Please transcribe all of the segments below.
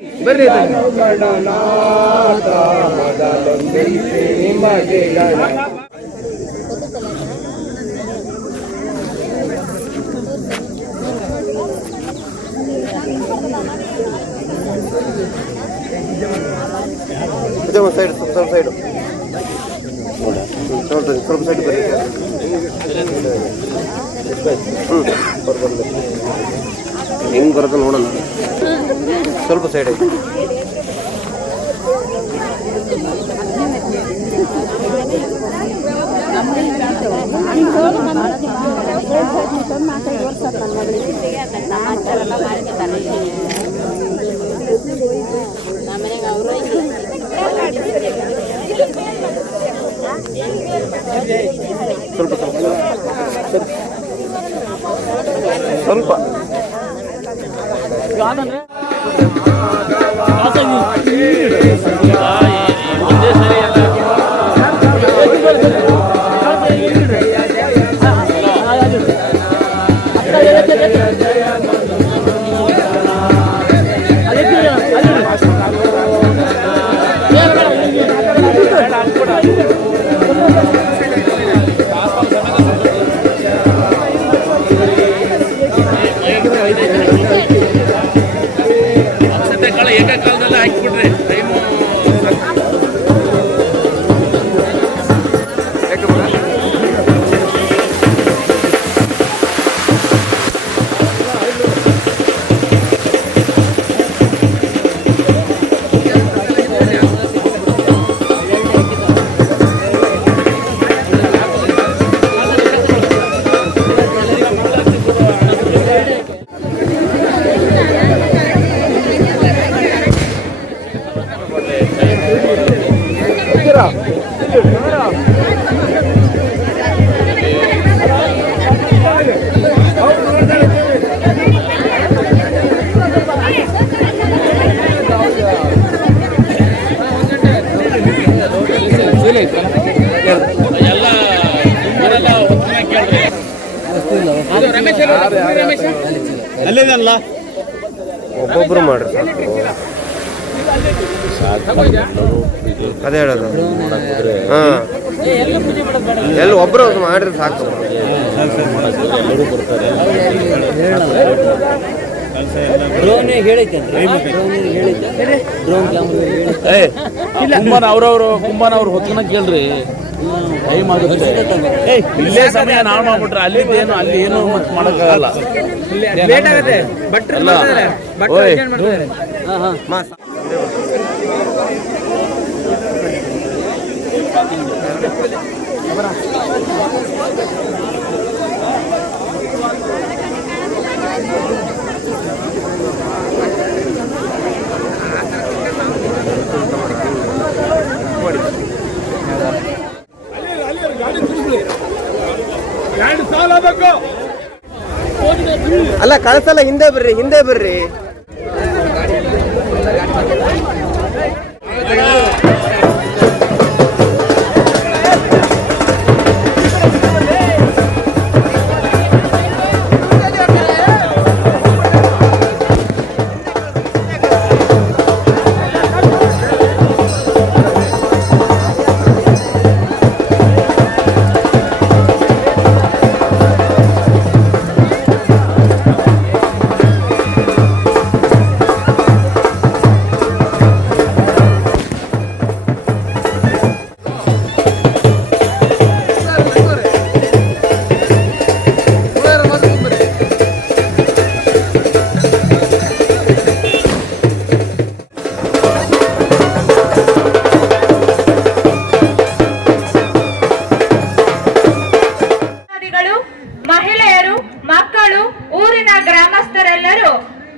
ಬರ್ರಿ ಸೈಡ್ ಸ್ವಲ್ಪ ಸೈಡು ಸ್ವಲ್ಪ ಸೈಡ್ ಬರ್ರಿ. ಹೆಂಗೆ ಬರುತ್ತೆ ನೋಡೋಣ. ಸ್ವಲ್ಪ ಸೈಡ್ ಐತಿ. ಸ್ವಲ್ಪ ಸ್ವಲ್ಪ ಏಕಕಾಲದಲ್ಲಿ ಹಾಕಿಬಿಟ್ರೆ ಟೈಮು ಅಲ್ಲೇದಲ್ಲ ಒಬ್ಬೊಬ್ರು ಮಾಡ್ರಿ ಅದೇ ಹೇಳೋದು. ಹಾಂ ಎಲ್ಲ ಒಬ್ಬರು ಮಾಡಿದ್ರೆ ಸಾಕು. ಕುಂಬನವ್ರು ಹೊತ್ತನ ಕೇಳ್ರಿ. ಟೈಮ್ ಆಗುತ್ತೆ. ಇಲ್ಲೇ ಸಮಯ ನಾವು ಮಾಡ್ಬಿಟ್ರೆ ಅಲ್ಲಿದ್ದೇನು ಅಲ್ಲಿ ಏನು ಮತ್ತೆ ಮಾಡೋಕ್ಕಾಗಲ್ಲ. ಅಲ್ಲ ಕಳ್ಸಲ್ಲ, ಹಿಂದೆ ಬರ್ರಿ ಹಿಂದೆ ಬರ್ರಿ.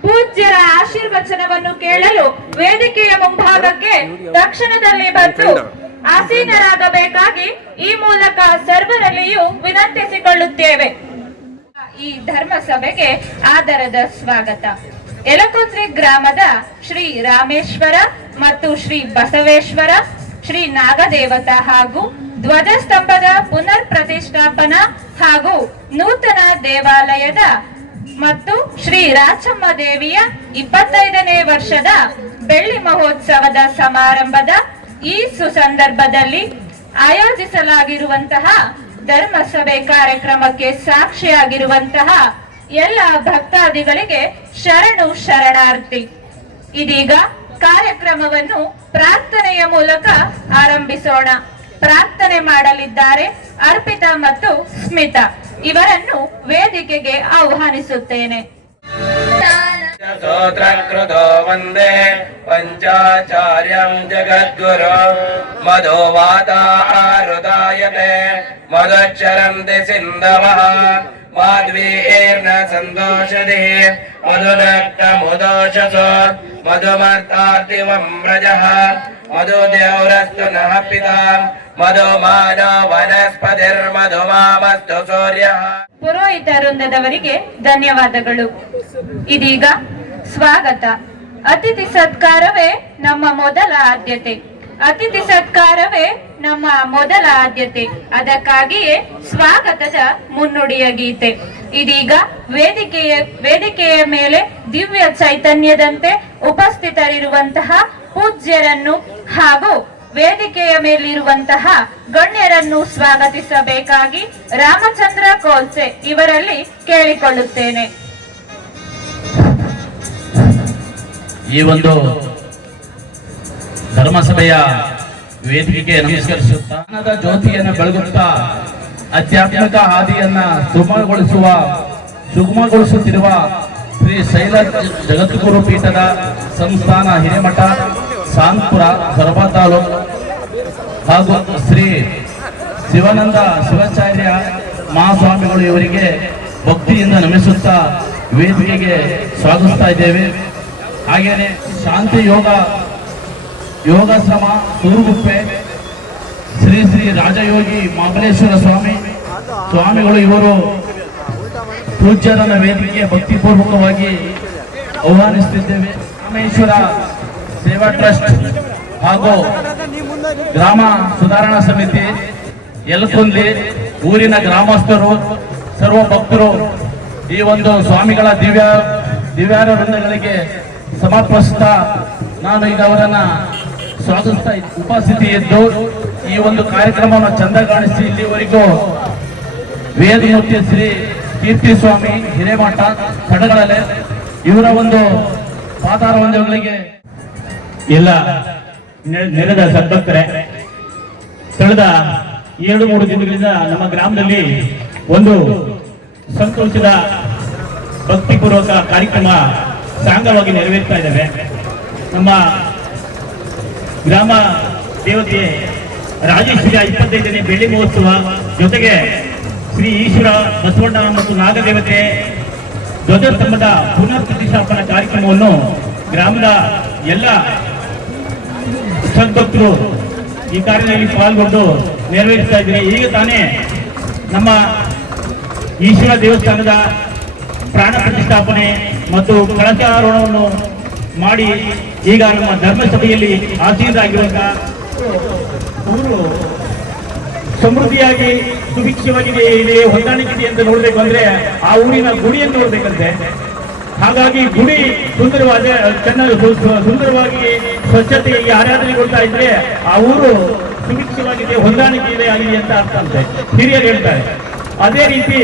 ಪೂಜ್ಯರ ಆಶೀರ್ವಚನವನ್ನು ಕೇಳಲು ವೇದಿಕೆಯ ಮುಂಭಾಗಕ್ಕೆ ತಕ್ಷಣದಲ್ಲಿ ಬಂದು ಆಸೀನರಾಗಬೇಕಾಗಿ ಈ ಮೂಲಕ ಸರ್ವರಲ್ಲಿಯೂ ವಿನಂತಿಸಿಕೊಳ್ಳುತ್ತೇವೆ. ಈ ಧರ್ಮ ಸಭೆಗೆ ಆದರದ ಸ್ವಾಗತ. ಯಲಕುಂದ್ರಿ ಗ್ರಾಮದ ಶ್ರೀ ರಾಮೇಶ್ವರ ಮತ್ತು ಶ್ರೀ ಬಸವೇಶ್ವರ, ಶ್ರೀ ನಾಗದೇವತಾ ಹಾಗೂ ಧ್ವಜಸ್ತಂಭದ ಪುನರ್ ಪ್ರತಿಷ್ಠಾಪನಾ ಹಾಗೂ ನೂತನ ದೇವಾಲಯದ ಮತ್ತು ಶ್ರೀ ರಾಚಮ್ಮ ದೇವಿಯ 25ನೇ ವರ್ಷದ ಬೆಳ್ಳಿ ಮಹೋತ್ಸವದ ಸಮಾರಂಭದ ಈ ಸುಸಂದರ್ಭದಲ್ಲಿ ಆಯೋಜಿಸಲಾಗಿರುವಂತಹ ಧರ್ಮಸಭೆ ಕಾರ್ಯಕ್ರಮಕ್ಕೆ ಸಾಕ್ಷಿಯಾಗಿರುವಂತಹ ಎಲ್ಲ ಭಕ್ತಾದಿಗಳಿಗೆ ಶರಣು ಶರಣಾರ್ಥಿ. ಇದೀಗ ಕಾರ್ಯಕ್ರಮವನ್ನು ಪ್ರಾರ್ಥನೆಯ ಮೂಲಕ ಆರಂಭಿಸೋಣ. ಪ್ರಾರ್ಥನೆ ಮಾಡಲಿದ್ದಾರೆ ಅರ್ಪಿತಾ ಮತ್ತು ಸ್ಮಿತಾ. ಇವರನ್ನು ವೇದಿಕೆಗೆ ಆಹ್ವಾನಿಸುತ್ತೇನೆ. ಸ್ತೋತ್ರಕೃತೋ ವಂದೇ ಪಂಚಾಚಾರ್ಯಂ ಜಗದ್ಗುರು ಮಧೋ ವಾತಾರುದಾಯತೆ ಮಧುಚ್ಚರಂತಿ ಸಿಂಧವಃ ಮಾಧ್ವೀರ್ನ ಸಂತೋಷದಿ ಮಧುನಕ್ತ ಮುದೋಷಸೋ ಮಧುಮರ್ತಾರ್ತಿವಂ ವ್ರಜಃ ಮಧುದೇವ್ರಸ್ತು ನಃ ಪಿತಾ ಮಧುಮಾನೋ ವನಸ್ಪತಿರ್ಮಧುಮಾಮಸ್ತು ಸೂರ್ಯಃ. ಪುರೋಹಿತ ವೃಂದದವರಿಗೆ ಧನ್ಯವಾದಗಳು. ಇದೀಗ ಸ್ವಾಗತ. ಅತಿಥಿ ಸತ್ಕಾರವೇ ನಮ್ಮ ಮೊದಲ ಆದ್ಯತೆ. ಅತಿಥಿ ಸತ್ಕಾರವೇ ನಮ್ಮ ಮೊದಲ ಆದ್ಯತೆ. ಅದಕ್ಕಾಗಿಯೇ ಸ್ವಾಗತದ ಮುನ್ನುಡಿಯ ಗೀತೆ. ಇದೀಗ ವೇದಿಕೆಯ ಮೇಲೆ ದಿವ್ಯ ಚೈತನ್ಯದಂತೆ ಉಪಸ್ಥಿತರಿರುವಂತಹ ಪೂಜ್ಯರನ್ನು ಹಾಗೂ ವೇದಿಕೆಯ ಮೇಲಿರುವಂತಹ ಗಣ್ಯರನ್ನು ಸ್ವಾಗತಿಸಬೇಕಾಗಿ ರಾಮಚಂದ್ರ ಕೋಲ್ಸೆ ಇವರಲ್ಲಿ ಕೇಳಿಕೊಳ್ಳುತ್ತೇನೆ. ಈ ಒಂದು ಧರ್ಮಸಭೆಯ ವೇದಿಕೆಗೆ ನಮಸ್ಕರಿಸುತ್ತಾ ಜ್ಞಾನದ ಜ್ಯೋತಿಯನ್ನು ಬೆಳಗುತ್ತಾ ಆಧ್ಯಾತ್ಮಿಕ ಹಾದಿಯನ್ನ ಸುಗಮಗೊಳಿಸುತ್ತಿರುವ ಶ್ರೀ ಶೈಲ ಜಗದ್ಗುರು ಪೀಠದ ಸಂಸ್ಥಾನ ಹಿರೇಮಠ ಸಾನ್ಪುರ ಸೊರಬ ತಾಲೂಕು ಹಾಗೂ ಶ್ರೀ ಶಿವಾನಂದ ಶಿವಾಚಾರ್ಯ ಮಹಾಸ್ವಾಮಿಗಳು ಇವರಿಗೆ ಭಕ್ತಿಯಿಂದ ನಮಿಸುತ್ತಾ ವೇದಿಕೆಗೆ ಸ್ವಾಗತಿಸ್ತಾ ಇದ್ದೇವೆ. ಹಾಗೇನೆ ಶಾಂತಿ ಯೋಗಾಶ್ರಮ ಸೂರುಗುಪ್ಪೆ ಶ್ರೀ ಶ್ರೀ ರಾಜಯೋಗಿ ಮಹಾಬಲೇಶ್ವರ ಸ್ವಾಮಿಗಳು ಇವರು ಪೂಜ್ಯರನ್ನ ವೇದಿಕೆಗೆ ಭಕ್ತಿಪೂರ್ವಕವಾಗಿ ಆಹ್ವಾನಿಸುತ್ತಿದ್ದೇವೆ. ರಾಮೇಶ್ವರ ಸೇವಾ ಟ್ರಸ್ಟ್ ಹಾಗೂ ಗ್ರಾಮ ಸುಧಾರಣಾ ಸಮಿತಿ ಯಲಕುಂದಿ ಊರಿನ ಗ್ರಾಮಸ್ಥರು ಸರ್ವ ಭಕ್ತರು ಈ ಒಂದು ಸ್ವಾಮಿಗಳ ದಿವ್ಯಾರ ವೃಂದಗಳಿಗೆ ಸಮರ್ಪಿಸುತ್ತಾ ನಾನು ಈಗ ಅವರನ್ನ ಸ್ವಾಗತಿಸ್ತಾ ಉಪಸ್ಥಿತಿ ಇದ್ದು ಈ ಒಂದು ಕಾರ್ಯಕ್ರಮವನ್ನು ಚಂದ ಕಾಣಿಸಿ ಇಲ್ಲಿವರೆಗೂ ವೇದಮೂರ್ತಿ ಶ್ರೀ ಕೀರ್ತಿ ಸ್ವಾಮಿ ಹಿರೇಮಠ ತಡಗಳಲೆ ಇವರ ಒಂದು ಪಾದಾರವಂದಗಳಿಗೆ ಎಲ್ಲ ನೆರೆದ ಸದ್ಭಕ್ತರೇ, ಕಳೆದ 2-3 ದಿನಗಳಿಂದ ನಮ್ಮ ಗ್ರಾಮದಲ್ಲಿ ಒಂದು ಸಂತೋಷದ ಭಕ್ತಿಪೂರ್ವಕ ಕಾರ್ಯಕ್ರಮ ಸಾಂಗವಾಗಿ ನೆರವೇರ್ತಾ ಇದ್ದೇವೆ. ನಮ್ಮ ಗ್ರಾಮ ದೇವತೆ ರಾಜೇಶ್ವರಿಯ 25ನೇ ಬೆಳ್ಳಿ ಮಹೋತ್ಸವ ಜೊತೆಗೆ ಶ್ರೀ ಈಶ್ವರ ಬಸವಣ್ಣ ಮತ್ತು ನಾಗದೇವತೆ ಧ್ವಜಸ್ತಂಭದ ಪುನರ್ ಪ್ರತಿಷ್ಠಾಪನಾ ಕಾರ್ಯಕ್ರಮವನ್ನು ಗ್ರಾಮದ ಎಲ್ಲ ಸದ್ಭಕ್ತರು ಈ ಕಾರ್ಯದಲ್ಲಿ ಪಾಲ್ಗೊಂಡು ನೆರವೇರಿಸ್ತಾ ಇದ್ದಾರೆ. ಈಗ ತಾನೇ ನಮ್ಮ ಈಶ್ವರ ದೇವಸ್ಥಾನದ ಪ್ರಾಣ ಪ್ರತಿಷ್ಠಾಪನೆ ಮತ್ತು ಕಳಶಾರೋಹಣವನ್ನು ಮಾಡಿ ಈಗ ನಮ್ಮ ಧರ್ಮಸಭೆಯಲ್ಲಿ ಆಸೀನರಾಗಿರುವಂತಹ ಊರು ಸಮೃದ್ಧಿಯಾಗಿ ಸುಭಿಕ್ಷವಾಗಿದೆ ಇದೆ, ಹೊಂದಾಣಿಕೆ ಇದೆ ಅಂತ ನೋಡ್ಬೇಕು ಅಂದ್ರೆ ಆ ಊರಿನ ಗುಡಿಯನ್ನು ನೋಡ್ಬೇಕಂತೆ. ಹಾಗಾಗಿ ಗುಡಿ ಸುಂದರವಾಗಿ ಸ್ವಚ್ಛತೆಯಲ್ಲಿ ಆರಾಧನೆಗೊಳ್ತಾ ಇದ್ರೆ ಆ ಊರು ಸುಭಿಕ್ಷವಾಗಿದೆ, ಹೊಂದಾಣಿಕೆ ಇದೆ ಆಗಿದೆ ಅಂತ ಅರ್ಥ ಅಂತೆ ಹಿರಿಯರು ಹೇಳ್ತಾರೆ. ಅದೇ ರೀತಿ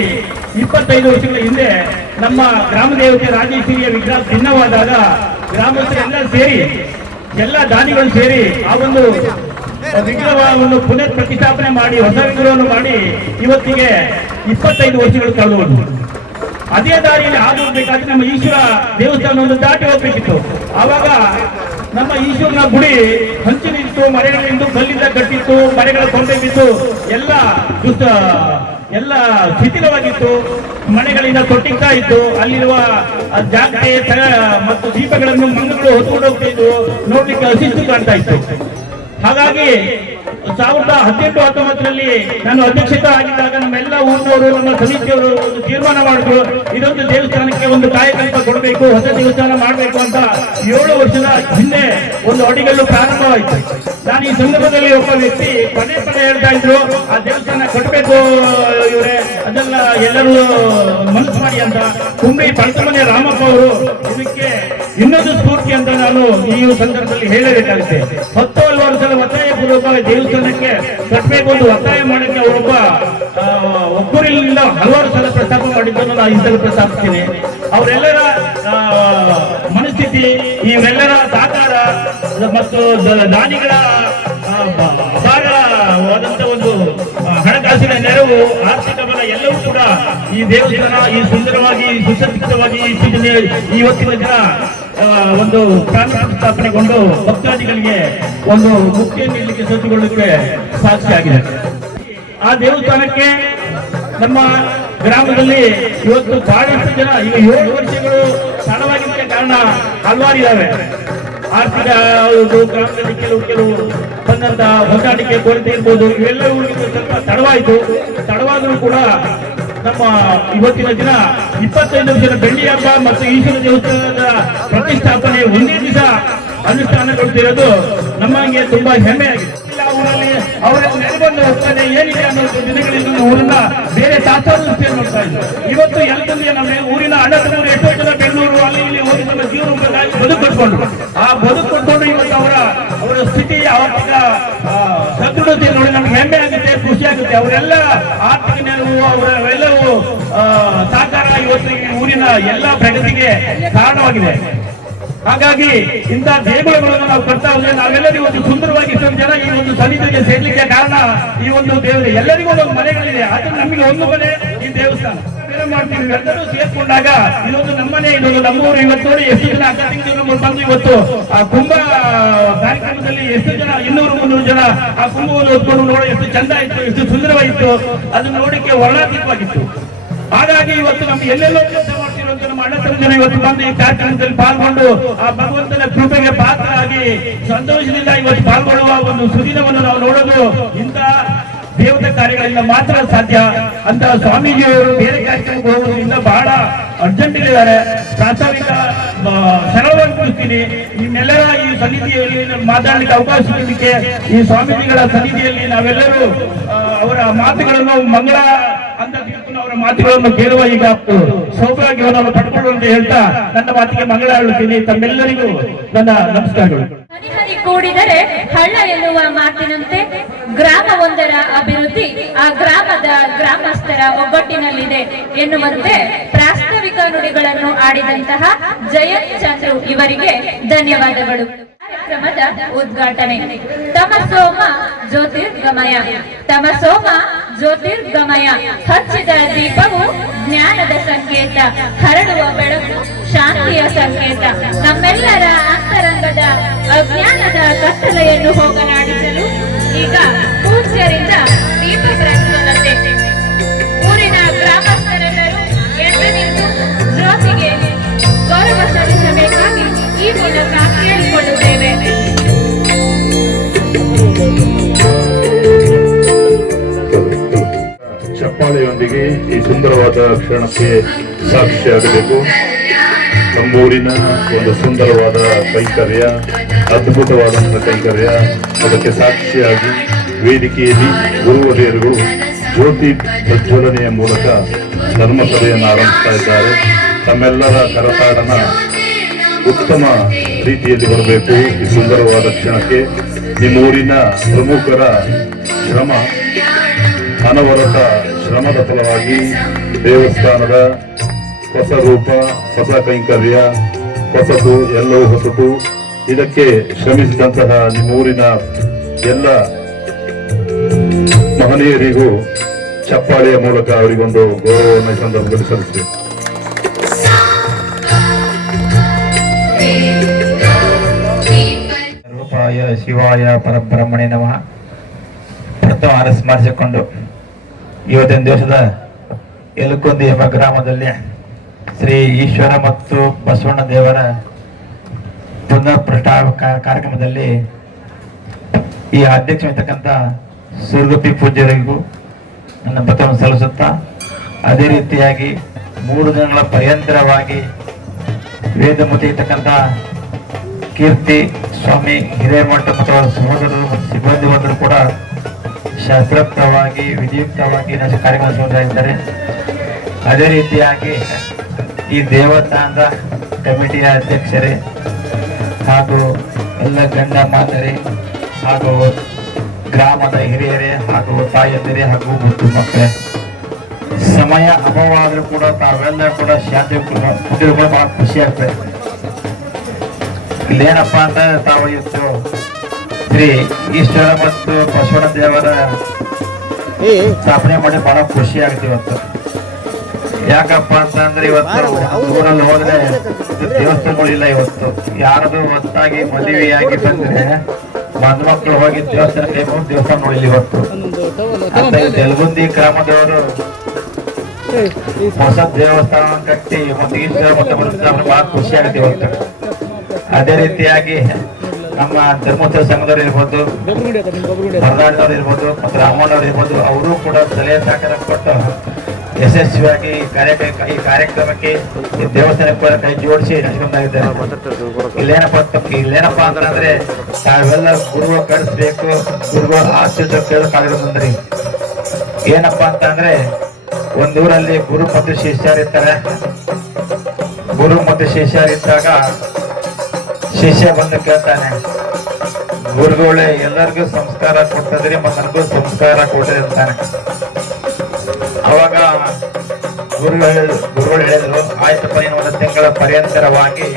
25 ವರ್ಷಗಳ ಹಿಂದೆ ನಮ್ಮ ಗ್ರಾಮ ದೇವತೆ ರಾಜೇಶ್ವರಿಯ ವಿಗ್ರಹ ಭಿನ್ನವಾದಾಗ ಗ್ರಾಮಸ್ಥರೆಲ್ಲ ಸೇರಿ ಎಲ್ಲ ದಾನಿಗಳು ಸೇರಿ ಆ ಒಂದು ವಿಗ್ರಹವನ್ನು ಪುನರ್ ಪ್ರತಿಷ್ಠಾಪನೆ ಮಾಡಿ ಹೊಸ ವಿಗ್ರಹವನ್ನು ಮಾಡಿ ಇವತ್ತಿಗೆ 25 ವರ್ಷಗಳು ಕಳೆದು ಅದೇ ದಾರಿಯಲ್ಲಿ ಹಾದು ಹೋಗ್ಬೇಕಾದ್ರೆ ನಮ್ಮ ಈಶ್ವರ ದೇವಸ್ಥಾನವನ್ನು ದಾಟಿ ಹೋಗ್ಬೇಕಿತ್ತು. ಆವಾಗ ನಮ್ಮ ಈಶ್ವರನ ಗುಡಿ ಹಂಚಿನಿತ್ತು, ಮರೆಗಳಿಂದ ಕಲ್ಲಿಂದ ಕಟ್ಟಿತ್ತು, ಮರೆಗಳ ಕೊಂಡೆ ಬಿತ್ತು, ಎಲ್ಲ ಶಿಥಿಲವಾಗಿತ್ತು, ಮನೆಗಳಿಂದ ತೊಟ್ಟಿಗ್ತಾ ಇತ್ತು. ಅಲ್ಲಿರುವ ಜಾಗಟೆ ಮತ್ತು ದೀಪಗಳನ್ನು ಮಂಗಗಳು ಹೊತ್ಕೊಂಡು ಹೋಗ್ತಾ ಇದ್ವು, ನೋಡ್ಲಿಕ್ಕೆ ಹಸಿಟ್ಟು ಕಾಣ್ತಾ ಇತ್ತು. ಹಾಗಾಗಿ 2018-19ರಲ್ಲಿ ನಾನು ಅಧ್ಯಕ್ಷತೆ ಆಗಿದ್ದಾಗ ನಮ್ಮೆಲ್ಲ ಊರಿನವರು ನಮ್ಮ ಸಮಿತಿಯವರು ಒಂದು ತೀರ್ಮಾನ ಮಾಡಿದ್ರು, ಇದೊಂದು ದೇವಸ್ಥಾನಕ್ಕೆ ಒಂದು ಕಾಯಕಲ್ಪ ಕೊಡಬೇಕು, ಹೊಸ ದೇವಸ್ಥಾನ ಮಾಡಬೇಕು ಅಂತ 7 ವರ್ಷದ ಹಿಂದೆ ಒಂದು ಅಡಿಗಲ್ಲು ಪ್ರಾರಂಭವಾಯಿತು. ನಾನು ಈ ಸಂದರ್ಭದಲ್ಲಿ ಒಬ್ಬ ವ್ಯಕ್ತಿ ಪದೇ ಹೇಳ್ತಾ ಇದ್ರು, ಆ ದೇವಸ್ಥಾನ ಕಟ್ಟಬೇಕು ಇವರೇ, ಅದೆಲ್ಲ ಎಲ್ಲರೂ ಮನಸ್ಸು ಮಾಡಿ ಅಂತ ಕುಂಬಿ ಪಂಚಮನೆ ರಾಮಪ್ಪ ಅವರು ಇದಕ್ಕೆ ಇನ್ನೊಂದು ಸ್ಫೂರ್ತಿ ಅಂತ ನಾನು ಈ ಸಂದರ್ಭದಲ್ಲಿ ಹೇಳಬೇಕಾಗುತ್ತೆ. 10 ಹಲವಾರು ಸಲ ಒತ್ತಾಯ ಪೂರ್ವಕ ದೇವಸ್ಥಾನಕ್ಕೆ ಕಟ್ಟಬೇಕು ಒಂದು ಒತ್ತಾಯ ಮಾಡಕ್ಕೆ ಅವರೊಬ್ಬ ಒಬ್ಬರಿಲ್ಲ ಹಲವಾರು ಸಲ ಪ್ರಸ್ತಾಪ ಮಾಡಿದ್ದನ್ನು ನಾನು ಈ ಸಲ ಪ್ರಸ್ತಾಪಿಸ್ತೀನಿ. ಅವರೆಲ್ಲರ ಮನಸ್ಥಿತಿ, ಇವೆಲ್ಲರ ಸಹಕಾರ ಮತ್ತು ದಾನಿಗಳ ಅಪಾರವಾದಂತ ಒಂದು ಹಣಕಾಸಿನ ನೆರವು, ಆರ್ಥಿಕ ಬಲ ಎಲ್ಲವೂ ಕೂಡ ಈ ದೇವಸ್ಥಾನ ಈ ಸುಂದರವಾಗಿ ಸುಸಜ್ಜಿತವಾಗಿ ಇವತ್ತಿನ ದಿನ ಒಂದು ಪ್ರಾಣ ಸ್ಥಾಪನೆಗೊಂಡು ಭಕ್ತಾದಿಗಳಿಗೆ ಒಂದು ಮುಕ್ತಿಯನ್ನು ನೀಡಲಿಕ್ಕೆ ಸಜ್ಜುಗೊಳ್ಳಲಿಕ್ಕೆ ಸಾಕ್ಷಿಯಾಗಿದೆ. ಆ ದೇವಸ್ಥಾನಕ್ಕೆ ನಮ್ಮ ಗ್ರಾಮದಲ್ಲಿ ಇವತ್ತು ಬಹಳಷ್ಟು ಜನ ಈಗ 7 ವರ್ಷಗಳು ತಡವಾಗಿದ್ದಕ್ಕೆ ಕಾರಣ ಹಲವಾರು ಇದಾವೆ. ಆರ್ಥಿಕ ಗ್ರಾಮದಲ್ಲಿ ಕೆಲವು ಬಂದಂತ ಹೊಂದಾಣಿಕೆ ಕೊರತೆ ಇರ್ಬೋದು, ಇವೆಲ್ಲವೂ ಸ್ವಲ್ಪ ತಡವಾದರೂ ಕೂಡ ನಮ್ಮ ಇವತ್ತಿನ ದಿನ 25 ವರ್ಷದ ಬೆಳ್ಳಿ ಹಬ್ಬ ಮತ್ತು ಈಶ್ವರ ದೇವಸ್ಥಾನದ ಪ್ರತಿಷ್ಠಾಪನೆ ಒಂದೇ ದಿವಸ ಅನುಷ್ಠಾನಗೊಳ್ತಿರೋದು ನಮಗೆ ತುಂಬಾ ಹೆಮ್ಮೆ ಆಗಿದೆ. ಊರಲ್ಲಿ ಅವರ ನೆರವನ್ನು ಹೋಗ್ತಾನೆ ಏನಿದೆ ಅನ್ನೋ ದಿನಗಳಿಂದ ಊರನ್ನ ಬೇರೆ ತಾತ್ಸಾರದೃಷ್ಟಿಯನ್ನು ನೋಡ್ತಾ ಇದ್ರು. ಇವತ್ತು ಎಲ್ಲದಲ್ಲಿ ನಮ್ಮ ಊರಿನ ಅಣ್ಣ ತಮ್ಮರು ಎಷ್ಟೋ ಜನ ಬೆಂಗಳೂರು ಅಲ್ಲಿ ಇಲ್ಲಿ ಹೋಗಿ ತಮ್ಮ ಜೀವನಕ್ಕಾಗಿ ಬದುಕು ಕಟ್ಕೊಂಡ್ರು. ಆ ಬದುಕು ಕಟ್ಕೊಂಡು ಇವತ್ತು ಅವರ ಸ್ಥಿತಿ ಅವರ ಸದೃಢತೆ ನೋಡಿ ನಮ್ಗೆ ಹೆಮ್ಮೆ ಆಗುತ್ತೆ, ಖುಷಿ ಆಗುತ್ತೆ. ಅವರೆಲ್ಲ ಆರ್ಥಿಕ ನೆರವು ಅವರೆಲ್ಲವೂ ಸಹಕಾರ ಇವತ್ತು ಈ ಊರಿನ ಎಲ್ಲ ಪ್ರಗತಿಗೆ ಕಾರಣವಾಗಿದೆ. ಹಾಗಾಗಿ ಇಂಥ ದೇಗುಲಗಳನ್ನು ನಾವು ಕಟ್ತಾ ಹೋದ್ರೆ ನಾವೆಲ್ಲರಿಗೂ ಒಂದು ಸುಂದರವಾಗಿ ಇಷ್ಟೊಂದು ಜನ ಈ ಒಂದು ಸನ್ನಿಧಿಗೆ ಸೇರ್ಲಿಕ್ಕೆ ಕಾರಣ ಈ ಒಂದು ದೇವರು. ಎಲ್ಲರಿಗೂ ಒಂದು ಮನೆಗಳಿದೆ, ಆದ್ರೆ ನಮಗೆ ಒಂದು ಮನೆ ಈ ದೇವಸ್ಥಾನ. ಮಾಡ್ತೀವಿ ಎಲ್ಲರೂ ಸೇರ್ಕೊಂಡಾಗ ಇದೊಂದು ನಮ್ಮನೆ, ಇದೊಂದು ನಮ್ಮೂರು. ಇವತ್ತು ನೋಡಿ ಎಷ್ಟು ಜನ ಅಕ್ಕ ತಂಗಿಯರು ಬಂದು ಇವತ್ತು ಆ ಕುಂಭ ಕಾರ್ಯಕ್ರಮದಲ್ಲಿ ಎಷ್ಟು ಜನ 200-300 ಜನ ಆ ಕುಂಭವನ್ನು ಹೊತ್ಕೊಂಡು ನೋಡಿ ಎಷ್ಟು ಚಂದ ಇತ್ತು, ಎಷ್ಟು ಸುಂದರವಾಗಿತ್ತು. ಅದು ನೋಡಲಿಕ್ಕೆ ವರ್ಣಾತೀತವಾಗಿತ್ತು. ಹಾಗಾಗಿ ಇವತ್ತು ನಮ್ಗೆ ಎಲ್ಲೆಲ್ಲೋ ಕೆಲಸ ಮಾಡ್ತಿರುವಂತ ನಮ್ಮ ಅಣ್ಣ ತಮ್ಮ ಜನ ಇವತ್ತು ಬಂದು ಈ ಕಾರ್ಯಕ್ರಮದಲ್ಲಿ ಪಾಲ್ಗೊಂಡು ಆ ಭಗವಂತನ ಕೃಪೆಗೆ ಪಾತ್ರ ಆಗಿ ಸಂತೋಷದಿಂದ ಇವತ್ತು ಪಾಲ್ಗೊಳ್ಳುವ ಒಂದು ಸುದಿನವನ್ನು ನಾವು ನೋಡೋದು ಇಂಥ ದೇವತೆ ಕಾರ್ಯಗಳಿಂದ ಮಾತ್ರ ಸಾಧ್ಯ ಅಂತ. ಸ್ವಾಮೀಜಿಯವರು ಬೇರೆ ಕಾರ್ಯಕ್ರಮಕ್ಕೆ ಹೋಗೋದ್ರಿಂದ ಬಹಳ ಅರ್ಜೆಂಟ್ ಇದ್ದಾರೆ. ಪ್ರಾಸ್ತಾವಿಕ ಸರಳವಾಗಿ ತಿಳಿಸ್ತೀನಿ. ನಿಮ್ಮೆಲ್ಲರ ಈ ಸನ್ನಿಧಿಯಲ್ಲಿ ಮಾತಾಡಲಿಕ್ಕೆ ಅವಕಾಶ ನೀಡಲಿಕ್ಕೆ ಈ ಸ್ವಾಮೀಜಿಗಳ ಸನ್ನಿಧಿಯಲ್ಲಿ ನಾವೆಲ್ಲರೂ ಅವರ ಮಾತುಗಳನ್ನು ಮಂಗಳ ಅಂತ ತಿಳ್ಕೊಂಡು ಅವರ ಮಾತುಗಳನ್ನು ಕೇಳುವ ಈಗ ಸೌಭಾಗ್ಯವನ್ನು ಪಡ್ಕೊಂಡು ಅಂತ ಹೇಳ್ತಾ ನನ್ನ ಮಾತಿಗೆ ಮಂಗಳ ಹೇಳುತ್ತೀನಿ. ತಮ್ಮೆಲ್ಲರಿಗೂ ನನ್ನ ನಮಸ್ಕಾರಗಳು. ಕೂಡಿದರೆ ಹಳ್ಳ ಎನ್ನುವ ಮಾತಿನಂತೆ ಗ್ರಾಮವೊಂದರ ಅಭಿವೃದ್ಧಿ ಆ ಗ್ರಾಮದ ಗ್ರಾಮಸ್ಥರ ಒಗ್ಗಟ್ಟಿನಲ್ಲಿದೆ ಎನ್ನುವಂತೆ ಪ್ರಾಸ್ತಾವಿಕ ನುಡಿಗಳನ್ನು ಆಡಿದಂತಹ ಜಯಂತ್ ಚಂದ್ರು ಇವರಿಗೆ ಧನ್ಯವಾದಗಳು. ಕಾರ್ಯಕ್ರಮದ ಉದ್ಘಾಟನೆ ತಮಸೋಮ ಜ್ಯೋತಿರ್ಗಮಯ. ತಮಸೋಮ ಜ್ಯೋತಿರ್ಗಮಯ. ಹಚ್ಚಿದ ದೀಪವು ಜ್ಞಾನದ ಸಂಕೇತ, ಹರಡುವ ಬೆಳಕು ಶಾಂತಿಯ ಸಂಕೇತ. ನಮ್ಮೆಲ್ಲರ ಅಂತರಂಗದ ಅಜ್ಞಾನದ ಕತ್ತಲೆಯನ್ನು ಹೋಗಲಾಡಿಸಲು ಈಗ ಪೂಜ್ಯರಿಂದ ದೀಪ ಪ್ರಜ್ವಲತೆ. ಊರಿನ ಗ್ರಾಮಸ್ಥರೆಲ್ಲರೂ ಎದ್ದು ನಿಂತು ಜ್ಯೋತಿಗೆ ಗೌರವ ಸಲ್ಲಿಸಬೇಕಾಗಿ ಈ ಮೂಲಕ ಕೇಳಿಕೊಳ್ಳುತ್ತೇವೆ. ಚಪ್ಪಾಳೆಯೊಂದಿಗೆ ಈ ಸುಂದರವಾದ ಕ್ಷಣಕ್ಕೆ ಸಾಕ್ಷಿಯಾಗಬೇಕು. ನಮ್ಮೂರಿನ ಒಂದು ಸುಂದರವಾದ ಕೈಂಕರ್ಯ, ಅದ್ಭುತವಾದಂತಹ ಕೈಂಕರ್ಯ, ಅದಕ್ಕೆ ಸಾಕ್ಷಿಯಾಗಿ ವೇದಿಕೆಯಲ್ಲಿ ಗುರುವರಿಯರುಗಳು ಜ್ಯೋತಿ ಪ್ರಜ್ವಲನೆಯ ಮೂಲಕ ಧರ್ಮಸಭೆಯನ್ನು ಆರಂಭಿಸ್ತಾ ಇದ್ದಾರೆ. ತಮ್ಮೆಲ್ಲರ ಕರತಾಡನ ಉತ್ತಮ ರೀತಿಯಲ್ಲಿ ಬರಬೇಕು ಈ ಸುಂದರವಾದ ಕ್ಷಣಕ್ಕೆ. ನಿಮ್ಮೂರಿನ ಪ್ರಮುಖರ ಶ್ರಮ, ಅನವರತ ಶ್ರಮದ ಫಲವಾಗಿ ದೇವಸ್ಥಾನದ ಹೊಸ ರೂಪ, ಹೊಸ ಕೈಂಕರ್ಯ, ಹೊಸತು, ಎಲ್ಲವೂ ಹೊಸತು. ಇದಕ್ಕೆ ಶ್ರಮಿಸಿದಂತಹ ನಿಮ್ಮೂರಿನ ಎಲ್ಲ ಮಹನೀಯರಿಗೂ ಚಪ್ಪಾಳೆಯ ಮೂಲಕ ಅವರಿಗೊಂದು ಗೌರವವನ್ನು ಈ ಸಂದರ್ಭದಲ್ಲಿ ಸಲ್ಲಿಸಬೇಕು. ರೂಪಾಯ ಶಿವಾಯ ಪರಬ್ರಹ್ಮಣೆ ನಮಃ. ಪ್ರಥಮ ಸ್ಮರಿಸಿಕೊಂಡು ಇವತ್ತಿನ ದಿವಸದ ಯಲಕುಂದಿ ಎಂಬ ಗ್ರಾಮದಲ್ಲಿ ಶ್ರೀ ಈಶ್ವರ ಮತ್ತು ಬಸವಣ್ಣ ದೇವರ ಪುನರ್ ಪ್ರತಿಷ್ಠಾ ಕಾರ್ಯಕ್ರಮದಲ್ಲಿ ಈ ಅಧ್ಯಕ್ಷರಾಗಿರ್ತಕ್ಕಂಥ ಸುರ್ಗಪ್ಪಿ ಪೂಜ್ಯರಿಗೂ ನನ್ನ ಪತ್ರವನ್ನು ಸಲ್ಲಿಸುತ್ತಾ, ಅದೇ ರೀತಿಯಾಗಿ 3 ದಿನಗಳ ಪರ್ಯಂತರವಾಗಿ ವೇದ ಮುತ್ತಿರ್ತಕ್ಕಂಥ ಕೀರ್ತಿ ಸ್ವಾಮಿ ಹಿರೇಮಠ ಮತ್ತು ಅವರ ಸಹೋದರರು ಮತ್ತು ಸಿಬ್ಬಂದಿ ವರ್ಗರು ಕೂಡ ಶಾಸ್ತ್ರೋಕ್ತವಾಗಿ ವಿಧಿಯುಕ್ತವಾಗಿ ಕಾರ್ಯಕ್ರಮ ಇದ್ದಾರೆ. ಅದೇ ರೀತಿಯಾಗಿ ಈ ದೇವಸ್ಥಾನದ ಕಮಿಟಿಯ ಅಧ್ಯಕ್ಷರೇ ಹಾಗೂ ಎಲ್ಲ ಗಂಡ ಮಾತರೆ ಹಾಗೂ ಗ್ರಾಮದ ಹಿರಿಯರೇ ಹಾಗೂ ತಾಯಂದಿರೇ ಹಾಗೂ ಮುದ್ದು ಮಕ್ಕಳೇ, ಸಮಯ ಅಭಾವಾದರೂ ಕೂಡ ತಾವೆಲ್ಲ ಕೂಡ ಶಾಂತಿ ಕುಟುಂಬ ಬಹಳ ಖುಷಿ ಆಗ್ತದೆ. ಇಲ್ಲೇನಪ್ಪ ಅಂತ ತಾವು ಇವತ್ತು ಶ್ರೀ ಈಶ್ವರ ಮತ್ತು ಬಸವಣ್ಣ ದೇವರ ಸ್ಥಾಪನೆ ಮಾಡಿ ಬಹಳ ಖುಷಿ ಆಗುತ್ತೆ ಇವತ್ತು. ಯಾಕಪ್ಪ ಅಂತಂದ್ರೆ ಇವತ್ತು ಊರಲ್ಲಿ ಹೋದ್ರೆ ದೇವಸ್ಥಾನಗಳಿಲ್ಲ. ಇವತ್ತು ಯಾರದು ಹೊತ್ತಾಗಿ ಮದುವೆಯಾಗಿ ಬಂದ್ರೆ ಬಂದ್ ಮಕ್ಕಳು ಹೋಗಿ ದೇವಸ್ಥಾನ ಕೈ ಮುಗಿದು ದೇವಸ್ಥಾನ ನೋಡಿಲ್ಲ ಇವತ್ತು. ತೆಲಗುಂದಿ ಗ್ರಾಮದವರು ಹೊಸ ದೇವಸ್ಥಾನ ಕಟ್ಟಿ ಮತ್ತು ಈಶ್ವರ ಮತ್ತು ಬಹಳ ಖುಷಿ ಆಗುತ್ತೆ ಇವತ್ತು. ಅದೇ ರೀತಿಯಾಗಿ ನಮ್ಮ ಧರ್ಮೋತ್ಸವ ಸಂಘದವ್ರು ಇರ್ಬೋದು, ಬರದಾಡಿದವ್ರು ಇರ್ಬೋದು ಮತ್ತು ರಾಮಣ್ಣವ್ರು ಇರ್ಬೋದು, ಅವರು ಕೂಡ ಸಲಹೆ ಸಹಕಾರ ಕೊಟ್ಟು ಯಶಸ್ವಿಯಾಗಿ ಈ ಕಾರ್ಯಕ್ರಮಕ್ಕೆ ಈ ದೇವಸ್ಥಾನಕ್ಕೆ ಕೈ ಜೋಡಿಸಿ ನಡೆಸ್ಕೊಂಡಾಗಿದ್ದಾರೆ. ಇಲ್ಲೇನಪ್ಪ ಅಂತಂದ್ರೆ ತಾವೆಲ್ಲ ಗುರುಗಳು ಕಳಿಸ್ಬೇಕು, ಗುರುಗಳು ಆಶೀರ್ವಾದ ಕೇಳಕ್ಕಾಗಿರೋದಂದ್ರಿ. ಏನಪ್ಪಾ ಅಂತಂದ್ರೆ ಒಂದೂರಲ್ಲಿ ಗುರು ಮತ್ತು ಶಿಷ್ಯರಿರ್ತಾರೆ. ಗುರು ಮತ್ತು ಶಿಷ್ಯರಿದ್ದಾಗ ಶಿಷ್ಯ ಬಂದು ಕೇಳ್ತಾನೆ, ಗುರುಗಳೇ ಎಲ್ಲರಿಗೂ ಸಂಸ್ಕಾರ ಕೊಡ್ತದ್ರಿ ಮತ್ತು ನನಗೂ ಸಂಸ್ಕಾರ ಕೊಡ್ರಿ ಅಂತಾನೆ. ಅವಾಗ ಗುರುಗಳು ಹೇಳಿದ್ರು, ಆಯ್ತಪ್ಪ ನೀನು 1 ತಿಂಗಳ ಪರ್ಯಂತರವಾಗಿ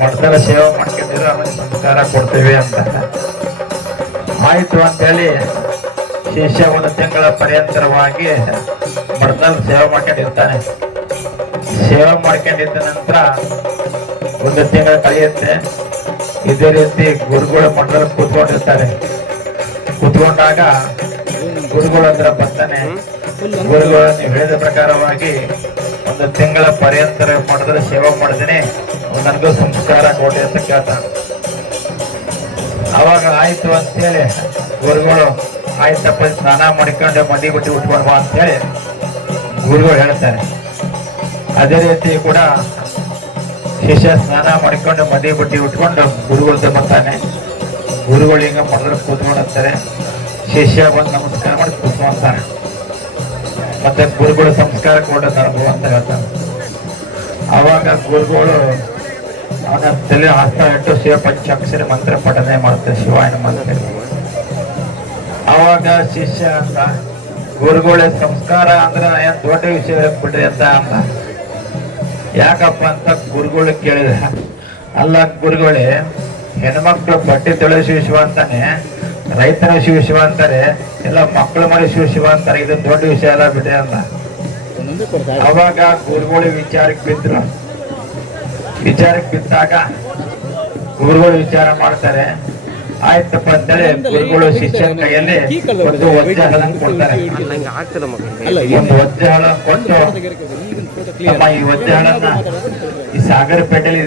ಮಠದಲ್ಲಿ ಸೇವೆ ಮಾಡ್ಕೊಂಡಿದ್ರು, ಆಮೇಲೆ ಸಂಸ್ಕಾರ ಕೊಡ್ತೇವೆ ಅಂತ. ಆಯ್ತು ಅಂತೇಳಿ ಶಿಷ್ಯ 1 ತಿಂಗಳ ಪರ್ಯಂತರವಾಗಿ ಮಠದಲ್ಲಿ ಸೇವೆ ಮಾಡ್ಕೊಂಡಿರ್ತಾನೆ. ಸೇವೆ ಮಾಡ್ಕೊಂಡಿದ್ದ ನಂತರ 1 ತಿಂಗಳ ಕಳೆಯುತ್ತೆ. ಇದೇ ರೀತಿ ಗುರುಗಳು ಮಠದಲ್ಲಿ ಕೂತ್ಕೊಂಡಿರ್ತಾರೆ. ಕೂತ್ಕೊಂಡಾಗ ಗುರುಗಳು ಹತ್ರ ಬರ್ತಾನೆ, ಗುರುಗಳು ನೀವು ಹೇಳಿದ ಪ್ರಕಾರವಾಗಿ 1 ತಿಂಗಳ ಪರ್ಯಂತರ ಮಠದಲ್ಲಿ ಸೇವೆ ಮಾಡಿದ್ದೀನಿ, ನನಗೂ ಸಂಸ್ಕಾರ ಕೊಡಿ ಅಂತ ಕೇಳ್ತಾನೆ. ಅವಾಗ ಆಯ್ತು ಅಂತೇಳಿ ಗುರುಗಳು ಆಯ್ತಪ್ಪ ಸ್ನಾನ ಮಾಡಿಕೊಂಡು ಮದಿ ಬಟ್ಟಿ ಉಟ್ಕೊಂಡು ಬಾ ಅಂತೇಳಿ ಗುರುಗಳು ಹೇಳ್ತಾರೆ. ಅದೇ ರೀತಿ ಕೂಡ ಶಿಷ್ಯ ಸ್ನಾನ ಮಾಡಿಕೊಂಡು ಮದಿ ಬಟ್ಟಿ ಉಟ್ಕೊಂಡು ಗುರುಗಳದ್ದು ಬರ್ತಾನೆ. ಗುರುಗಳು ಹಿಂಗ ಮಠದಲ್ಲಿ ಕೂತ್ಕೊಂಡಿರ್ತಾರೆ. ಶಿಷ್ಯ ಬಂದು ನಮಸ್ಕಾರ ಮಾಡಿ ಕೂತ್ಕೊಂತಾರೆ. ಮತ್ತೆ ಗುರುಗಳು ಸಂಸ್ಕಾರ ಕೊಡ ನನಗೂ ಅಂತ ಹೇಳ್ತಾನೆ. ಅವಾಗ ಗುರುಗಳು ಅವನ ತಲೆ ಹಸ್ತ ಇಟ್ಟು ಶಿವ ಪಂಚಾಕ್ಷರಿ ಮಂತ್ರ ಪಠನೆ ಮಾಡ್ತಾರೆ, ಶಿವಾಯನ ಮಂತ್ರ. ಅವಾಗ ಶಿಷ್ಯ ಅಂತ ಗುರುಗಳೇ ಸಂಸ್ಕಾರ ಅಂದ್ರೆ ಏನ್ ದೊಡ್ಡ ವಿಷಯ ಬಿಡ್ರಿ ಅಂತ ಅಂದ. ಯಾಕಪ್ಪ ಅಂತ ಗುರುಗಳು ಕೇಳಿದ. ಅಲ್ಲ ಗುರುಗಳೇ, ಹೆಣ್ಮಕ್ಳು ಬಟ್ಟೆ ತೊಳೆಸುವ ಶಿವ ಅಂತಾನೆ, ರೈತನ ಶಿವ ಅಂತಾರೆ, ಎಲ್ಲ ಮಕ್ಕಳು ಮಾಡಿ ಶಿವ ಅಂತಾರೆ, ಇದು ದೊಡ್ಡ ವಿಷಯ ಎಲ್ಲ ಬಿಡ್ರಿ ಅಂತ. ಅವಾಗ ಗುರುಗಳು ವಿಚಾರಕ್ಕೆ ಬಿದ್ರು. ವಿಚಾರಕ್ಕೆ ಬಿದ್ದಾಗ ಗುರುಗಳು ವಿಚಾರ ಮಾಡ್ತಾರೆ. ಆಯ್ತಪ್ಪ ಅಂತೇಳಿ ಗುರುಗಳು ಶಿಷ್ಯನ ಕೈಯಲ್ಲಿ ಒಂದು ವಜ್ರ ಹಳ ಕೊಡ್ತಾರೆ. ಒಂದು ವಜ್ರ ಹಳ ಕೊಟ್ಟು, ನಮ್ಮ ಈ ವಜ್ರ ಹಳನ್ನ ಈ ಸಾಗರಪೇಟೆಯಲ್ಲಿ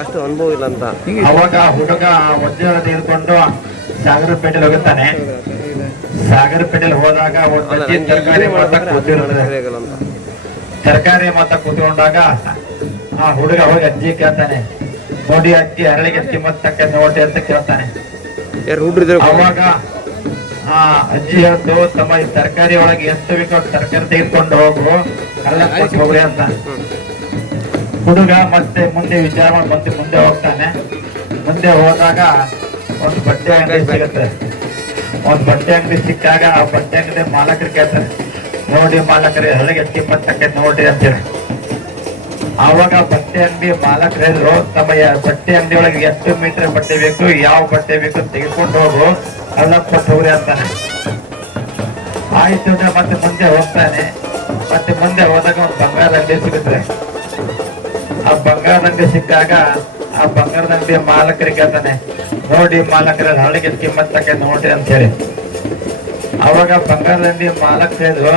ಅಷ್ಟು ಅನುಭವ ಇಲ್ಲ ಅಂತ. ಅವಾಗ ಹುಡುಗ ವಜ್ರ ಹಳ ತೆಗೆದುಕೊಂಡು ಸಾಗರಪೇಟೆಯಲ್ಲಿ ಹೋಗುತ್ತಾನೆ. ಸಾಗರಪೇಟೆಯಲ್ಲಿ ಹೋದಾಗ ಒಂದು ಅಜ್ಜಿ ತರಕಾರಿ ಮಾತಾಕ್ ಕೂತಿರ್ತದೆ. ತರಕಾರಿ ಮಾತಾಕ್ ಕೂತ್ಕೊಂಡಾಗ ಆ ಹುಡುಗ ಹೋಗಿ ಅಜ್ಜಿ ಕೇಳ್ತಾನೆ, ನೋಡಿ ಅಜ್ಜಿ ಅರಳಿಗೆ ಕಿಮ್ಮತ್ ತಕ್ಕ ನೋಡಿ ಅಂತ ಕೇಳ್ತಾನೆ. ಅವಾಗ ಆ ಅಜ್ಜಿ ಹೇಳ್ತು, ತಮ್ಮ ಈ ತರಕಾರಿ ಒಳಗೆ ಎಷ್ಟು ಬೇಕೋ ತರಕಾರಿ ತೆಗೆದುಕೊಂಡು ಹೋಗು, ಕಳ್ಳ ಕೊಟ್ಟು ಹೋಗ್ರಿ ಅಂತ. ಹುಡುಗ ಮತ್ತೆ ಮುಂದೆ ವಿಚಾರ ಮಾಡಿ ಮತ್ತೆ ಮುಂದೆ ಹೋಗ್ತಾನೆ. ಮುಂದೆ ಹೋದಾಗ ಒಂದು ಬಟ್ಟೆ ಅಂಗಡಿ ಸಿಗುತ್ತೆ. ಒಂದು ಬಟ್ಟೆ ಅಂಗಡಿ ಸಿಕ್ಕಾಗ ಆ ಬಟ್ಟೆ ಅಂಗಡಿ ಮಾಲಕರು ಕೇಳ್ತಾರೆ, ನೋಡಿ ಮಾಲಕರೇ ಅರಳಿಗೆ ಕಿಮ್ಮತ್ ತಕ್ಕ ನೋಡ್ರಿ ಅಂತೇಳಿ. ಆವಾಗ ಬಟ್ಟೆ ಅಂಗಡಿ ಮಾಲಕರು ಹೇಳಿದ್ರು, ತಮ್ಮ ಬಟ್ಟೆ ಅಂಗಡಿ ಒಳಗೆ ಎಷ್ಟು ಮೀಟರ್ ಬಟ್ಟೆ ಬೇಕು, ಯಾವ ಬಟ್ಟೆ ಬೇಕು ತೆಗೆದುಕೊಂಡು ಹೋಗು, ಕಳ್ಳ ಕೊಟ್ಟು ಹೋಗ್ರಿ ಅಂತಾನೆ. ಆಯ್ತು ಅಂದ್ರೆ ಮತ್ತೆ ಮುಂದೆ ಹೋಗ್ತಾನೆ. ಮತ್ತೆ ಮುಂದೆ ಹೋದಾಗ ಒಂದು ಬಂಗಾರದ ಅಂಗಡಿ ಸಿಗುತ್ತೆ. ಆ ಬಂಗಾರದ ಅಂಗಡಿ ಸಿಕ್ಕಾಗ ಆ ಬಂಗಾರದ ಅಂಗಡಿ ಮಾಲಕರಿಗೆ ಕೇಳ್ತಾನೆ, ನೋಡಿ ಮಾಲಕರ ಹಳಿಗೆ ಕಿಮ್ಮತ್ ತಕ್ಕ ನೋಡ್ರಿ ಅಂತ ಹೇಳಿ. ಅವಾಗ ಬಂಗಾರದ ಅಂಗಡಿ ಮಾಲಕ್ ಹೇಳಿದ್ರು,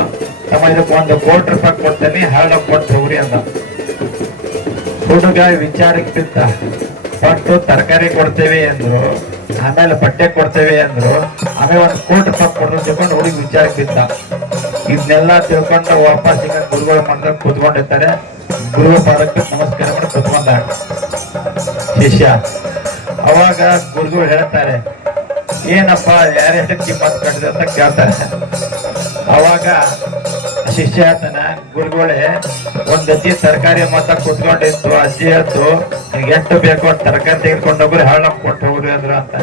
ತಮ್ಮ ಇದಕ್ಕೆ 1 ಕೋಟಿ ರೂಪಾಯಿ ಕೊಡ್ತೇನೆ, ಹರಳ ಕೊಟ್ಟು ಹೋಗ್ರಿ ಅಂತ. ಹುಡುಗ ವಿಚಾರಕ್ಕೆ ಬಿದ್ದ. ಒಟ್ಟು ತರಕಾರಿ ಕೊಡ್ತೇವೆ ಅಂದ್ರು, ಆಮೇಲೆ ಬಟ್ಟೆ ಕೊಡ್ತೇವೆ ಅಂದ್ರು, ಆಮೇಲೆ 1 ಕೋಟಿ ರೂಪಾಯಿ ಕೊಡ್ದು ತಿಳ್ಕೊಂಡು ಹುಡುಗ ವಿಚಾರಕ್ಕೆ ಬಿದ್ದ. ಇದನ್ನೆಲ್ಲ ತಿಳ್ಕೊಂಡು ವಾಪಸ್ ಈಗ ಗುರುಗಳು ಮಂತ್ರ ಕೂತ್ಕೊಂಡಿರ್ತಾರೆ. ಗುರುಗಳ ಪಾದಕ್ಕೆ ನಮಸ್ಕಾರ ಮಾಡಿ ಕೂತ್ಕೊಂಡ ಶಿಷ್ಯ. ಅವಾಗ ಗುರುಗಳು ಹೇಳ್ತಾರೆ, ಏನಪ್ಪ ಯಾರೆಷ್ಟು ಕಿಮ್ಮತ್ ಕಟ್ಟಿದೆ ಅಂತ ಕೇಳ್ತಾರೆ. ಅವಾಗ ಶಿಷ್ಯ ಆತನ ಗುರುಗಳೇ ಒಂದ್ ಅಜ್ಜಿ ತರಕಾರಿ ಮತ್ತ ಕುತ್ಕೊಂಡಿತ್ತು, ಅಜ್ಜಿ ಎದ್ದು ಎಷ್ಟು ಬೇಕೋ ತರಕಾರಿ ತೆಗೆದುಕೊಂಡು ಹೋಗ್ರಿ, ಹಳ್ಳ ಕೊಟ್ಟು ಹೋಗ್ರಿ ಅಂದ್ರು ಅಂತ.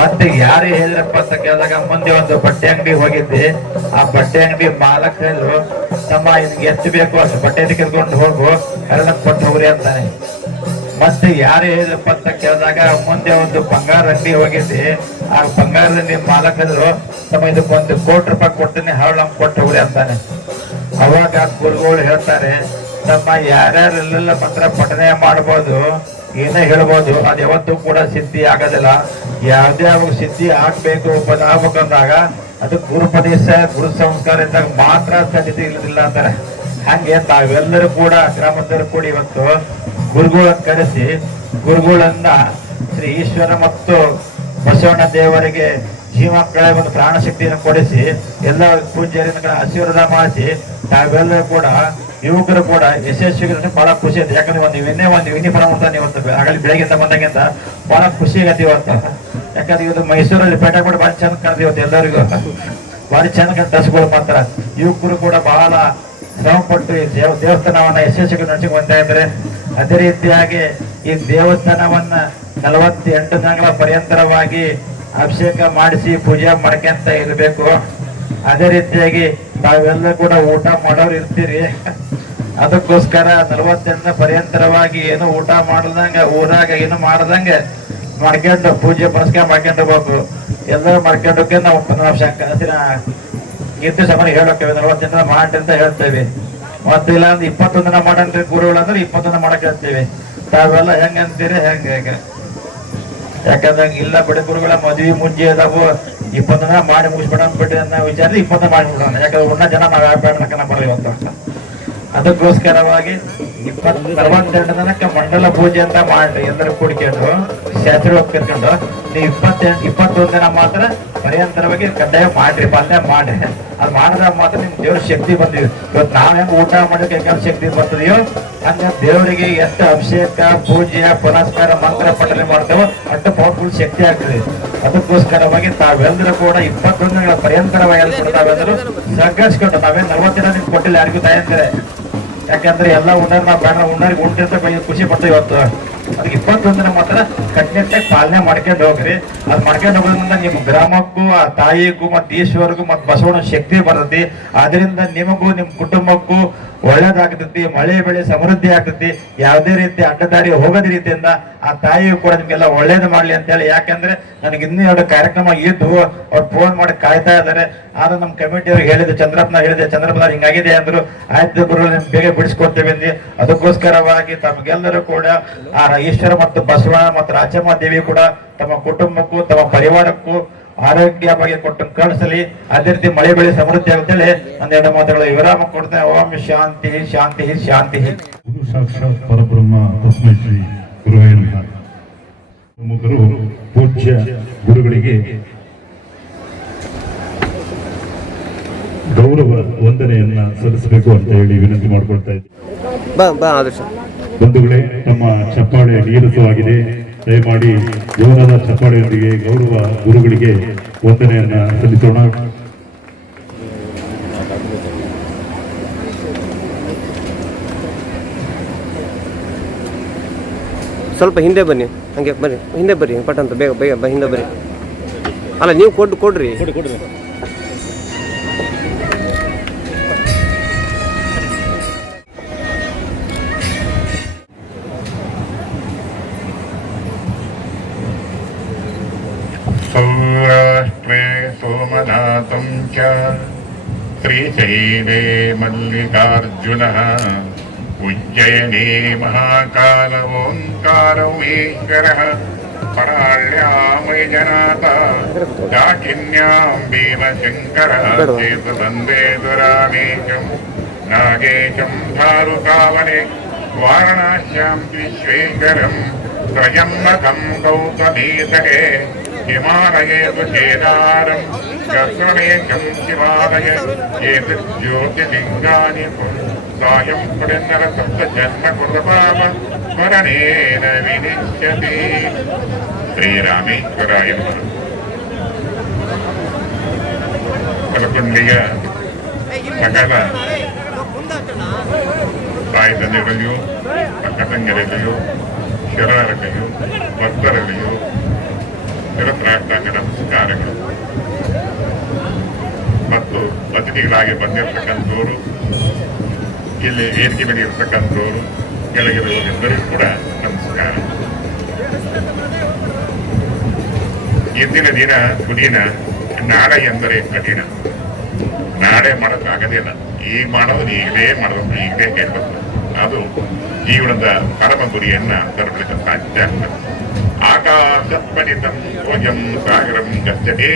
ಮತ್ತೆ ಯಾರು ಹೇಳಿದ್ರಪ್ಪ ಅಂತ ಕೇಳಿದಾಗ ಮುಂದೆ ಒಂದು ಬಟ್ಟೆ ಅಂಗಡಿ ಹೋಗಿದ್ದೆ, ಆ ಬಟ್ಟೆ ಅಂಗಡಿ ಮಾಲಕ್ ಹೇಳಿದ್ರು, ತಮ್ಮ ನಿನ್ಗೆ ಎಷ್ಟು ಬೇಕೋ ಅಷ್ಟು ಬಟ್ಟೆ ತೆಗೆದುಕೊಂಡು ಹೋಗು, ಹಳ್ಳ ಕೊಟ್ಟು ಹೋಗ್ರಿ ಅಂತಾನೆ. ಮತ್ತೆ ಯಾರು ಹೇಳಿದ್ರಪ್ಪ ಅಂತ ಕೇಳಿದಾಗ ಮುಂದೆ ಒಂದು ಬಂಗಾರ ಅಂಗಡಿ ಹೋಗಿದ್ದೆ, ಆ ಬಂಗಾರದಲ್ಲಿ ಮಾಲಕರು ತಮ್ಮ ಇದಕ್ಕೆ ₹1 ಕೋಟಿ ಕೊಡ್ತೀನಿ, ಹರಳು ಕೊಟ್ಟು ಹೋಗ್ರಿ ಅಂತಾನೆ. ಅವಾಗ ಗುರುಗಳು ಹೇಳ್ತಾರೆ, ತಮ್ಮ ಯಾರ್ಯಾರೆಲ್ಲ ಮಂತ್ರ ಪಠನೆ ಮಾಡ್ಬೋದು, ಏನೇ ಹೇಳ್ಬೋದು, ಅದು ಯಾವತ್ತೂ ಕೂಡ ಸಿದ್ಧಿ ಆಗೋದಿಲ್ಲ. ಯಾವುದೇ ಅವಾಗ ಸಿದ್ಧಿ ಆಗ್ಬೇಕು ಆಗ್ಬೇಕಂದಾಗ ಅದು ಗುರುಪದೇಶ ಗುರು ಸಂಸ್ಕಾರ ಇದ್ದಾಗ ಮಾತ್ರ ಸಾಧ್ಯತೆ ಇಲ್ಲದಿಲ್ಲ ಅಂತಾರೆ. ಹಂಗೆ ತಾವೆಲ್ಲರೂ ಕೂಡ ಗ್ರಾಮಸ್ಥರು ಕೂಡಿ ಇವತ್ತು ಗುರುಗಳನ್ನ ಕರೆಸಿ ಗುರುಗಳನ್ನ ಶ್ರೀ ಈಶ್ವರ ಮತ್ತು ಬಸವಣ್ಣ ದೇವರಿಗೆ ಜೀವಗಳ ಒಂದು ಪ್ರಾಣ ಶಕ್ತಿಯನ್ನು ಕೊಡಿಸಿ ಎಲ್ಲ ಪೂಜ್ಯರಿಂದ ಆಶೀರ್ವಾದ ಮಾಡಿಸಿ ತಾವೆಲ್ಲರೂ ಕೂಡ ಯುವಕರು ಕೂಡ ಯಶಸ್ವಿಗಳು ಬಹಳ ಖುಷಿ ಐತೆ. ಯಾಕಂದ್ರೆ ಒಂದು ಯೂನಿಫಾರ್ಮ್ ಅಂತ ಇವತ್ತು ಆಗಲಿ ಬೆಳಗ್ಗೆಯಿಂದ ಬಂದಾಗಿಂದ ಬಹಳ ಖುಷಿ ಆಗತ್ತೆ ಇವತ್ತು. ಯಾಕಂದ್ರೆ ಇವತ್ತು ಮೈಸೂರಲ್ಲಿ ಪೇಟ ಕೂಡ ಭಾಳ ಚಂದ ಕಾಣ್ತೀವಿ ಇವತ್ತು, ಎಲ್ಲರಿಗೂ ಭಾರಿ ಚಂದ ಕಾಣ ಡ್ರೆಸ್ಗಳು ಮಾತ್ರ. ಯುವಕರು ಕೂಡ ಬಹಳ ಶ್ರಮಪಟ್ಟು ಈ ದೇವಸ್ಥಾನವನ್ನ ಯಶಸ್ವಿಗೆ ನಡೆಸಿಕೊಂಡು ಬರ್ತಾ ಇದ್ದಾರೆ. ಅದೇ ರೀತಿಯಾಗಿ ಈ ದೇವಸ್ಥಾನವನ್ನ 48 ದಿನಗಳ ಪರ್ಯಂತರವಾಗಿ ಅಭಿಷೇಕ ಮಾಡಿಸಿ ಪೂಜೆ ಮಾಡ್ಕೊಂತ ಇರಬೇಕು. ಅದೇ ರೀತಿಯಾಗಿ ತಾವೆಲ್ಲ ಕೂಡ ಊಟ ಮಾಡೋರು ಇರ್ತೀರಿ, ಅದಕ್ಕೋಸ್ಕರ 48 ಪರ್ಯಂತರವಾಗಿ ಏನು ಊಟ ಮಾಡ್ದಂಗ ಊರಾಗ ಏನು ಮಾಡ್ದಂಗೆ ಮಾಡ್ಕೊಂಡು ಪೂಜೆ ಪುನಸ್ಕಾರ ಮಾಡ್ಕೊಂಡಿರ್ಬೇಕು. ಎಲ್ಲರೂ ಮಾಡ್ಕೊಂಡೋಕೆ ನಾವು 15 ಗೀತೆ ಸಮಾನ ಹೇಳೋಕೆ 40 ದಿನ ಮಾಡಿ ಅಂತ ಹೇಳ್ತೇವೆ. ಮತ್ತೆ ಇಲ್ಲ ಅಂದ್ರೆ 21 ದಿನ ಮಾಡಂದ್ರೆ ಗುರುಗಳು ಅಂದ್ರೆ 21 ದಿನ ಮಾಡಕ್ ಹೇಳ್ತೇವೆ. ತಾವೆಲ್ಲ ಹೆಂಗ ಅಂತೀರಿ ಹೆಂಗ? ಯಾಕಂದ್ರೆ ಇಲ್ಲ ಬಿಡಿ ಗುರುಗಳ ಮದ್ವಿ ಮುಂಜೆ ಅದಾವು 20 ದಿನ ಮಾಡಿ ಮುಗಿಸ್ಬೇಡ ಬಿಡ್ರಿ ಅನ್ನೋ ವಿಚಾರ 20 ಮಾಡಿಬಿಡೋಣ. ಯಾಕಂದ್ರೆ ಉಣ್ಣ ಜನ ನಾವು ಯಾಕೆ ಬರಲಿ ಅಂತ. ಅದಕ್ಕೋಸ್ಕರವಾಗಿ 42 ದಿನಕ್ಕೆ ಮಂಡಲ ಪೂಜೆ ಅಂತ ಮಾಡ್ರಿ, ಎಲ್ಲರೂ ಕೂಡ್ಕೊಂಡು ಶಾಸ್ತ್ರಿ ಹೋಗ್ತಿರ್ಕೊಂಡು ನೀವು 21 ದಿನ ಮಾತ್ರ ಪರ್ಯಂತರವಾಗಿ ಕಡ್ಡಾಯ ಮಾಡ್ರಿ, ಪಾಲನೆ ಮಾಡ್ರಿ. ಅದು ಮಾಡಿದಾಗ ಮಾತ್ರ ನಿಮ್ ದೇವ್ರ ಶಕ್ತಿ ಬಂದಿವಿ. ಇವತ್ತು ನಾವ್ ಹೆಂಗ್ ಊಟ ಮಾಡೋಕೆ ಹೆಂಗ ಶಕ್ತಿ ಬರ್ತದೆಯೋ ಹಂಗ ದೇವರಿಗೆ ಎಷ್ಟು ಅಭಿಷೇಕ ಪೂಜೆ ಪುನಸ್ಕಾರ ಮಂತ್ರ ಪಠನೆ ಮಾಡ್ತೇವೋ ಅಷ್ಟು ಪವರ್ಫುಲ್ ಶಕ್ತಿ ಆಗ್ತದೆ. ಅದಕ್ಕೋಸ್ಕರವಾಗಿ ತಾವೆಲ್ಲರೂ ಕೂಡ 21 ದಿನಗಳ ಪರ್ಯಂತರವಾಗಿ ತಾವೆಲ್ಲರೂ ಸಂಘರ್ಷಕೊಂಡು ನಾವೇನ್ 40 ದಿನ ನಿಮ್ಗೆ ಕೊಟ್ಟಿಲ್ಲ ಯಾರಿಗೂ ತಾಯಂತಾರೆ. ಯಾಕಂದ್ರೆ ಎಲ್ಲ ಉಣ್ಣರ್ ನಾವು ಬೇಡ ಉಣ್ಣರಿಗೆ ಉಂಟಿರ್ತ ಖುಷಿ ಪಡ್ತೇವೆ ಇವತ್ತು. ಅದಕ್ಕೆ 21 ದಿನ ಮಾತ್ರ ಕಟ್ಟನಿಟ್ಟಾಗಿ ಪಾಲನೆ ಮಾಡ್ಕೊಂಡು ಹೋಗ್ರಿ. ಅದು ಮಾಡ್ಕೊಂಡು ಹೋಗೋದ್ರಿಂದ ನಿಮ್ಮ ಗ್ರಾಮಕ್ಕೂ ಆ ತಾಯಿಗೂ ಮತ್ತು ಈಶ್ವರಿಗೂ ಮತ್ತು ಬಸವಣ್ಣ ಶಕ್ತಿ ಬರ್ತೈತಿ. ಅದರಿಂದ ನಿಮಗೂ ನಿಮ್ಮ ಕುಟುಂಬಕ್ಕೂ ಒಳ್ಳೇದಾಗ್ತೈತಿ, ಮಳೆ ಬೆಳೆ ಸಮೃದ್ಧಿ ಆಗ್ತೈತಿ. ಯಾವುದೇ ರೀತಿ ಅಡ್ಡದಾರಿ ಹೋಗೋದ ರೀತಿಯಿಂದ ಆ ತಾಯಿಯು ಕೂಡ ನಿಮ್ಗೆಲ್ಲ ಒಳ್ಳೇದು ಮಾಡ್ಲಿ ಅಂತ ಹೇಳಿ. ಯಾಕಂದ್ರೆ ನನಗೆ ಇನ್ನೂ 2 ಕಾರ್ಯಕ್ರಮ ಇದ್ದು ಅವ್ರು ಫೋನ್ ಮಾಡಿ ಕಾಯ್ತಾ ಇದ್ದಾರೆ. ಆದ್ರೆ ನಮ್ಮ ಕಮಿಟಿಯವ್ರಿಗೆ ಹೇಳಿದೆ, ಚಂದ್ರಪ್ಪನ ಹೇಳಿದೆ, ಚಂದ್ರಪ್ಪನ ಹಿಂಗಾಗಿದೆ ಅಂದ್ರು. ಆಯ್ತು ಗುರು ನಿಮ್ಗೆ ಬೇಗ ಬಿಡಿಸ್ಕೊಡ್ತೇವೆ ಅಂದ್ವಿ. ಅದಕ್ಕೋಸ್ಕರವಾಗಿ ತಮಗೆಲ್ಲರೂ ಕೂಡ ಆ ಈಶ್ವರ ಮತ್ತು ಬಸವಣ್ಣ ಮತ್ತು ರಾಚಮ್ಮ ದೇವಿ ಕೂಡ ತಮ್ಮ ಕುಟುಂಬಕ್ಕೂ ತಮ್ಮ ಪರಿವಾರಕ್ಕೂ ಆರೋಗ್ಯ ಬಗ್ಗೆ ಕೊಟ್ಟು ಕಳಿಸಲಿ. ಅದೇ ರೀತಿ ಮಳೆ ಬೆಳೆ ಸಮೃದ್ಧಿ ಆಗುತ್ತೇಳಿ 12 ಮಾತುಗಳ ವಿರಾಮ ಕೊಡ್ತೇನೆ. ಓಂ ಶಾಂತಿ ಶಾಂತಿ ಶಾಂತಿ. ಗುರು ಸಾಕ್ಷಾತ್ ಪರಬ್ರಹ್ಮ ತಸ್ಮೈ ಶ್ರೀ ಗುರುವೇ ನಮಃ. ನಮ್ಮ ಗುರು ಪೂಜ್ಯ ಗುರುಗಳಿಗೆ ಗೌರವ ವಂದನೆಯನ್ನ ಸಲ್ಲಿಸಬೇಕು ಅಂತ ಹೇಳಿ ವಿನಂತಿ ಮಾಡಿಕೊಳ್ತಾ ಇದ್ದೀನಿ. ಬಂಧುಗಳೇ, ನಮ್ಮ ಚಪ್ಪಾಳೆ ನೀರಸವಾಗಿದೆ. ದಯಮಾಡಿ ಜೋರಾದ ಚಪ್ಪಾಳೆಯೊಂದಿಗೆ ಗೌರವ ಗುರುಗಳಿಗೆ ವಂದನೆಯನ್ನ ಸಲ್ಲಿಸೋಣ. ಸ್ವಲ್ಪ ಹಿಂದೆ ಬನ್ನಿ, ಹಂಗೆ ಬರ್ರಿ, ಹಿಂದೆ ಬರ್ರಿ, ಪಟ್ ಅಂತ ಬೇಗ ಬೇಗ ಹಿಂದೆ ಬರ್ರಿ. ಅಲ್ಲ ನೀವು ಕೊಡ್ರಿ. सौराष्ट्रे सोमनाथं च श्रीशैले मल्लिकार्जुनः उज्जयिनी महाकाल ओङ्कारमेश्वरः पराळ्यामयजनाथ दाकिन्यां भीमशङ्करः चेतवन्दे दुरामेशं नागेशं धारुकावने वारणास्यां विश्वेश्वरं त्रयम्बकं गौतमीतटे हिमालयेषु केदारं गस्रमेकं शिवालय एतत् ज्योतिलिङ्गानि सायं पुण्यनरसप्तजन्मकृतपाप स्मरणेन विनिश्यति. श्रीरामेश्वराय नमः. ಕಲಕುಂಡಿಯ ಸಕಲ ತಾಯಿ ತಂದೆಗಳಿಗೂ ಅಕ್ಕ ತಂಗಿಯರಿಗೂ ಶರಣರಿಗೂ ಭಕ್ತರಿಗೂ ನಿರತರಾಗ್ತಾಗ ನಮಸ್ಕಾರಗಳು. ಮತ್ತು ಅತಿಥಿಗಳಾಗಿ ಬಂದಿರತಕ್ಕಂಥವರು, ಇಲ್ಲಿ ವೇದಿಕೆ ಮೇಲೆ ಇರ್ತಕ್ಕಂಥವರು, ಕೆಳಗಿರುವವರೆಲ್ಲರಿಗೂ ಕೂಡ ನಮಸ್ಕಾರ. ಇಂದಿನ ದಿನ ಸುದಿನ ನಾಳೆ ಎಂದರೆ ಕಠಿಣ. ನಾಳೆ ಮಾಡೋಕ್ಕಾಗದಿಲ್ಲ. ಈಗ ಮಾಡೋದು ಈಗಲೇ ಮಾಡೋದು ಈಗಲೇ ಕೇಳಬೇಕು. ಅದು ಜೀವನದ ಪರಮ ಗುರಿಯನ್ನ ತರಲಿಕ್ಕೆ ಸಾಧ್ಯ ಆಗ್ತದೆ. ಆಕಾಶಪಣಿತಂ ಭೋಜಂ ಸಾಗರಂ ಗಚ್ಚತಿ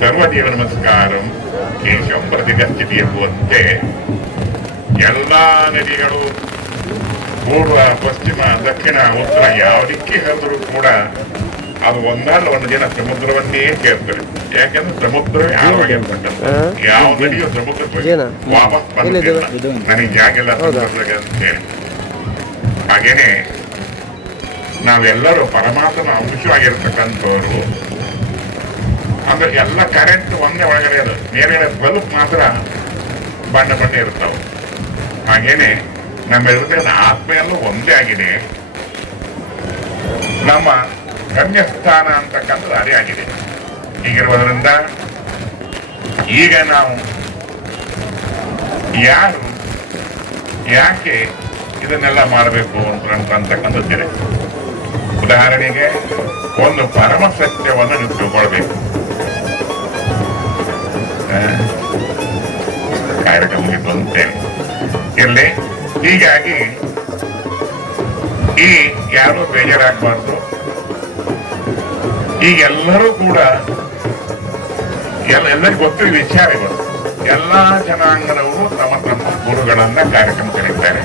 ಸರ್ವದೇವ ನಮಸ್ಕಾರಂ ಕೇಶಂ ಪ್ರತಿ ಗಚ್ಚತಿ ಎಂಬುವಂತೆ ಎಲ್ಲ ನದಿಗಳು ಪೂರ್ವ, ಪಶ್ಚಿಮ, ದಕ್ಷಿಣ, ಉತ್ತರ ಯಾವ ದಿಕ್ಕಿ ಹರಿದರೂ ಕೂಡ ಅದು ಒಂದಲ್ಲ ಒಂದು ದಿನ ಸಮುದ್ರವನ್ನೇ ಸೇರ್ತದೆ. ಯಾಕೆಂದ್ರೆ ಸಮುದ್ರವೇ ಆರೋಗ್ಯಪಟ್ಟದ್ದು. ಯಾವ ನದಿಯು ಸಮುದ್ರಕ್ಕೆ ವಾಪಸ್ ಬಂದಿಲ್ಲ, ನನಗೆ ಜಾಗ ಎಲ್ಲ ಸಮುದ್ರದಾಗ ಅಂತೇಳಿ. ಹಾಗೇನೆ ನಾವೆಲ್ಲರೂ ಪರಮಾತ್ಮನ ಅಂಶವಾಗಿರ್ತಕ್ಕಂಥವ್ರು. ಅಂದ್ರೆ ಎಲ್ಲ ಕರೆಂಟ್ ಒಂದೇ ಒಳಗಡೆ ಅದು, ಮೇಲ್ಗಡೆ ಬಲ್ಬ್ ಮಾತ್ರ ಬಣ್ಣ ಬಣ್ಣ ಇರ್ತಾವೆ. ಹಾಗೇನೆ ನಮ್ಮೆಲ್ಲರ ಆತ್ಮ ಎಲ್ಲ ಒಂದೇ ಆಗಿದೆ. ನಮ್ಮ ಗಮ್ಯಸ್ಥಾನ ಅಂತಕ್ಕಂಥದ್ದು ಅದೇ ಆಗಿದೆ. ಹೀಗಿರುವುದರಿಂದ ಈಗ ನಾವು ಯಾರು ಯಾಕೆ ಇದನ್ನೆಲ್ಲ ಮಾಡಬೇಕು ಅಂತಕ್ಕಂಥದ್ದಿದೆ. ಉದಾಹರಣೆಗೆ ಒಂದು ಪರಮ ಸತ್ಯವನ್ನು ನೀವು ತಿಳ್ಕೊಳ್ಬೇಕು. ಕಾರ್ಯಕ್ರಮ ಮುಗಿತು ಅಂತೇನೆ ಇರಲಿ. ಹೀಗಾಗಿ ಈ ಯಾರು ಬೇಜಾರಾಗಬಾರ್ದು. ಈಗ ಎಲ್ಲರೂ ಕೂಡ ಎಲ್ಲರಿಗೂ ಗೊತ್ತಿರೋ ವಿಚಾರಗಳು. ಎಲ್ಲಾ ಜನಾಂಗದವರು ತಮ್ಮ ತಮ್ಮ ಗುರುಗಳನ್ನ ಕಾರ್ಯಕ್ರಮ ಕರೀತಾರೆ.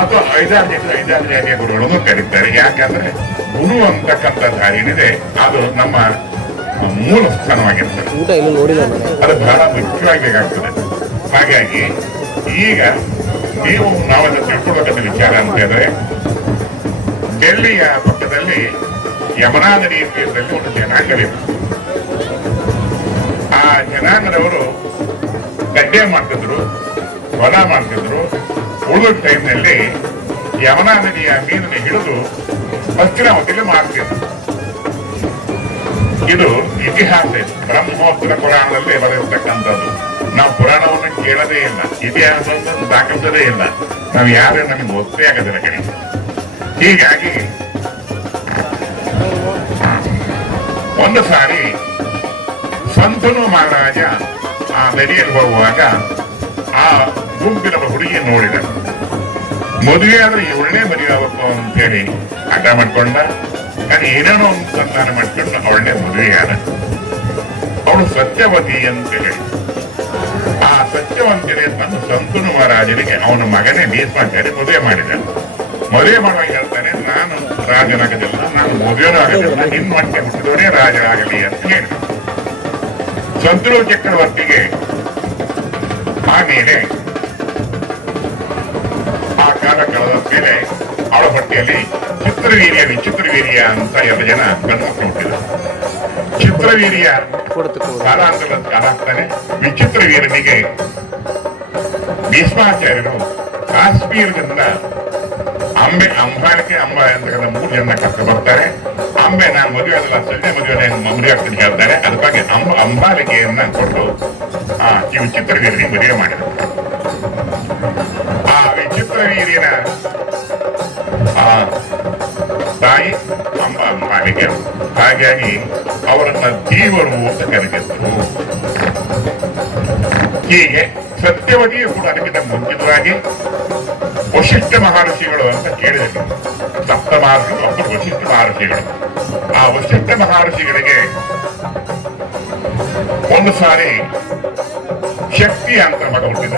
ಅಥವಾ ಐದಾರು ಜನ ಗುರುಗಳನ್ನು ಕರೀತಾರೆ. ಯಾಕಂದ್ರೆ ಗುರು ಅಂತಕ್ಕಂಥದ್ದು ಏನಿದೆ ಅದು ನಮ್ಮ ಮೂಲ ಸ್ಥಾನವಾಗಿರ್ತದೆ. ಅದು ಬಹಳ ಮುಖ್ಯವಾಗಬೇಕಾಗ್ತದೆ. ಹಾಗಾಗಿ ಈಗ ನೀವು ನಾವೆಲ್ಲ ತಿಳ್ಕೊಳ್ಬೇಕಂತ ವಿಚಾರ ಅಂತ ಹೇಳಿದ್ರೆ, ಡೆಲ್ಲಿಯ ಪಕ್ಕದಲ್ಲಿ ಯಮುನಾ ನದಿ ತೀರದಲ್ಲಿ ಒಂದು ಜನಾಂಗವಿದೆ. ಆ ಜನಾಂಗದವರು ಗಡ್ಡೆ ಮಾಡ್ತಿದ್ರು, ಹೊಲ ಮಾಡ್ತಿದ್ರು. ಉಳಿದ ಟೈಮ್ನಲ್ಲಿ ಯಮುನಾ ನದಿಯ ಮೀನನ್ನು ಹಿಡಿದು ಪಶ್ಚಿಮಾವತಿಯಲ್ಲಿ ಮಾಡ್ತಿದ್ರು. ಇದು ಇತಿಹಾಸ. ಬ್ರಹ್ಮೋತ್ತರ ಪುರಾಣದಲ್ಲಿ ಬರೆದಿರ್ತಕ್ಕಂಥದ್ದು. ನಾವು ಪುರಾಣವನ್ನು ಕೇಳೋದೇ ಇಲ್ಲ, ಇತಿಹಾಸವನ್ನು ದಾಖಲಿಸದೇ ಇಲ್ಲ. ನಾವು ಯಾರೇ ನಮಗೆ ಗೊತ್ತೇ ಆಗೋದಿಲ್ಲ ಕಡೆ. ಹೀಗಾಗಿ ಒಂದು ಸಾರಿ ಸಂತನು ಮಹಾರಾಜ ಆ ನದಿಯಲ್ಲಿ ಬರುವಾಗ ಆ ಗುಂಪಿನ ಹುಡುಗಿ ನೋಡಿದ. ಮದುವೆ ಆದ್ರೆ ಇವಳನ್ನೇ ಮದುವೆ ಆಗಬೇಕು ಅಂತೇಳಿ ಹಠ ಮಾಡ್ಕೊಂಡ. ನಾನು ಏನೇನೋ ಒಂದು ಸಂಧಾನ ಮಾಡ್ಕೊಂಡು ಅವಳನ್ನೇ ಮದುವೆಯಾದ. ಅವಳು ಸತ್ಯವತಿ ಅಂತೇಳಿ. ಆ ಸತ್ಯವಂತನೇ ತನ್ನ ಸಂತನು ಮಹಾರಾಜನಿಗೆ ಅವನ ಮಗನೇ ಭೀಷ್ಮಾಚಾರ್ಯ ಮದುವೆ ಮಾಡಿದ. ಮದುವೆ ಮಾಡುವಾಗ ಹೇಳ್ತಾನೆ, ನಾನು ರಾಜನಾಗದಿಲ್ಲ, ನಾನು ಮದುವೆನೂ ಆಗೋದಿಲ್ಲ, ನಿನ್ನ ಹೊಟ್ಟೆ ಹುಟ್ಟಿದವರೇ ರಾಜ ಆಗಲಿ ಅಂತ ಹೇಳಿ. ಸಂತನು ಚಕ್ರವರ್ತಿಗೆ ಆಮೇಲೆ ಆ ಕಾಲ ಕಳೆದ ಮೇಲೆ ಅವಳ ಹೊಟ್ಟೆಯಲ್ಲಿ ಚಿತ್ರವೀರ್ಯ ವಿಚಿತ್ರವೀರ್ಯ ಅಂತ 2 ಜನ ಗಂಡುಮಕ್ಕಳು ಹುಟ್ಟಿದರು. ಚಿತ್ರವೀರ್ಯ ಕಾಲಾಂತರದ ಕಾಲಾಗ್ತಾನೆ. ವಿಚಿತ್ರವೀರನಿಗೆ ಭೀಷ್ಮಾಚಾರ್ಯರು ಕಾಶ್ಮೀರದಿಂದ ಅಂಬಾಲಿಕೆ ಅಂತಕ್ಕಂಥ 3 ಜನ ಕರ್ಕೊಂಡು ಬರ್ತಾರೆ. ಅಂಬೆ ನಾನು ಮದುವೆ ಆಗಲ್ಲ, ಸಂಜೆ ಮದುವೆ ಮದುವೆ ಆಗ್ತೀನಿ ಹೇಳ್ತಾರೆ. ಅದಕ್ಕಾಗಿ ಅಂಬಾಲಿಕೆಯನ್ನ ಕೊಟ್ಟು ಆ ವಿಚಿತ್ರವೀರನಿಗೆ ಮದುವೆ ಮಾಡಿದರು. ಆ ವಿಚಿತ್ರವೀರ್ಯನ ತಾಯಿ ಅಂಬಾಲಿಕೆ. ಹಾಗಾಗಿ ಅವರನ್ನ ದೇವರು ಅಂತ ಕರೆದಿದ್ದರು. ಹೀಗೆ ಸತ್ಯವತಿಯು ಕೂಡ ಅದಕ್ಕಿಂತ ಮುಂಚಿತವಾಗಿ ವಶಿಷ್ಠ ಮಹರ್ಷಿಗಳು ಅಂತ ಕೇಳಿದರು. ಸಪ್ತ ಮಹರ್ಷಿಗಳು, ಒಬ್ಬರು ವಶಿಷ್ಠ ಮಹರ್ಷಿಗಳು. ಆ ವಶಿಷ್ಠ ಮಹರ್ಷಿಗಳಿಗೆ ಒಂದು ಸಾರಿ ಶಕ್ತಿ ಅಂತ ಮಗ ಹುಟ್ಟಿದ.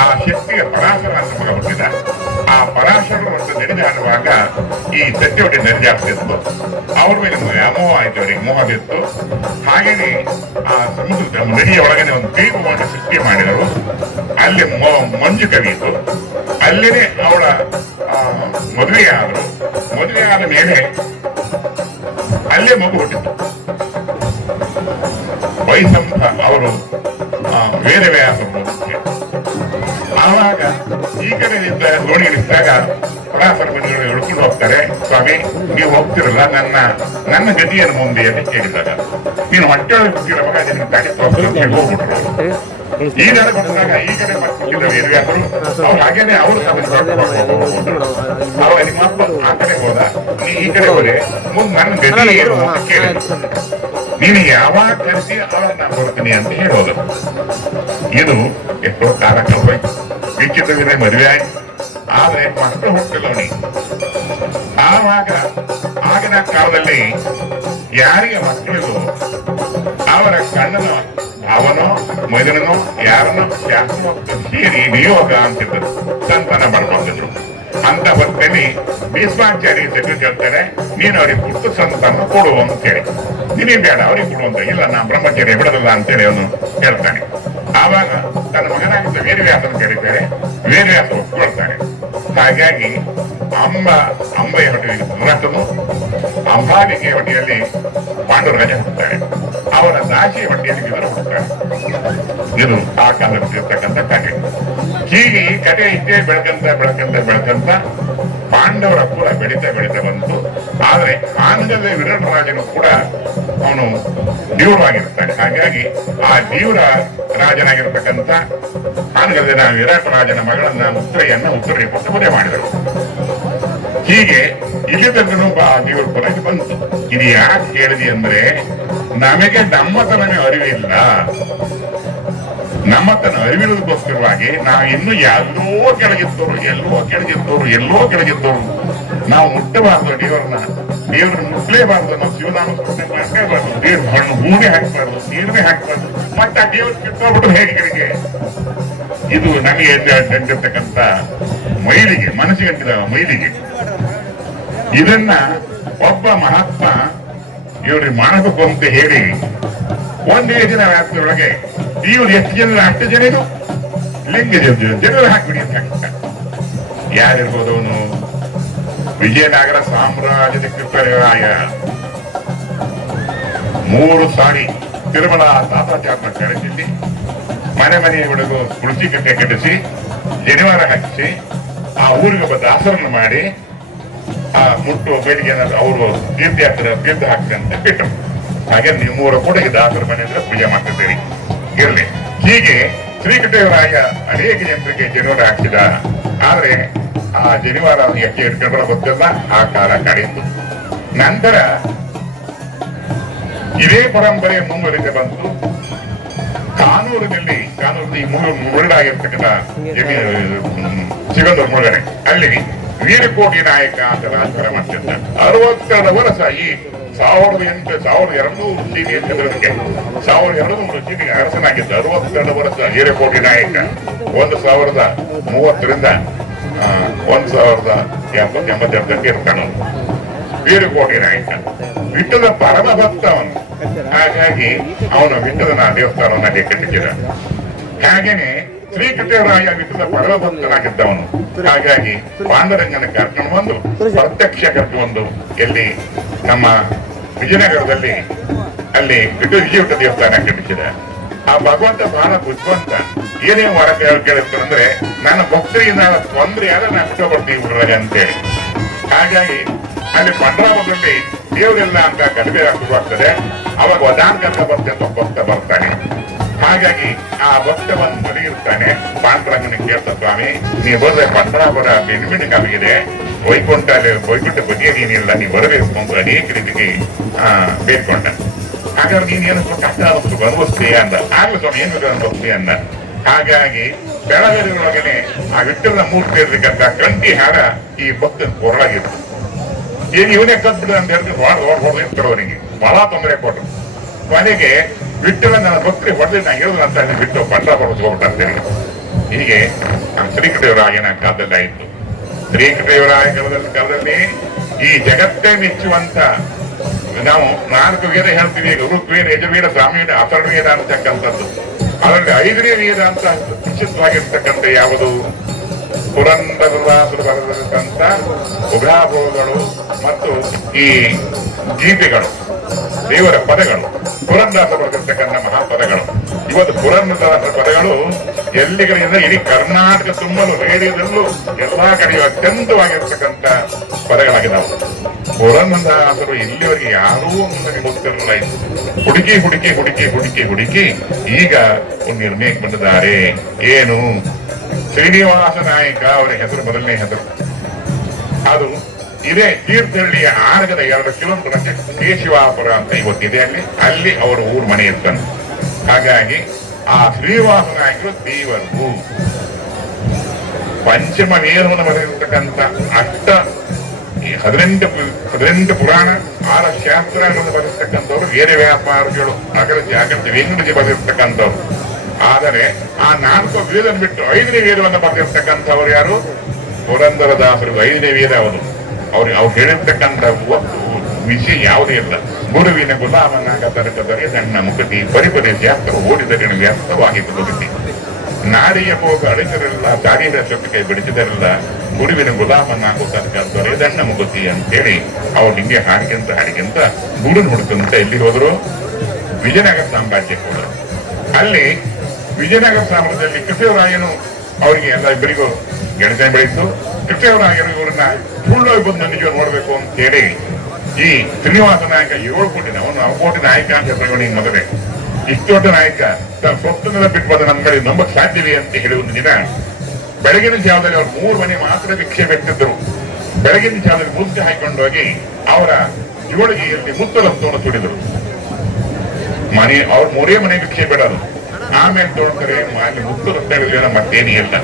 ಆ ಶಕ್ತಿಯ ಪರಾಶರ ಅಂತ ಮಗ ಹುಟ್ಟಿದ. ಆ ಪರಾಶರರು ಒಂದು ನಡೆದಾಡುವಾಗ ಈ ಸತ್ಯವತಿ ನಡೆದಾಡ್ತಿತ್ತು. ಅವ್ರ ಮೇಲೆ ವ್ಯಾಮೋಹ ಆಯ್ತು, ಅವರಿಗೆ ಮೋಹ ಬಿತ್ತು. ಹಾಗೇನೆ ಆ ಸಮುದ್ರದ ನದಿಯ ಒಳಗಡೆ ಒಂದು ದ್ವೀಪವನ್ನು ಸೃಷ್ಟಿ ಮಾಡಿದರು. ಅಲ್ಲಿ ಮಂಜು ಕವಿಯಿತು. ಅಲ್ಲಿನೇ ಅವಳ ಮದುವೆಯಾದರು. ಮದುವೆಯಾದ ಮೇಲೆ ಅಲ್ಲೇ ಮಗು ಹುಟ್ಟಿತು. ವೈಸಂಪ ಅವರು ಬೇರೆ ವ್ಯಾಸರು ಆವಾಗ ಈ ಕಡೆಯಿಂದ ದೋಣಿ ಇಳಿಸಿದಾಗ ಪರಾಸರ ಮುನಿಗಳು ಹಿಡ್ಕೊಂಡು ಹೋಗ್ತಾರೆ. ಸ್ವಾಮಿ ನೀವು ಹೋಗ್ತಿರಲ್ಲ, ನನ್ನ ಗತಿಯನ್ನು ಮುಂದೆ ಅಂತ ಕೇಳಿದಾಗ, ನೀನು ಹೊಟ್ಟೆಯೊಳಗೆ ಹುಟ್ಟಿರೋ ಮಗ ನಿನ್ನ ತಡೆದು ಹೋಗ್ಬಿಟ್ರು. ಈ ನೆಲೆ ಬಂದಾಗ ಈ ಕಡೆ ಮಕ್ಕಳಿದ್ದ ವೇದವ್ಯಾಸರು ಅವ್ರು ಹಾಗೇನೆ ಅವರು ಅವ ನಿಮ್ಮಪ್ಪ ಆ ಕಡೆ ಹೋದ, ನೀ ಈ ಕಡೆ ಹೋದೆ, ಮುಂದೆ ನನ್ನ ಗತಿ ಏನು ಅಂತ ಕೇಳಿದ್ರು. ನೀನು ಯಾವಾಗ ಕರೆಸಿ ಅವಾಗ ನಾನು ಬರ್ತೀನಿ ಅಂತ ಹೇಳೋದು. ಇದು ಎಷ್ಟೋ ಕಾಲ ಕಳ್ಬೇಕು, ವಿಚಿತ್ರವಿದೆ, ಮದುವೆ ಆಯ್ತು, ಆದ್ರೆ ಮಕ್ಕಳು ಹುಟ್ಟಿಲ್ಲ ಅವನಿಗೆ. ಆವಾಗ ಆಗಿನ ಕಾಲದಲ್ಲಿ ಯಾರಿಗೆ ಮಕ್ಕಳಿಗೂ ಅವರ ಕಣ್ಣನ ಅವನೋ ಮಗನೋ ಯಾರನ್ನೋ ಯಾಕೋ ಸೇರಿ ನಿಯೋಗ ಅಂತಿದ್ದರು, ಸಂತಾನ ಬರ್ಕೊಂಡಿದ್ರು. ಅಂತ ಹೊತ್ತಲ್ಲಿ ಭೀಷ್ಮಾಚಾರ್ಯ ಸೆಟ್ಟು ಕೇಳ್ತಾರೆ, ನೀನು ಅವ್ರಿಗೆ ಪುಟ್ಟು ಸಂತಾನ ಕೊಡು ಅಂತೇಳಿ. ನೀನೇನ್ ಬೇಡ ಅವ್ರಿಗೆ ಕೊಡುವಂತ, ಇಲ್ಲ ನಾ ಬ್ರಹ್ಮಚರ್ಯ ಬಿಡೋದಿಲ್ಲ ಅಂತೇಳಿ ಅವನು ಹೇಳ್ತಾನೆ. ಆವಾಗ ತನ್ನ ಮಗನಾಗಿದ್ದ ವೇದವ್ಯಾಸನ ಕೇಳಿದ್ದಾರೆ, ವೇದವ್ಯಾಸ ಒಪ್ಕೊಳ್ತಾನೆ. ಹಾಗಾಗಿ ಅಂಬೆಯ ಹೊಟ್ಟೆಯಲ್ಲಿ ದುರತನು, ಅಂಬಾಲಿಕೆಯ ಹೊಟ್ಟೆಯಲ್ಲಿ ಪಾಂಡುರಾಜ ಹುಟ್ಟುತ್ತಾರೆ, ಅವರ ದಾಸಿಯ ಹೊಟ್ಟೆಯಲ್ಲಿ ವಿದುರ ಹುಟ್ಟುತ್ತಾರೆ. ಇದು ಆ ಕಾಲದಲ್ಲಿರ್ತಕ್ಕಂಥ ಕಥೆ. ಹೀಗೆ ಈ ಕಥೆ ಇಷ್ಟೇ ಬೆಳಕಂತ ಪಾಂಡವರ ಕೂಡ ಬೆಳೀತಾ ಬಂತು. ಆದ್ರೆ ಆನಂದದ ವಿರಾಟರಾಜನು ಕೂಡ ಅವನು ತೀವ್ರವಾಗಿರ್ತಾನೆ. ಹಾಗಾಗಿ ಆ ತೀವ್ರ ರಾಜನಾಗಿರ್ತಕ್ಕಂಥ ಆನಂದದ ವಿರಾಟರಾಜನ ಮಗಳನ್ನ ಉತ್ತರೆಯ ಕೊಟ್ಟು ಮದುವೆ ಮಾಡಿದರು. ಹೀಗೆ ಇಲ್ಲಿ ತನಕನೂ ದೇವರ ಪರವಾಗಿ ಬಂತು. ಇದು ಯಾಕೆ ಕೇಳಿದೆ ಅಂದ್ರೆ, ನಮಗೆ ನಮ್ಮತನವೇ ಅರಿವಿಲ್ಲ. ನಮ್ಮತನ ಅರಿವಿರೋದಕ್ಕೋಸ್ಕರವಾಗಿ ನಾವು ಇನ್ನೂ ಎಲ್ಲೋ ಕೆಳಗಿದ್ದವರು ನಾವು ಮುಟ್ಟಬಾರ್ದು. ದೇವರನ್ನ ಮುಟ್ಲೇಬಾರ್ದು. ನಾವು ಶಿವನಾಮಸ್ಮರಣೆ ಮಾಡ್ಲೇಬಾರ್ದು. ದೇವ್ರ ಹಣ್ಣು ಹೂನೇ ಹಾಕ್ಬಾರ್ದು, ನೀರನ್ನೇ ಹಾಕ್ಬಾರ್ದು. ಮತ್ತೆ ಆ ದೇವ್ರ ಕಿತ್ತೋಗ್ಬಿಟ್ಟು ಹೇಗೆ ಇದು ನಮಗೆ ತಂದಿರ್ತಕ್ಕಂಥ ಮೈಲಿಗೆ, ಮನಸ್ಸಿಗಂಟಿದ ಮೈಲಿಗೆ. ಇದನ್ನ ಒಬ್ಬ ಮಹಾತ್ಮ ಇವ್ರಿಗೆ ಮಾಡಬೇಕು ಅಂತ ಹೇಳಿ ಒಂದೇ ದಿನ ವ್ಯಾಪ್ತಿಯೊಳಗೆ ಇವ್ರು ಎಷ್ಟು ಜನ, 10 ಜನ ಇದು ಲಿಂಗ ಜನರು ಹಾಕ್ಬಿಡಿ ಅಂತ ಹಾಕ್ತಾರೆ. ಯಾರಿರ್ಬೋದು ಅವನು? ವಿಜಯನಗರ ಸಾಮ್ರಾಜ್ಯದ ಕೃಪರಾಯ 3 ಸಾರಿ ತಿರುಮಲ ತಾತಾಚಾರ್ಯನ ಕರೆಸಿ ಮನೆ ಒಳಗೂ ತುಳಸಿ ಕಟ್ಟೆ ಕಟ್ಟಿಸಿ ಜನಿವಾರ ಹಾಕಿಸಿ ಆ ಊರಿಗೆ ಒಬ್ಬ ದಾಸರನ್ನು ಮಾಡಿ ಆ ಮುಟ್ಟು ಬೇಡಿಗೆ ಅವರು ತೀರ್ಥ ಹಾಕ್ಸಿ ಅಂತ ಬಿಟ್ಟರು. ಹಾಗೆ ನಿಮ್ಮೂರ ಕೂಡ ಈ ದಾಸರ ಮನೆ ಅಂದ್ರೆ ಪೂಜೆ ಮಾಡ್ತಿದ್ದೀರಿ ಇರಲಿ. ಹೀಗೆ ಶ್ರೀಕೃಷ್ಣರಾಯ ಅನೇಕ ಜನರಿಗೆ ಜನಿವಾರ ಹಾಕಿದ. ಆದ್ರೆ ಆ ಜನಿವಾರ ಎಕ್ಕೆ ಇಟ್ಕೊಂಡ್ರೆ ಗೊತ್ತಿಲ್ಲ, ಆ ಕಾಲ ಕಡಿತು. ನಂತರ ಇದೇ ಪರಂಪರೆ ಮುಂದುವರಿದು ಬಂತು. ಕಾನೂರಿನಲ್ಲಿ ಮುರುಡಾಗಿರ್ತಕ್ಕಂಥ ಸಿಗಂದೂರು ಮುಳುಗಡೆ, ಅಲ್ಲಿ ವೀರಕೋಟಿ ನಾಯಕ ಅಂತ ರಾಜಕಾರಣ ಮಾಡ್ತಿದ್ದ. 62 ವರ್ಷ ಈ 1200 ಸೀನಿ ಅಂತ 1200 ಸೀನಿಗೆ ಅರಸನಾಗಿದ್ದ. 62 ವರ್ಷ ವೀರಕೋಟಿ ನಾಯಕ. 1030ರಿಂದ 1082 ಇರ್ತಾನ ವೀರಕೋಟಿ ನಾಯಕ. ವಿಠ್ಠಲ ಪರಮ ಭಕ್ತ ಅವನು. ಹಾಗಾಗಿ ಅವನು ವಿಠ್ಠಲನ ದೇವಸ್ಥಾನವನ್ನ ಕಟ್ಟಿಸಿದ. ಹಾಗೇನೆ ಶ್ರೀಕೃಷ್ಣರಾಯ ವಿಠ್ಠಲ ಪರಮ ಭಕ್ತನಾಗಿದ್ದವನು. ಹಾಗಾಗಿ ಪಾಂಡುರಂಗನ ಕರ್ಕೊಂಡು ಬಂದು ಪ್ರತ್ಯಕ್ಷ ಕರ್ಕೊಂಡು ಎಲ್ಲಿ ನಮ್ಮ ವಿಜಯನಗರದಲ್ಲಿ ಅಲ್ಲಿ ವಿಜಯವಿಠ ದೇವಸ್ಥಾನ ಕಟ್ಟಿಸಿದ. ಆ ಭಗವಂತ ಬಹಳ ಬುದ್ಧಿವಂತ. ಏನೇ ವರ ಕೇಳಿರ್ತಾನಂದ್ರೆ, ನನ್ನ ಭಕ್ತರಿಗೆ ನಾನು ತೊಂದ್ರೆ ಆದ್ರೆ ನಾನು ಇಷ್ಟಪಡ್ತೀನಿ ಬಿಡ್ರಾಜ ಅಂತೇಳಿ. ಹಾಗಾಗಿ ಅಲ್ಲಿ ಪಂಡ್ರಾಮದಲ್ಲಿ ದೇವರೆಲ್ಲ ಅಂತ ಕಡಿಮೆ ಶುರುವಾಗ್ತದೆ. ಅವಾಗ ವದಾಂಕಂತ ಬರ್ತದೆ ಅಂತ ಭಕ್ತ ಬರ್ತಾನೆ. ಹಾಗಾಗಿ ಆ ಭಕ್ತ ಬಂದು ಮಲಗಿರ್ತಾನೆ. ಪಾಂಡುರಂಗನ ಕೇಳ್ತ, ಸ್ವಾಮಿ ನೀವು ಬಂದ್ರೆ ಪಂಡ್ರಾಪುರ ಬೆನ್ನಿಕಾಗಿದೆ, ವೈಕುಂಠ ಬಗ್ಗೆ ನೀನಿಲ್ಲ, ನೀವು ಬರಬೇಕು ಅಂತ ಅನೇಕ ರೀತಿಗೆ ಬೇಡ್ಕೊಂಡ. ಹಾಗಾದ್ರೆ ನೀನೇನು ಕಷ್ಟ ಆದಷ್ಟು ಅನುಭವಿಸ್ತೀಯ ಅಂದ. ಆಗ್ಲಿ ಸ್ವಾಮಿ ಏನ್ ಬೇಕು ಅನುಭವಿಸ್ತೀಯ ಅಂದ. ಹಾಗಾಗಿ ಬೆಳಗರಿಯೊಳಗನೆ ಆ ವಿಠ್ಠಲನ ಮೂರ್ತಿ ಇರ್ಬೇಕಂತ ಕಂಠಿ ಹಾರ ಈ ಭಕ್ತನ ಕೊರಳಾಗಿತ್ತು. ಈಗ ಇವನೇ ಕದ್ಬಿಡ ಅಂತ ಹೇಳ್ತಾರೆ, ಹೊಡೆದಿರ್ತಾರವನಿಗೆ ಬಹಳ ತೊಂದರೆ ಕೊಟ್ಟರು. ಕೊನೆಗೆ ವಿಠ್ಠಲ ನನ್ನ ಭಕ್ತರಿಗೆ ಹೊಡೆದು ನಾ ಹೇಳಿದ್ರು ಅಂತ ಬಿಟ್ಟು ಪಂಡ್ರಾಪುರ ಹೋಗ್ಬಿಟ್ಟಂತೇಳಿ. ಹೀಗೆ ಶ್ರೀಕೃಷ್ಣರಾಯನ ಕಾಲದಲ್ಲಿ ಆಯಿತು. ಶ್ರೀಕೃಷ್ಣರಾಯ ಕಾಲದಲ್ಲಿ ಈ ಜಗತ್ತೇ ಮೆಚ್ಚುವಂತ ನಾವು 4 ವೇದ ಹೇಳ್ತೀವಿ. ಋಗ್ವೇದ, ಯಜುರ್ವೇದ, ಸಾಮವೇದ, ಅಥರ್ವವೇದ ಅಂತಕ್ಕಂಥದ್ದು. ಅದರಲ್ಲಿ 5ನೇ ವೇದ ಅಂತ ವಿಶಿಷ್ಟವಾಗಿರ್ತಕ್ಕಂಥ ಯಾವುದು? ಪುರಂದರದಾಸರು ಬರೆದಿರ್ತಕ್ಕಂಥ ಉಗಾಭೋಗಗಳು ಮತ್ತು ಈ ಗೀತೆಗಳು. ದೇವರ ಪದಗಳು, ಪುರಂದಾಸ ಬರೆದಿರ್ತಕ್ಕಂಥ ಮಹಾಪದಗಳು. ಇವತ್ತು ಪುರಂದರದಾಸರ ಪದಗಳು ಎಲ್ಲಿಗಳಿಂದ ಇಡೀ ಕರ್ನಾಟಕ ತುಂಬಲು ರೇಡಿಯೋದಲ್ಲೂ ಎಲ್ಲಾ ಕಡೆಯೂ ಅತ್ಯಂತವಾಗಿರ್ತಕ್ಕಂಥ ಪದಗಳಾಗಿದ್ದಾವೆ. ಪುರಂದರದಾಸರು ಇಲ್ಲಿವರೆಗೆ ಯಾರೂ ನನಗೆ ಗೊತ್ತಿರಲಿಲ್ಲ. ಹುಡುಕಿ ಹುಡುಕಿ ಹುಡುಕಿ ಹುಡುಕಿ ಹುಡುಕಿ ಈಗ ಒಂದು ನಿರ್ಣಯಕ್ಕೆ ಬಂದಿದ್ದಾರೆ. ಏನು? ಶ್ರೀನಿವಾಸ ನಾಯಕ ಅವರ ಹೆಸರು, ಮೊದಲನೇ ಹೆಸರು. ಅದು ಇದೇ ತೀರ್ಥಹಳ್ಳಿಯ ಆರಗದ 2 ಕಿಲೋಮೀಟರ್ ಕೇಶವಾಪುರ ಅಂತ ಇವತ್ತಿದೆ. ಅಲ್ಲಿ ಅವರ ಊರು ಮನೆ ಇರ್ತಾನೆ. ಹಾಗಾಗಿ ಆ ಶ್ರೀನಿವಾಸ ನಾಯಕರು ದೇವರು. ಪಂಚಮ ವೇದವನ್ನು ಬರೆದಿರ್ತಕ್ಕಂಥ 18 ಪುರಾಣ, 6 ಶಾಸ್ತ್ರಗಳನ್ನು ಬರೆದಿರ್ತಕ್ಕಂಥವ್ರು ವೇದ ವ್ಯಾಪಾರಿಗಳು, ಅಗತ್ಯ ವೆಂಕಟಜಿ ಬರೆದಿರ್ತಕ್ಕಂಥವ್ರು. ಆದರೆ ಆ 4 ವೇದ ಬಿಟ್ಟು 5ನೇ ವೇದವನ್ನು ಬರೆದಿರ್ತಕ್ಕಂಥವ್ರು ಯಾರು? ಪುರಂದರದಾಸರು. 5ನೇ ವೇದ ಅವರು. ಅವ್ರು ಹೇಳಿರ್ತಕ್ಕಂಥ ವಿಷಯ ಯಾವುದೇ ಇಲ್ಲ. ಗುರುವಿನ ಗುಲಾಮನಾಗ ತರಕದರೆ ಸಣ್ಣ ಮುಖತಿ ಪರಿಪರಿ ಶಾಸ್ತ್ರ ಓಡಿದರೆ ವ್ಯರ್ಥವಾಗಿತ್ತು ಬದುಕಿ. ನಾಡಿಯ ಹೋಗ ಅಳಿಸರಿಲ್ಲ, ದಾರಿಯ ಸೊತ್ತಿಗೆ ಬಿಡಿಸಿದರಿಲ್ಲ, ಗುರುವಿನ ಗುಲಾಮನಾಗೋ ತರಕರೆ ಸಣ್ಣ ಮುಖತಿ ಅಂತೇಳಿ ಅವ್ರು ಹಿಂಗೆ ಹಾಡಿಗೆಂತ ಗುರು ಹುಡುಕಂತ ಎಲ್ಲಿ ಹೋದ್ರು? ವಿಜಯನಗರ ಸಾಮ್ರಾಜ್ಯಕ್ಕೆ ಹೋದ್ರು. ಅಲ್ಲಿ ವಿಜಯನಗರ ಸಾಮ್ರಾಜ್ಯದಲ್ಲಿ ಕೃಷ್ಣರಾಯನು ಅವರಿಗೆ ಎಲ್ಲ ಇಬ್ಬರಿಗೂ ಗೆಳತನ ಬೆಳೀತು. ಕೃಷ್ಣರಾಯರು ಇವ್ರನ್ನ ಸುಳ್ಳೋಗಿ ಬಂದು ನಿಜ ನೋಡ್ಬೇಕು ಅಂತ ಹೇಳಿ ಈ ಶ್ರೀನಿವಾಸ ನಾಯಕ 7 ಕೋಟಿ, ಅವನು 9 ಕೋಟಿ ನಾಯಕ ಅಂತ ಪ್ರಯೋಗ ಮೊದಲೇ. ಇಷ್ಟು ದೊಡ್ಡ ನಾಯಕ ತನ್ನ ಸೊತ್ತನ್ನೆಲ್ಲ ಬಿಟ್ಟು ಬಂದ ನಮ್ಮ ಕಡೆ ನಂಬಕ್ ಸಾಧ್ಯವಿದೆ ಅಂತ ಹೇಳಿ ಒಂದು ದಿನ ಬೆಳಗಿನ ಜಾವದಲ್ಲಿ ಅವ್ರು 3 ಮನೆ ಮಾತ್ರ ಭಿಕ್ಷೆ ಬೆಟ್ಟಿದ್ರು. ಬೆಳಗಿನ ಜಾವದಲ್ಲಿ ಮುದ್ದೆ ಹಾಕೊಂಡು ಹೋಗಿ ಅವರ ಜೋಳಿಗೆಯಲ್ಲಿ ಮುತ್ತಲಂತವನ್ನು ಸುಡಿದ್ರು. ಅವ್ರ 3 ಮನೆ ಭಿಕ್ಷೆ ಬಿಡೋದು. ಆಮೇಲೆ ತೋಡ್ತಾರೆ ಅಲ್ಲಿ ಮುತ್ತಲ ಮತ್ತೇನೇ ಇಲ್ಲ.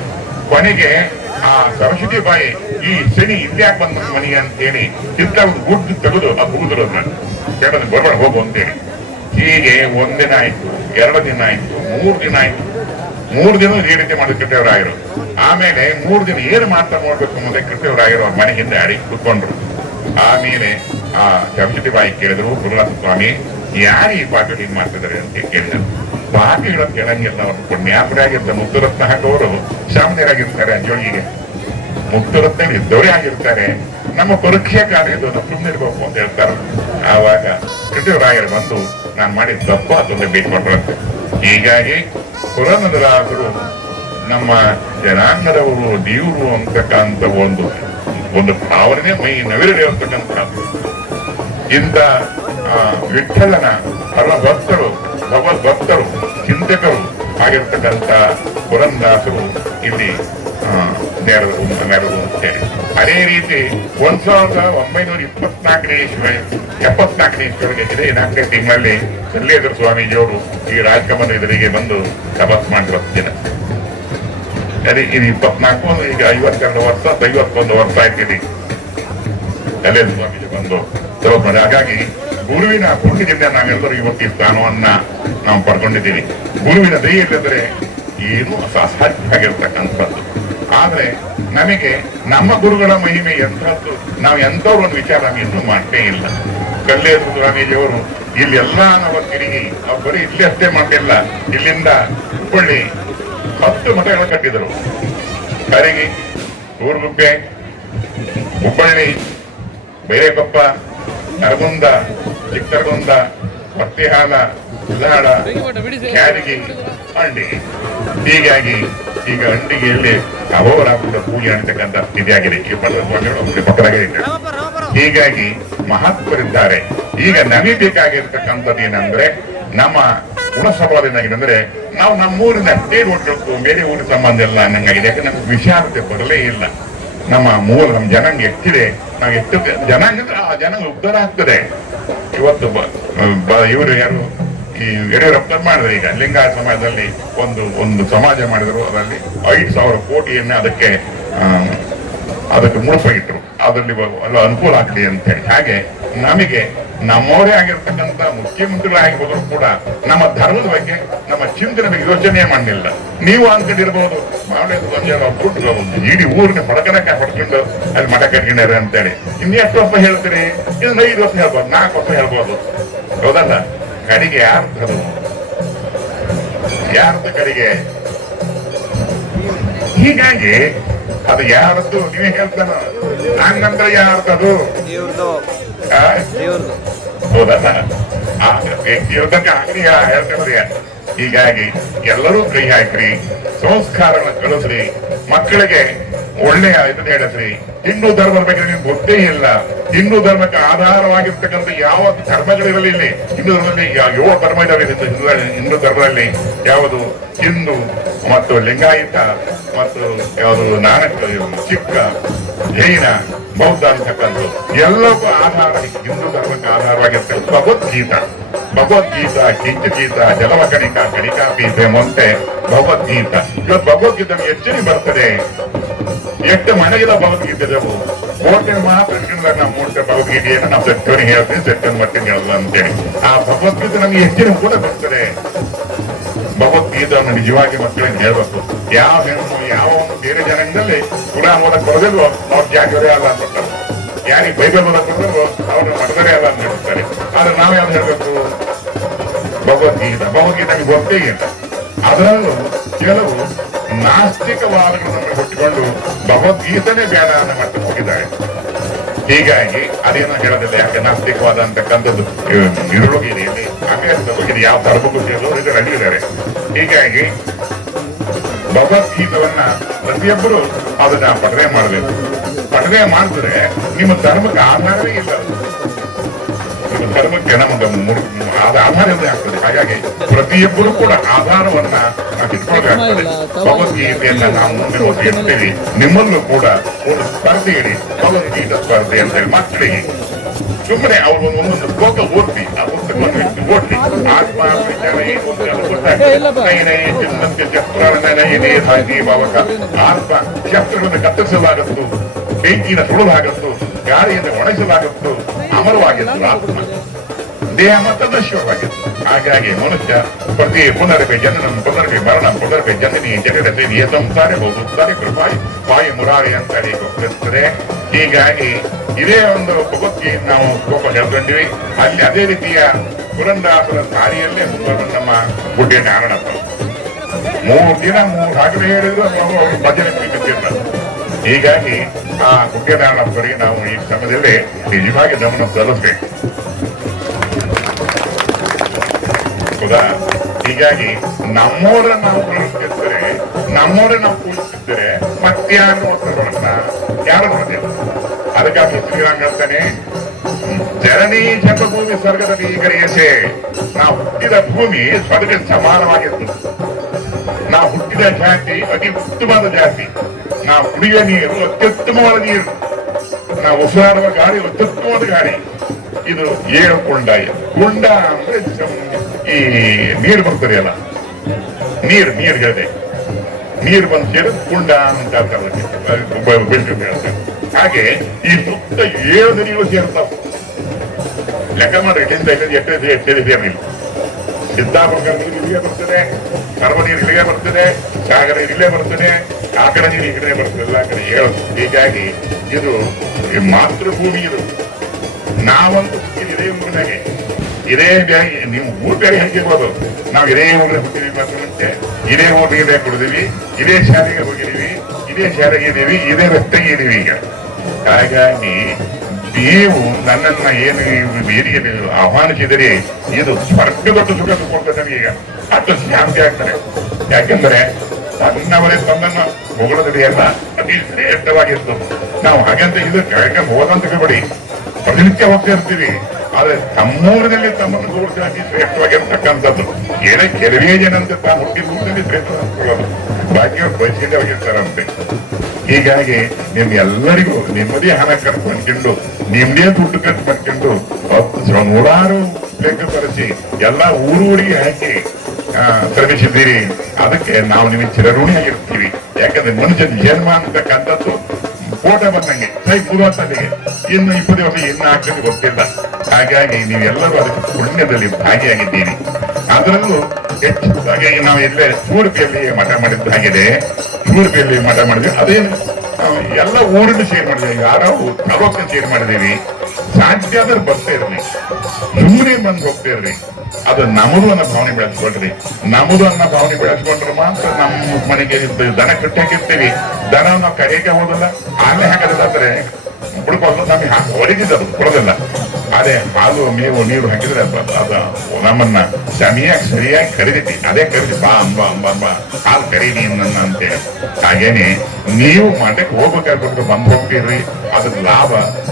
ಕೊನೆಗೆ ಆ ಸರಸ್ವತಿ ಬಾಯಿ ಈ ಶನಿ ಇದ್ಯಾಕೆ ಬಂದ ಮನೆಗೆ ಅಂತೇಳಿ ಇಂಥ ಒಂದು ಗುಡ್ಡು ತೆಗೆದು ಆ ಬೂದ್ರು ಅದನ್ನ ಬರ್ಬೇಡ ಹೋಗು ಅಂತೇಳಿ. ಹೀಗೆ 1 ದಿನ ಆಯ್ತು, 2 ದಿನ ಆಯ್ತು, 3 ದಿನ ಆಯ್ತು. 3 ದಿನ ಈ ರೀತಿ ಮಾಡಿದ ಕೃಷ್ಣರಾಯರು. ಆಮೇಲೆ 3 ದಿನ ಏನು ಮಾಡ್ತಾ ನೋಡ್ಬೇಕು ಮುಂದೆ ಕೃಷ್ಣರಾಯರು ಅವ್ರ ಮನೆ ಹಿಂದೆ ಅಡಿ ಕುತ್ಕೊಂಡ್ರು. ಆಮೇಲೆ ಆ ಸರಸ್ವತಿ ಬಾಯಿ ಕೇಳಿದ್ರು, ಗುರುನಾಥ ಸ್ವಾಮಿ ಯಾರು ಈ ಪಾಠ ಹೀಗೆ ಮಾಡ್ತಿದ್ದಾರೆ ಅಂತ ಕೇಳಿದ್ರು. ಪಾಠಗಳು ಕೇಳಂಗಿಲ್ಲ. ಅವ್ರು ಪುಣ್ಯಾಪರಾಗಿರ್ತ ಮುತ್ತುರತ್ನ ಹಾಕೋರು ಸಾಮಾನ್ಯರಾಗಿರ್ತಾರೆ. ಅಂಜೋಳಿಗೆ ಮುತ್ತುರತ್ನ ಇದ್ದವರೇ ಆಗಿರ್ತಾರೆ. ನಮ್ಮ ಪರೀಕ್ಷೆ ಕಾರ್ಯದು ಸುಮ್ಮನಿರ್ಬೇಕು ಅಂತ ಹೇಳ್ತಾರೆ. ಆವಾಗ ಕೃಷ್ಣರಾಯರು ಬಂದು ನಾನು ಮಾಡಿದ ತಪ್ಪು ಅದನ್ನು ಬೇಡ್ಕೊಂಡ್ರಂತೆ. ಹೀಗಾಗಿ ಪುರಂದರದಾಸರು ನಮ್ಮ ಜನಾಂಗದವರು ದೇವರು ಅಂತಕ್ಕಂಥ ಒಂದು ಭಾವನೆ ಮೈ ನವಿರಲಿರ್ತಕ್ಕಂಥ ಇಂಥ ವಿಠಲನ ಭಕ್ತರು, ಭಗವದ್ಭಕ್ತರು, ಚಿಂತಕರು ಆಗಿರ್ತಕ್ಕಂಥ ಪುರಂದರದಾಸರು ಇಲ್ಲಿ ನೆರವು ಅಂತೇಳಿ. ಅದೇ ರೀತಿ 1924ನೇ ಇಸ್ವಿ 74ನೇ ಇಸ್ವಿಯೊಳಗೆ ಇದೇ 4ನೇ ತಿಂಗಳಲ್ಲಿ ಸಲ್ಲೇಶ್ವರ ಸ್ವಾಮೀಜಿಯವರು ಈ ರಾಜಕಮಲ ಎದುರಿಗೆ ಬಂದು ತಪಸ್ ಮಾಡಿ ದಿನ. ಅದೇ ಇದು 24, ಈಗ 52 ವರ್ಷ, 51 ವರ್ಷ ಆಯ್ತಿದೆ ಸಲ್ಲೇಶ್ವರ ಸ್ವಾಮೀಜಿ ಬಂದು ತಪಸ್ ಮಾಡಿ. ಹಾಗಾಗಿ ಗುರುವಿನ ಪುಣ್ಯದಿಂದ ನಾವೆಲ್ಲರೂ ಇವತ್ತು ಈ ಸ್ಥಾನವನ್ನ ನಾವು ಪಡ್ಕೊಂಡಿದ್ದೀವಿ. ಗುರುವಿನ ದಯ ಇಲ್ಲದ್ರೆ ಏನು ಅಸಾಧ್ಯವಾಗಿರ್ತಕ್ಕಂಥದ್ದು. ಆದ್ರೆ ನಮಗೆ ನಮ್ಮ ಗುರುಗಳ ಮಹಿಮೆ ಎಂಥದ್ದು, ನಾವು ಎಂಥವ್ರು ಒಂದು ವಿಚಾರ ನಾವು ಇನ್ನೂ ಮಾಡ್ತೇ ಇಲ್ಲ. ಸಲ್ಲೇಶ್ವರ ಸ್ವಾಮೀಜಿಯವರು ಇಲ್ಲೆಲ್ಲ ನಾವು ತಿರುಗಿ ಬರೀ ಇಲ್ಲಿ ಅಷ್ಟೇ ಮಾಡಿಲ್ಲ, ಇಲ್ಲಿಂದ ಹುಬ್ಬಳ್ಳಿ 10 ಮಠಗಳು ಕಟ್ಟಿದರು. ಕರಗಿ, ಊರ್ಗುಪ್ಪೆ, ಹುಬ್ಬಳ್ಳಿ, ಬೈರೇಕೊಪ್ಪ, ನರಗುಂದ, ಚಿಕ್ಕರಗುಂದ, ಪತ್ತಿಹಾಲ, ಉದಾಡ, ಕ್ಯಾರಿಗೆ, ಅಂಡಿಗೆ. ಹೀಗಾಗಿ ಈಗ ಅಂಡಿಗೆಯಲ್ಲಿ ಅಹೋರಾತ್ರದ ಪೂಜೆ ಅಂತಕ್ಕಂಥ ಸ್ಥಿತಿಯಾಗಿದೆ. ಪಕ್ಕದಾಗಿದೆ. ಹೀಗಾಗಿ ಮಹಾತ್ಮರಿದ್ದಾರೆ. ಈಗ ನಮಗೆ ಬೇಕಾಗಿರ್ತಕ್ಕಂಥದ್ದು ಏನಂದ್ರೆ ನಮ್ಮ ಗುಣಸಭಾದಿಂದ ಏನಂದ್ರೆ ನಾವು ನಮ್ಮೂರಿನ ಅಷ್ಟೇ ನೋಡ್ಬೇಕು, ಬೇರೆ ಊರಿನ ಸಂಬಂಧ ಇಲ್ಲ ಅನ್ನಂಗಾಗಿದೆ. ಯಾಕಂದ್ರೆ ನಮ್ಗೆ ವಿಷಾದತೆ ಬರಲೇ ಇಲ್ಲ. ನಮ್ಮ ನಮ್ಮ ಜನಾಂಗ ಎಷ್ಟಿದೆ, ನಾವು ಎಷ್ಟು ಜನಾಂಗ ಆ ಜನಾಂಗ ಉದ್ಧಾರ ಆಗ್ತದೆ. ಇವತ್ತು ಇವರು ಯಾರು ಈ ಯಡಿಯೂರಪ್ಪ ಮಾಡಿದ್ರು. ಈಗ ಲಿಂಗಾಯತ ಸಮಾಜದಲ್ಲಿ ಒಂದು ಸಮಾಜ ಮಾಡಿದ್ರು. ಅದರಲ್ಲಿ 5,000 ಕೋಟಿಯನ್ನ ಅದಕ್ಕೆ ಮುಡುಪಾಗಿಟ್ರು. ಅದರಲ್ಲಿ ಎಲ್ಲ ಅನುಕೂಲ ಆಗಲಿ ಅಂತ ಹೇಳಿ. ಹಾಗೆ ನಮಗೆ ನಮ್ಮವರೇ ಆಗಿರ್ತಕ್ಕಂಥ ಮುಖ್ಯಮಂತ್ರಿಗಳಾಗಿ ಹೋದ್ರು ಕೂಡ ನಮ್ಮ ಧರ್ಮದ ಬಗ್ಗೆ, ನಮ್ಮ ಚಿಂತನೆ ಬಗ್ಗೆ ಯೋಚನೆ ಮಾಡಲಿಲ್ಲ. ನೀವು ಅನ್ಕೊಂಡಿರ್ಬೋದು ಇಡೀ ಊರಿನ ಪಡ್ಕೊಂಡು ಅಲ್ಲಿ ಮಠ ಕಟ್ಕೊಂಡ್ಯಾರ ಅಂತೇಳಿ. ಇನ್ನು ಎಷ್ಟು ವರ್ಷ ಹೇಳ್ತೀರಿ? ಇನ್ನು 5 ವರ್ಷ ಹೇಳ್ಬೋದು, 4 ವರ್ಷ ಹೇಳ್ಬೋದು. ಹೌದಲ್ಲ? ಕಡೆಗೆ ಯಾರ್ದು ಕಡೆಗೆ. ಹೀಗಾಗಿ ಅದು ಯಾರದ್ದು ನೀವೇ ಹೇಳ್ತಾನ. ಹಂಗಂದ್ರೆ ಯಾರ್ದದು? ಹೌದಲ್ಲ ಆ ವ್ಯಕ್ತಿಯೊಬ್ಬಕ್ಕೆ ಆಗಲಿ ಹೇಳ್ತಾರೆ. ಹೀಗಾಗಿ ಎಲ್ಲರೂ ಕೈ ಹಾಕ್ರಿ, ಸಂಸ್ಕಾರನ ಕಳಿಸ್ರಿ, ಮಕ್ಕಳಿಗೆ ಒಳ್ಳೆಯ ಇದನ್ನ ಹೇಳಿಸ್ರಿ. ಹಿಂದೂ ಧರ್ಮದ ಬಗ್ಗೆ ನಿಮ್ಗೆ ಗೊತ್ತೇ ಇಲ್ಲ. ಹಿಂದೂ ಧರ್ಮಕ್ಕೆ ಆಧಾರವಾಗಿರ್ತಕ್ಕಂಥ ಯಾವ ಧರ್ಮಗಳಿರಲಿ ಇಲ್ಲಿ. ಹಿಂದೂ ಧರ್ಮದಲ್ಲಿ 7 ಧರ್ಮ ಇದಾವೆ. ಹಿಂದೂ ಧರ್ಮದಲ್ಲಿ ಯಾವುದು ಹಿಂದೂ ಮತ್ತು ಲಿಂಗಾಯತ ಮತ್ತು ಯಾವುದು ನಾನಕ, ಸಿಕ್ಕ, ಜೈನ, ಬೌದ್ಧ ಅಂತಕ್ಕಂಥ ಎಲ್ಲಕ್ಕೂ ಆಧಾರ ಹಿಂದೂ ಧರ್ಮಕ್ಕೆ ಆಧಾರವಾಗಿರ್ತಕ್ಕಂಥ ಭಗವದ್ಗೀತಾ ಕಿಂಚಗೀತ ಜಲವ ಕಣಿಕ ಕಣಿಕಾ ಪೀತೆ ಮೊಂತೆ ಭಗವದ್ಗೀತಾ. ಇವತ್ತು ಭಗವದ್ಗೀತೆ ಹೆಚ್ಚಿನ ಬರ್ತದೆ. ಎಷ್ಟು ಮನೆಗಿದ ಭಗವದ್ಗೀತೆದವು ಕೋಟೆ ಮಾತ್ರ ನಮ್ಮ ಮೂರ್ತಿ ಭಗವದ್ಗೀತೆಯನ್ನು ನಾವು ಸೆಟ್ಟವನಿಗೆ ಹೇಳ್ತೀವಿ, ಸೆಟ್ಟನ್ ಮಟ್ಟಿಗೆ ಹೇಳಲ್ಲ ಅಂತೇಳಿ. ಆ ಭಗವದ್ಗೀತೆ ನಮ್ಗೆ ಹೆಚ್ಚಿನ ಕೂಡ ಬರ್ತದೆ. ಭಗವದ್ಗೀತೆಯನ್ನು ನಿಜವಾಗಿ ಮಕ್ಕಳಿಗೆ ಹೇಳ್ಬೇಕು. ಯಾವ ಹೆಣ್ಣು ಯಾವ ಒಂದು ಬೇರೆ ಜನಾಂಗದಲ್ಲಿ ಕುರಾನ್ ಓದಕ್ಕೆ ಬರೋದಿಲ್ವೋ ಅವ್ರು ಜಾಗರೇ ಅಲ್ಲ ಅಂತಾರೆ. ಯಾರಿಗೆ ಬೈಬಲ್ ಓದಕ್ಕೆ ಬರೋದಿಲ್ವೋ ಅವ್ರನ್ನ ಮಠದರೇ ಅಲ್ಲ ಅಂತ ಹೇಳ್ತಾರೆ. ಆದ್ರೆ ನಾವ್ ಯಾವ್ದು ಹೇಳ್ಬೇಕು? ಭಗವದ್ಗೀತೆ ನಮಗೆ ಗೊತ್ತೇ ಇಲ್ಲ. ಅದರಲ್ಲೂ ಕೆಲವು ನಾಸ್ತಿಕವಾದಗಳನ್ನು ಹುಟ್ಟಿಕೊಂಡು ಭಗವದ್ಗೀತೆನೇ ಬೇಡ ಅನ್ನೋ ಮಟ್ಟಕ್ಕೆ ಹೋಗಿದ್ದಾರೆ. ಹೀಗಾಗಿ ಅದೇನೋ ಹೇಳೋದಿಲ್ಲ. ಯಾಕೆ ನಾಸ್ತಿಕವಾದ ಅಂತಕ್ಕಂಥದ್ದು ಇರುಳುಗಿರಿಯಲ್ಲಿ ಆಮೇಲೆ ಯಾವ ಧರ್ಮಕ್ಕೂ ಸೇರಿದವರು ಇದರಲ್ಲಿ ಅಲ್ಲಿದ್ದಾರೆ. ಹೀಗಾಗಿ ಭಗವದ್ಗೀತವನ್ನ ಪ್ರತಿಯೊಬ್ಬರು ಅದನ್ನ ಪಠನೆ ಮಾಡಬೇಕು. ಪಠನೆ ಮಾಡಿದ್ರೆ ನಿಮ್ಮ ಧರ್ಮಕ್ಕೆ ಆಧಾರವೇ ಇಲ್ಲ. ನಿಮ್ಮ ಧರ್ಮಕ್ಕೆ ನಮಗೆ ಆಧಾರವೇ ಆಗ್ತದೆ. ಹಾಗಾಗಿ ಪ್ರತಿಯೊಬ್ಬರು ಕೂಡ ಆಧಾರವನ್ನ ನಾವು ಇಟ್ಕೊಳ್ಬೇಕಾಗ್ತದೆ. ಭಗವದ್ಗೀತೆಯನ್ನ ನಾವು ಮುಂದೆ ಹೋಗಿ ಇಡ್ತೀವಿ. ನಿಮ್ಮಲ್ಲೂ ಕೂಡ ಒಂದು ಸ್ಪರ್ಧೆ ಇಡಿ, ಭಗವದ್ಗೀತಾ ಸ್ಪರ್ಧೆ ಅಂತ ಹೇಳಿ ಮಕ್ಕಳಿಗೆ ಸುಮ್ಮನೆ ಅವ್ರು ಒಂದೊಂದು ಶ್ಲೋಕ ಓದ್ತಿ, ಆ ಪುಸ್ತಕವನ್ನು ಓದ್ತಿ. ಆತ್ಮ ಆತ್ಮ ಶಸ್ತ್ರಗಳನ್ನು ಕತ್ತರಿಸಲಾಗತ್ತು, ಬೆಂಕಿನ ಸುಡಲಾಗತ್ತು, ಗಾಳಿಯನ್ನು ಒಣಸಲಾಗತ್ತು, ಅಮರವಾಗಿತ್ತು ಆತ್ಮ. ದೇಹ ಮತ್ತು ನಶ್ವರವಾಗಿತ್ತು. ಹಾಗಾಗಿ ಮನುಷ್ಯ ಪ್ರತಿ ಪುನರ್ಪೆ ಜನನ ಪುನರ್ಪೆ ಮರಣ ಪುನರ್ಪೆ ಜನನಿ ಜನರೇ ಸಂಸಾರ ಬಹುತ್ತಾರೆ ಕೃಪಾಯಿ ಪಾಯಿ ಮುರಾರಿ ಅಂತ ಹೇಳಿ ಗೊತ್ತಿರ್ತದೆ. ಹೀಗಾಗಿ ಇದೇ ಒಂದು ಭಗವದ್ಗೀತೆ ನಾವು ಕೋಪ ಹೇಳ್ಕೊಂಡಿವಿ. ಅಲ್ಲಿ ಅದೇ ರೀತಿಯ ಪುರಂದಾಸರ ದಾರಿಯಲ್ಲೇ ನಮ್ಮ ಗುಡ್ಡೆ ನಾರಾಯಣಪ್ಪ 3 ದಿನ 3 ಹಗಲು ಹೇಳಿದ್ರು ಅವರು ಭಜನೆ ಕಲಿತಿರ್ತಾರೆ. ಹೀಗಾಗಿ ಆ ಗುಡ್ಡೆ ನಾರಾಯಣಪ್ಪರಿಗೆ ನಾವು ಈ ಸಮಯದಲ್ಲಿ ನಿಜವಾಗಿ ಗಮನ ಸಲ್ಲಿಸ್ಬೇಕು. ಹೌದಾ? ಹೀಗಾಗಿ ನಮ್ಮವರನ್ನ ನಾವು ಕಳಿಸ್ತಿದ್ರೆ, ನಮ್ಮವರನ್ನ ನಾವು ಕೂರಿಸ್ತಿದ್ರೆ ಮತ್ಯಾರು ನೋಡ್ತಾರನ್ನ ಯಾರು ನೋಡ್ತೇವೆ? ಅದಕ್ಕಾಗಿ ಶ್ರೀರಾಮ್ ಹೇಳ್ತಾನೆ, ಜನನೀ ಜನ್ಮಭೂಮಿ ಸ್ವರ್ಗದ ನೀಗರಿಯಸೆ. ನಾವು ಹುಟ್ಟಿದ ಭೂಮಿ ಸ್ವರ್ಗ ಸಮಾನವಾಗಿತ್ತು. ನಾವು ಹುಟ್ಟಿದ ಜಾತಿ ಅತಿ ಉತ್ತಮವಾದ ಜಾತಿ. ನಾವು ಕುಡಿಯುವ ನೀರು ಅತ್ಯುತ್ತಮವಾದ ನೀರು. ನಾವು ಉಸಿರಾಡುವ ಗಾಳಿ ಅತ್ಯುತ್ತಮವಾದ ಗಾಳಿ. ಇದು 7 ಕುಂಡ. ಕುಂಡ ಅಂದ್ರೆ ಈ ನೀರು ಬರ್ತದೆ ಅಲ್ಲ, ನೀರು ಹೇಳಿದೆ, ನೀರು ಬಂದು ಸೇರಿ ಕುಂಡ ಅಂತ ಹೇಳ್ತಾರೆ. ಹಾಗೆ ಈ ಸುತ್ತ 7 ನದಿಗಳು ಸೇರ್ತಾವ. ಲೆಕ್ಕ ಮಾಡ್ರಿ, ಎಷ್ಟು ಸೇರಿಲ್ಲ. ಸಿದ್ದಾಪುರ ನೀರು ಇಲ್ಲಿಗೆ ಬರ್ತದೆ, ಸರ್ವ ನೀರು ಇಲ್ಲಿಗೆ ಬರ್ತದೆ, ಸಾಗರ ಇಲ್ಲೇ ಬರ್ತದೆ, ಆ ಕಡೆ ನೀರು ಈ ಕಡೆ ಬರ್ತದೆ, ಎಲ್ಲ ಕಡೆ 7. ಹೀಗಾಗಿ ಇದು ಮಾತೃಭೂಮಿ. ಇದು ನಾವಂತೂ ಇದೇ ಊರಿನಾಗೆ, ಇದೇ ನೀವು ಊರ್ ಬೇರೆ ಹೆಂಗಿರ್ಬೋದು. ನಾವು ಇದೇ ಊರಿಗೆ ಹುಟ್ಟಿದೀವಿ, ಮುಂಚೆ ಇದೇ ಊರಿಗೆ ಕುಡಿದೀವಿ, ಇದೇ ಶಾಲೆಗೆ ಹೋಗಿದೀವಿ, ಇದೇ ಶಾಲೆಗೆ ಇದೀವಿ, ಇದೇ ರಸ್ತೆಗೆ ಇದೀವಿ ಈಗ. ಹಾಗಾಗಿ ನೀವು ನನ್ನನ್ನ ಏನು ವೇದಿಕೆ ಆಹ್ವಾನಿಸಿದರೆ ಇದು ಸ್ವರ್ಗದೊಟ್ಟು ಸುಖ ಕೊಡ್ತದೆ ನನಗೀಗ. ಅಷ್ಟು ಶಾಂತಿ ಆಗ್ತಾರೆ. ಯಾಕೆಂದ್ರೆ ತನ್ನವರೇ ತನ್ನನ್ನು ಹೊಗಳದಲ್ಲಿ ಎಲ್ಲ ಅತಿ ಶ್ರೇಷ್ಠವಾಗಿತ್ತು. ನಾವು ಹಾಗಂತ ಇದಕ್ಕೆ ಹೋದಂತ ಬಿಡಿ, ಪ್ರತಿನಿತ್ಯ ಹೋಗ್ತಾ ಇರ್ತೀವಿ. ಆದ್ರೆ ತಮ್ಮೂರಿನಲ್ಲಿ ತಮ್ಮನ್ನು ತೋರಿಸಿ ಅತಿ ಶ್ರೇಷ್ಠವಾಗಿರ್ತಕ್ಕಂಥದ್ದು. ಏನೇ ಕೆಲವೇ ಜನ ಅಂತ ತಾವು ಹುಟ್ಟಿದ ಊರಿನಲ್ಲಿ ಶ್ರೇಷ್ಠ ಅನ್ಕೊಳ್ಳೋದು, ಬಾಕಿಯವ್ರು ಬಯಸಿದವಾಗಿರ್ತಾರಂತೆ. ಹೀಗಾಗಿ ನಿಮ್ಗೆಲ್ಲರಿಗೂ ನಿಮ್ಮದೇ ಹಣ ಖರ್ಚು ಮಾಡ್ಕೊಂಡು, ನಿಮ್ದೇ ದುಡ್ಡು ಖರ್ಚು ಮಾಡ್ಕೊಂಡು 100 ಲೆಕ್ಕ ತರಿಸಿ ಎಲ್ಲ ಊರಿಗೆ ಹಾಕಿ ಶ್ರಮಿಸಿದ್ದೀರಿ. ಅದಕ್ಕೆ ನಾವು ನಿಮಗೆ ಚಿರಋಣಿಯಾಗಿರ್ತೀವಿ. ಯಾಕಂದ್ರೆ ಮನುಷ್ಯನ ಜನ್ಮ ಅಂತಕ್ಕಂಥದ್ದು ಫೋಟೋ ಬಂದಂಗೆ ಕೈ ಪೂರ್ವತಲ್ಲಿಗೆ ಇನ್ನು 20 ವರ್ಷ ಇನ್ನು ಆಗ್ತದೆ ಗೊತ್ತಿಲ್ಲ. ಹಾಗಾಗಿ ನೀವೆಲ್ಲರೂ ಅದಕ್ಕೆ ಪುಣ್ಯದಲ್ಲಿ ಭಾಗಿಯಾಗಿದ್ದೀರಿ. ಅದರಲ್ಲೂ ಹೆಚ್ಚಾಗಿ ನಾವು ಇಲ್ಲೇ ಸೂರ್ಪಿಯಲ್ಲಿ ಮಠ ಮಾಡಿದ್ದಾಗಿದೆ. ಸೂರ್ಪಿಯಲ್ಲಿ ಮಠ ಮಾಡಿದ್ವಿ. ಅದೇನು ಎಲ್ಲ ಊರಿನ ಶೇರ್ ಮಾಡಿದ್ದೀವಿ. ಯಾರೋ ತಾಲೂಕಿನ ಶೇರ್ ಮಾಡಿದೀವಿ. ಸಾಧ್ಯ ಆದ್ರೆ ಬರ್ತಾ ಇರ್ರಿ, ಸುಮ್ಮನೆ ಬಂದು ಹೋಗ್ತಾ ಇರ್ರಿ. ಅದು ನಮ್ಮದು ಅನ್ನೋ ಭಾವನೆ ಬೆಳೆಸ್ಕೊಳ್ರಿ. ನಮ್ಮದು ಅನ್ನೋ ಭಾವನೆ ಬೆಳೆಸ್ಕೊಂಡ್ರೆ ಮಾತ್ರ ನಮ್ಮ ಮನೆಗೆ ದನ ಕಟ್ಟಾಕಿರ್ತೀವಿ. ದನ ನಾವು ಕರೆಯಕ್ಕೆ ಹೋಗಲ್ಲ, ಆಮೇಲೆ ಹಾಕೋದಿಲ್ಲ ಅಂದ್ರೆ ಬಿಡ್ಕೊಂಡು ನಮಗೆ ಹೊರಗಿದ್ದದು ಕೊಡೋದಿಲ್ಲ. ಅದೇ ಹಾಲು ಮೇವು ನೀರು ಹಾಕಿದ್ರೆ ಅದು ನಮ್ಮನ್ನ ಸರಿಯಾಗಿ ಕರೀತಿ, ಅದೇ ಕರೀತಿ ಬಾ ಅಂಬ ಅಂಬ ಅಂಬ ಹಾಲು ಕರೀನಿ ನನ್ನ ಅಂತೇಳಿ. ಹಾಗೇನೆ ನೀವು ಮಠಕ್ಕೆ ಹೋಗ್ಬೇಕಾಗ್ಬಿಟ್ಟು ಬಂದು ಹೋಗ್ತೀರಿ, ಅದ್ರ ಲಾಭ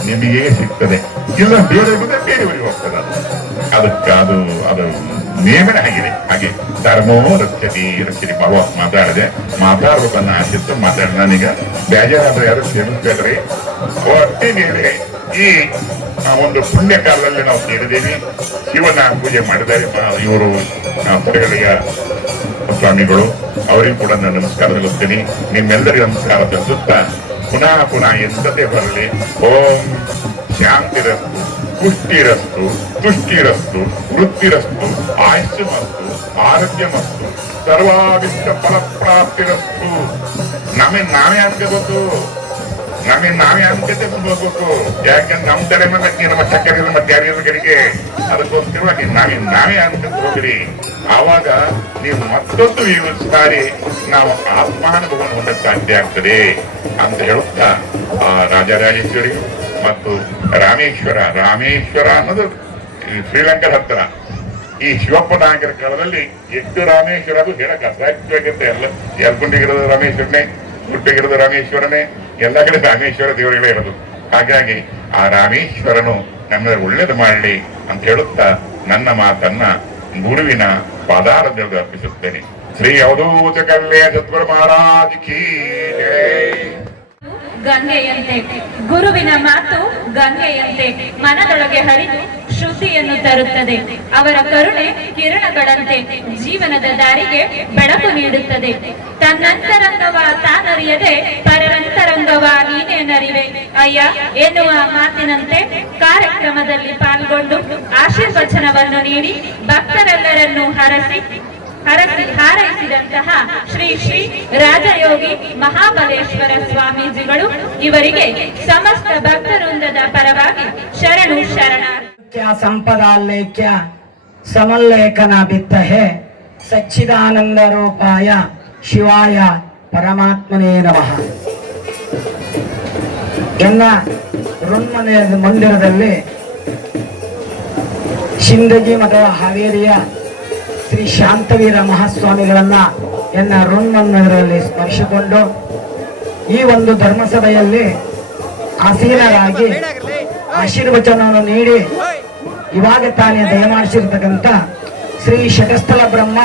ನಿಮಗೆ ಸಿಗ್ತದೆ. ಇಲ್ಲ ಬೇರೆ ಬಂದ್ರೆ ಬೇರೆಯವರಿಗೆ ಹೋಗ್ತದೆ. ಅದಕ್ಕೆ ಅದು ನೇಮನೆ ಆಗಿದೆ. ಹಾಗೆ ಧರ್ಮೋ ರಕ್ಷತಿ ಬಾಬಾ ಮಾತಾಡಿದೆ, ಮಾತಾಡ್ಬೇಕನ್ನ ಆಶಿತ್ತು ಮಾತಾಡ. ನನಗ ಬೇಜಾರಾದ್ರೆ ಯಾರು ಕ್ಷಮಿಸ್ಬೇಡ್ರಿ. ಒಟ್ಟಿನಲ್ಲಿ ಈ ಒಂದು ಪುಣ್ಯ ಕಾಲದಲ್ಲಿ ನಾವು ಸೇರಿದ್ದೇವೆ. ಶಿವನ ಪೂಜೆ ಮಾಡಿದ್ದಾರೆ ಇವರು ಪುರಗಳಿಯ ಸ್ವಾಮಿಗಳು, ಅವರಿಗೂ ಕೂಡ ನಾನು ನಮಸ್ಕಾರ ಸಲ್ಲಿಸ್ತೀನಿ. ನಿಮ್ಮೆಲ್ಲರಿಗೂ ನಮಸ್ಕಾರ ಸಲ್ಲಿಸುತ್ತಾ ಪುನಃ ಎಂದತೆ ಬರಲಿ. ಓಂ ಶಾಂತಿರಸ್ತು, ಪುಷ್ಟಿರಸ್ತು, ತುಷ್ಟಿರಸ್ತು, ವೃತ್ತಿರಸ್ತು, ಆಯುಷ್ಯಮಸ್ತು, ಆರೋಗ್ಯಮಸ್ತು, ಸರ್ವಾಭಿಷ್ಟ ಫಲಪ್ರಾಪ್ತಿರಸ್ತು. ನಾವೇ ಅನ್ಕೋಬೇಕು, ನಾವೇ ಅನ್ಕತೆ ಹೋಗ್ಬೇಕು. ಯಾಕಂದ್ರೆ ನಮ್ಮ ತಲೆ ಮೇಲೆ ನಮ್ಮ ಚಕ್ಕರೆ ಮತ್ತೆ ಯಾರ್ಯಾರ ಕಡೆಗೆ ಅದಕ್ಕೋಸ್ಕರವಾಗಿ ನಾವೇ ಅನ್ಕೊಂತ ಹೋಗ್ರಿ. ಆವಾಗ ನೀವು ಮತ್ತೊಂದು ಈ ಸಾರಿ ನಾವು ಆತ್ಮಾನುಭವವನ್ನು ಹೊಂದಕ್ಕೆ ಸಾಧ್ಯ ಆಗ್ತದೆ ಅಂತ ಹೇಳುತ್ತಾ ರಾಜರಾಜೇಶ್ವರಿ ಮತ್ತು ರಾಮೇಶ್ವರ ಅನ್ನೋದು ಶ್ರೀಲಂಕಾ ಹತ್ತಿರ ಈ ಶಿವಪ್ಪ ನಾಯಕರ ಕಾಲದಲ್ಲಿ ಎಷ್ಟು ರಾಮೇಶ್ವರ ಅದು ಹೇಳಕ್ ಅಸಾಧ್ಯವಾಗಿರುತ್ತೆ. ಎಲ್ಗುಂಡಿಗಿರೋದು ರಾಮೇಶ್ವರನೇ, ಗುಡ್ಡೆಗಿರೋದು ರಾಮೇಶ್ವರನೇ, ಎಲ್ಲ ಕಡೆ ರಾಮೇಶ್ವರ ದೇವರುಗಳೇ ಇರೋದು. ಹಾಗಾಗಿ ಆ ರಾಮೇಶ್ವರನು ನಮ್ಮೆಲ್ಲ ಒಳ್ಳೇದು ಮಾಡಲಿ ಅಂತ ಹೇಳುತ್ತಾ ನನ್ನ ಮಾತನ್ನ ಗುರುವಿನ ಪಾದಾರದಲ್ಲಿ ಅರ್ಪಿಸುತ್ತೇನೆ. ಶ್ರೀ ಅವಧೂತ ಕಲ್ಯಾಣ ಸದ್ಗುರು ಮಹಾರಾಜ್ ಕೀ ಜೈ. ಗಂಗೆಯಂತೆ ಗುರುವಿನ ಮಾತು ಗಂಗೆಯಂತೆ ಮನದೊಳಗೆ ಹರಿದು ಶುದ್ಧಿಯನ್ನು ತರುತ್ತದೆ. ಅವರ ಕರುಣೆ ಕಿರಣಗಳಂತೆ ಜೀವನದ ದಾರಿಗೆ ಬೆಳಕು ನೀಡುತ್ತದೆ. ತನ್ನಂತರಂಗವ ತಾನರಿಯದೆ ಪರರಂತರಂಗವ ನೀನೇನರಿವೆ ಅಯ್ಯ ಎನ್ನುವ ಮಾತಿನಂತೆ ಕಾರ್ಯಕ್ರಮದಲ್ಲಿ ಪಾಲ್ಗೊಂಡು ಆಶೀರ್ವಚನವನ್ನು ನೀಡಿ ಭಕ್ತರೆಲ್ಲರನ್ನೂ ಹಾರೈಸಿದಂತಹ ಶ್ರೀ ಶ್ರೀ ರಾಜಯೋಗಿ ಮಹಾಬಲೇಶ್ವರ ಸ್ವಾಮೀಜಿಗಳು ಇವರಿಗೆ ಸಮಸ್ತ ಭಕ್ತವೃಂದದ ಪರವಾಗಿ ಶರಣು ಶರಣಾರ್ಥಿ. ಸಂಪದಾಲೇಖ್ಯ ಸಮಲ್ಲೇಖನ ಬಿತ್ತಹೆ ಸಚ್ಚಿದಾನಂದ ರೂಪಾಯ ಶಿವಾಯ ಪರಮಾತ್ಮನೇ ನಮಃ. ಎನ್ನ ಋಣ್ಮನೆಯ ಮಂದಿರದಲ್ಲಿ ಶಿಂದಗಿ ಮಠದ ಹಾವೇರಿಯ ಶ್ರೀ ಶಾಂತವೀರ ಮಹಾಸ್ವಾಮಿಗಳನ್ನ ಎನ್ನ ಋಣ್ಮಂದಿರದಲ್ಲಿ ಸ್ಪರ್ಶಿಕೊಂಡು ಈ ಒಂದು ಧರ್ಮಸಭೆಯಲ್ಲಿ ಆಸೀನರಾಗಿ ಆಶೀರ್ವಚನವನ್ನು ನೀಡಿ ಇವಾಗ ತಾನೇ ದಯಮಾಡಿಸಿರ್ತಕ್ಕಂಥ ಶ್ರೀ ಶಟಸ್ಥಲ ಬ್ರಹ್ಮ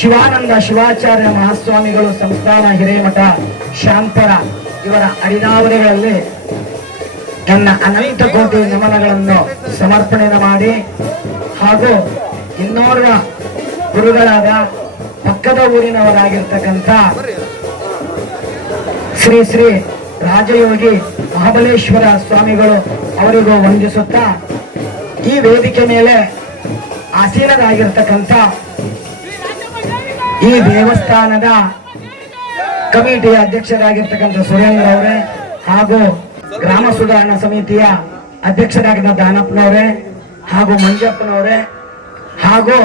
ಶಿವಾನಂದ ಶಿವಾಚಾರ್ಯ ಮಹಾಸ್ವಾಮಿಗಳು ಸಂಸ್ಥಾನ ಹಿರೇಮಠ ಶಾಂತರ ಇವರ ಅಡಿದಾವರಿಗಳಲ್ಲಿ ನನ್ನ ಅನಂತ ಕೋಟಿ ನಮನಗಳನ್ನು ಸಮರ್ಪಣೆ ಮಾಡಿ ಹಾಗೂ ಇನ್ನೋರ್ವ ಗುರುಗಳಾದ ಪಕ್ಕದ ಊರಿನವರಾಗಿರ್ತಕ್ಕಂಥ ಶ್ರೀ ಶ್ರೀ ರಾಜಯೋಗಿ ಮಹಾಬಲೇಶ್ವರ ಸ್ವಾಮಿಗಳು ಅವರಿಗೂ ವಂದಿಸುತ್ತಾ ಈ ವೇದಿಕೆ ಮೇಲೆ ಆಸೀನರಾಗಿರ್ತಕ್ಕಂಥ ಈ ದೇವಸ್ಥಾನದ ಕಮಿಟಿಯ ಅಧ್ಯಕ್ಷರಾಗಿರ್ತಕ್ಕಂಥ ಸುರೇಂದ್ರ ಅವರೇ ಹಾಗೂ ಗ್ರಾಮ ಸುಧಾರಣಾ ಸಮಿತಿಯ ಅಧ್ಯಕ್ಷರಾಗಿದ್ದ ದಾನಪ್ಪನವರೇ ಹಾಗೂ ಮಂಜಪ್ಪನವರೇ ಹಾಗೂ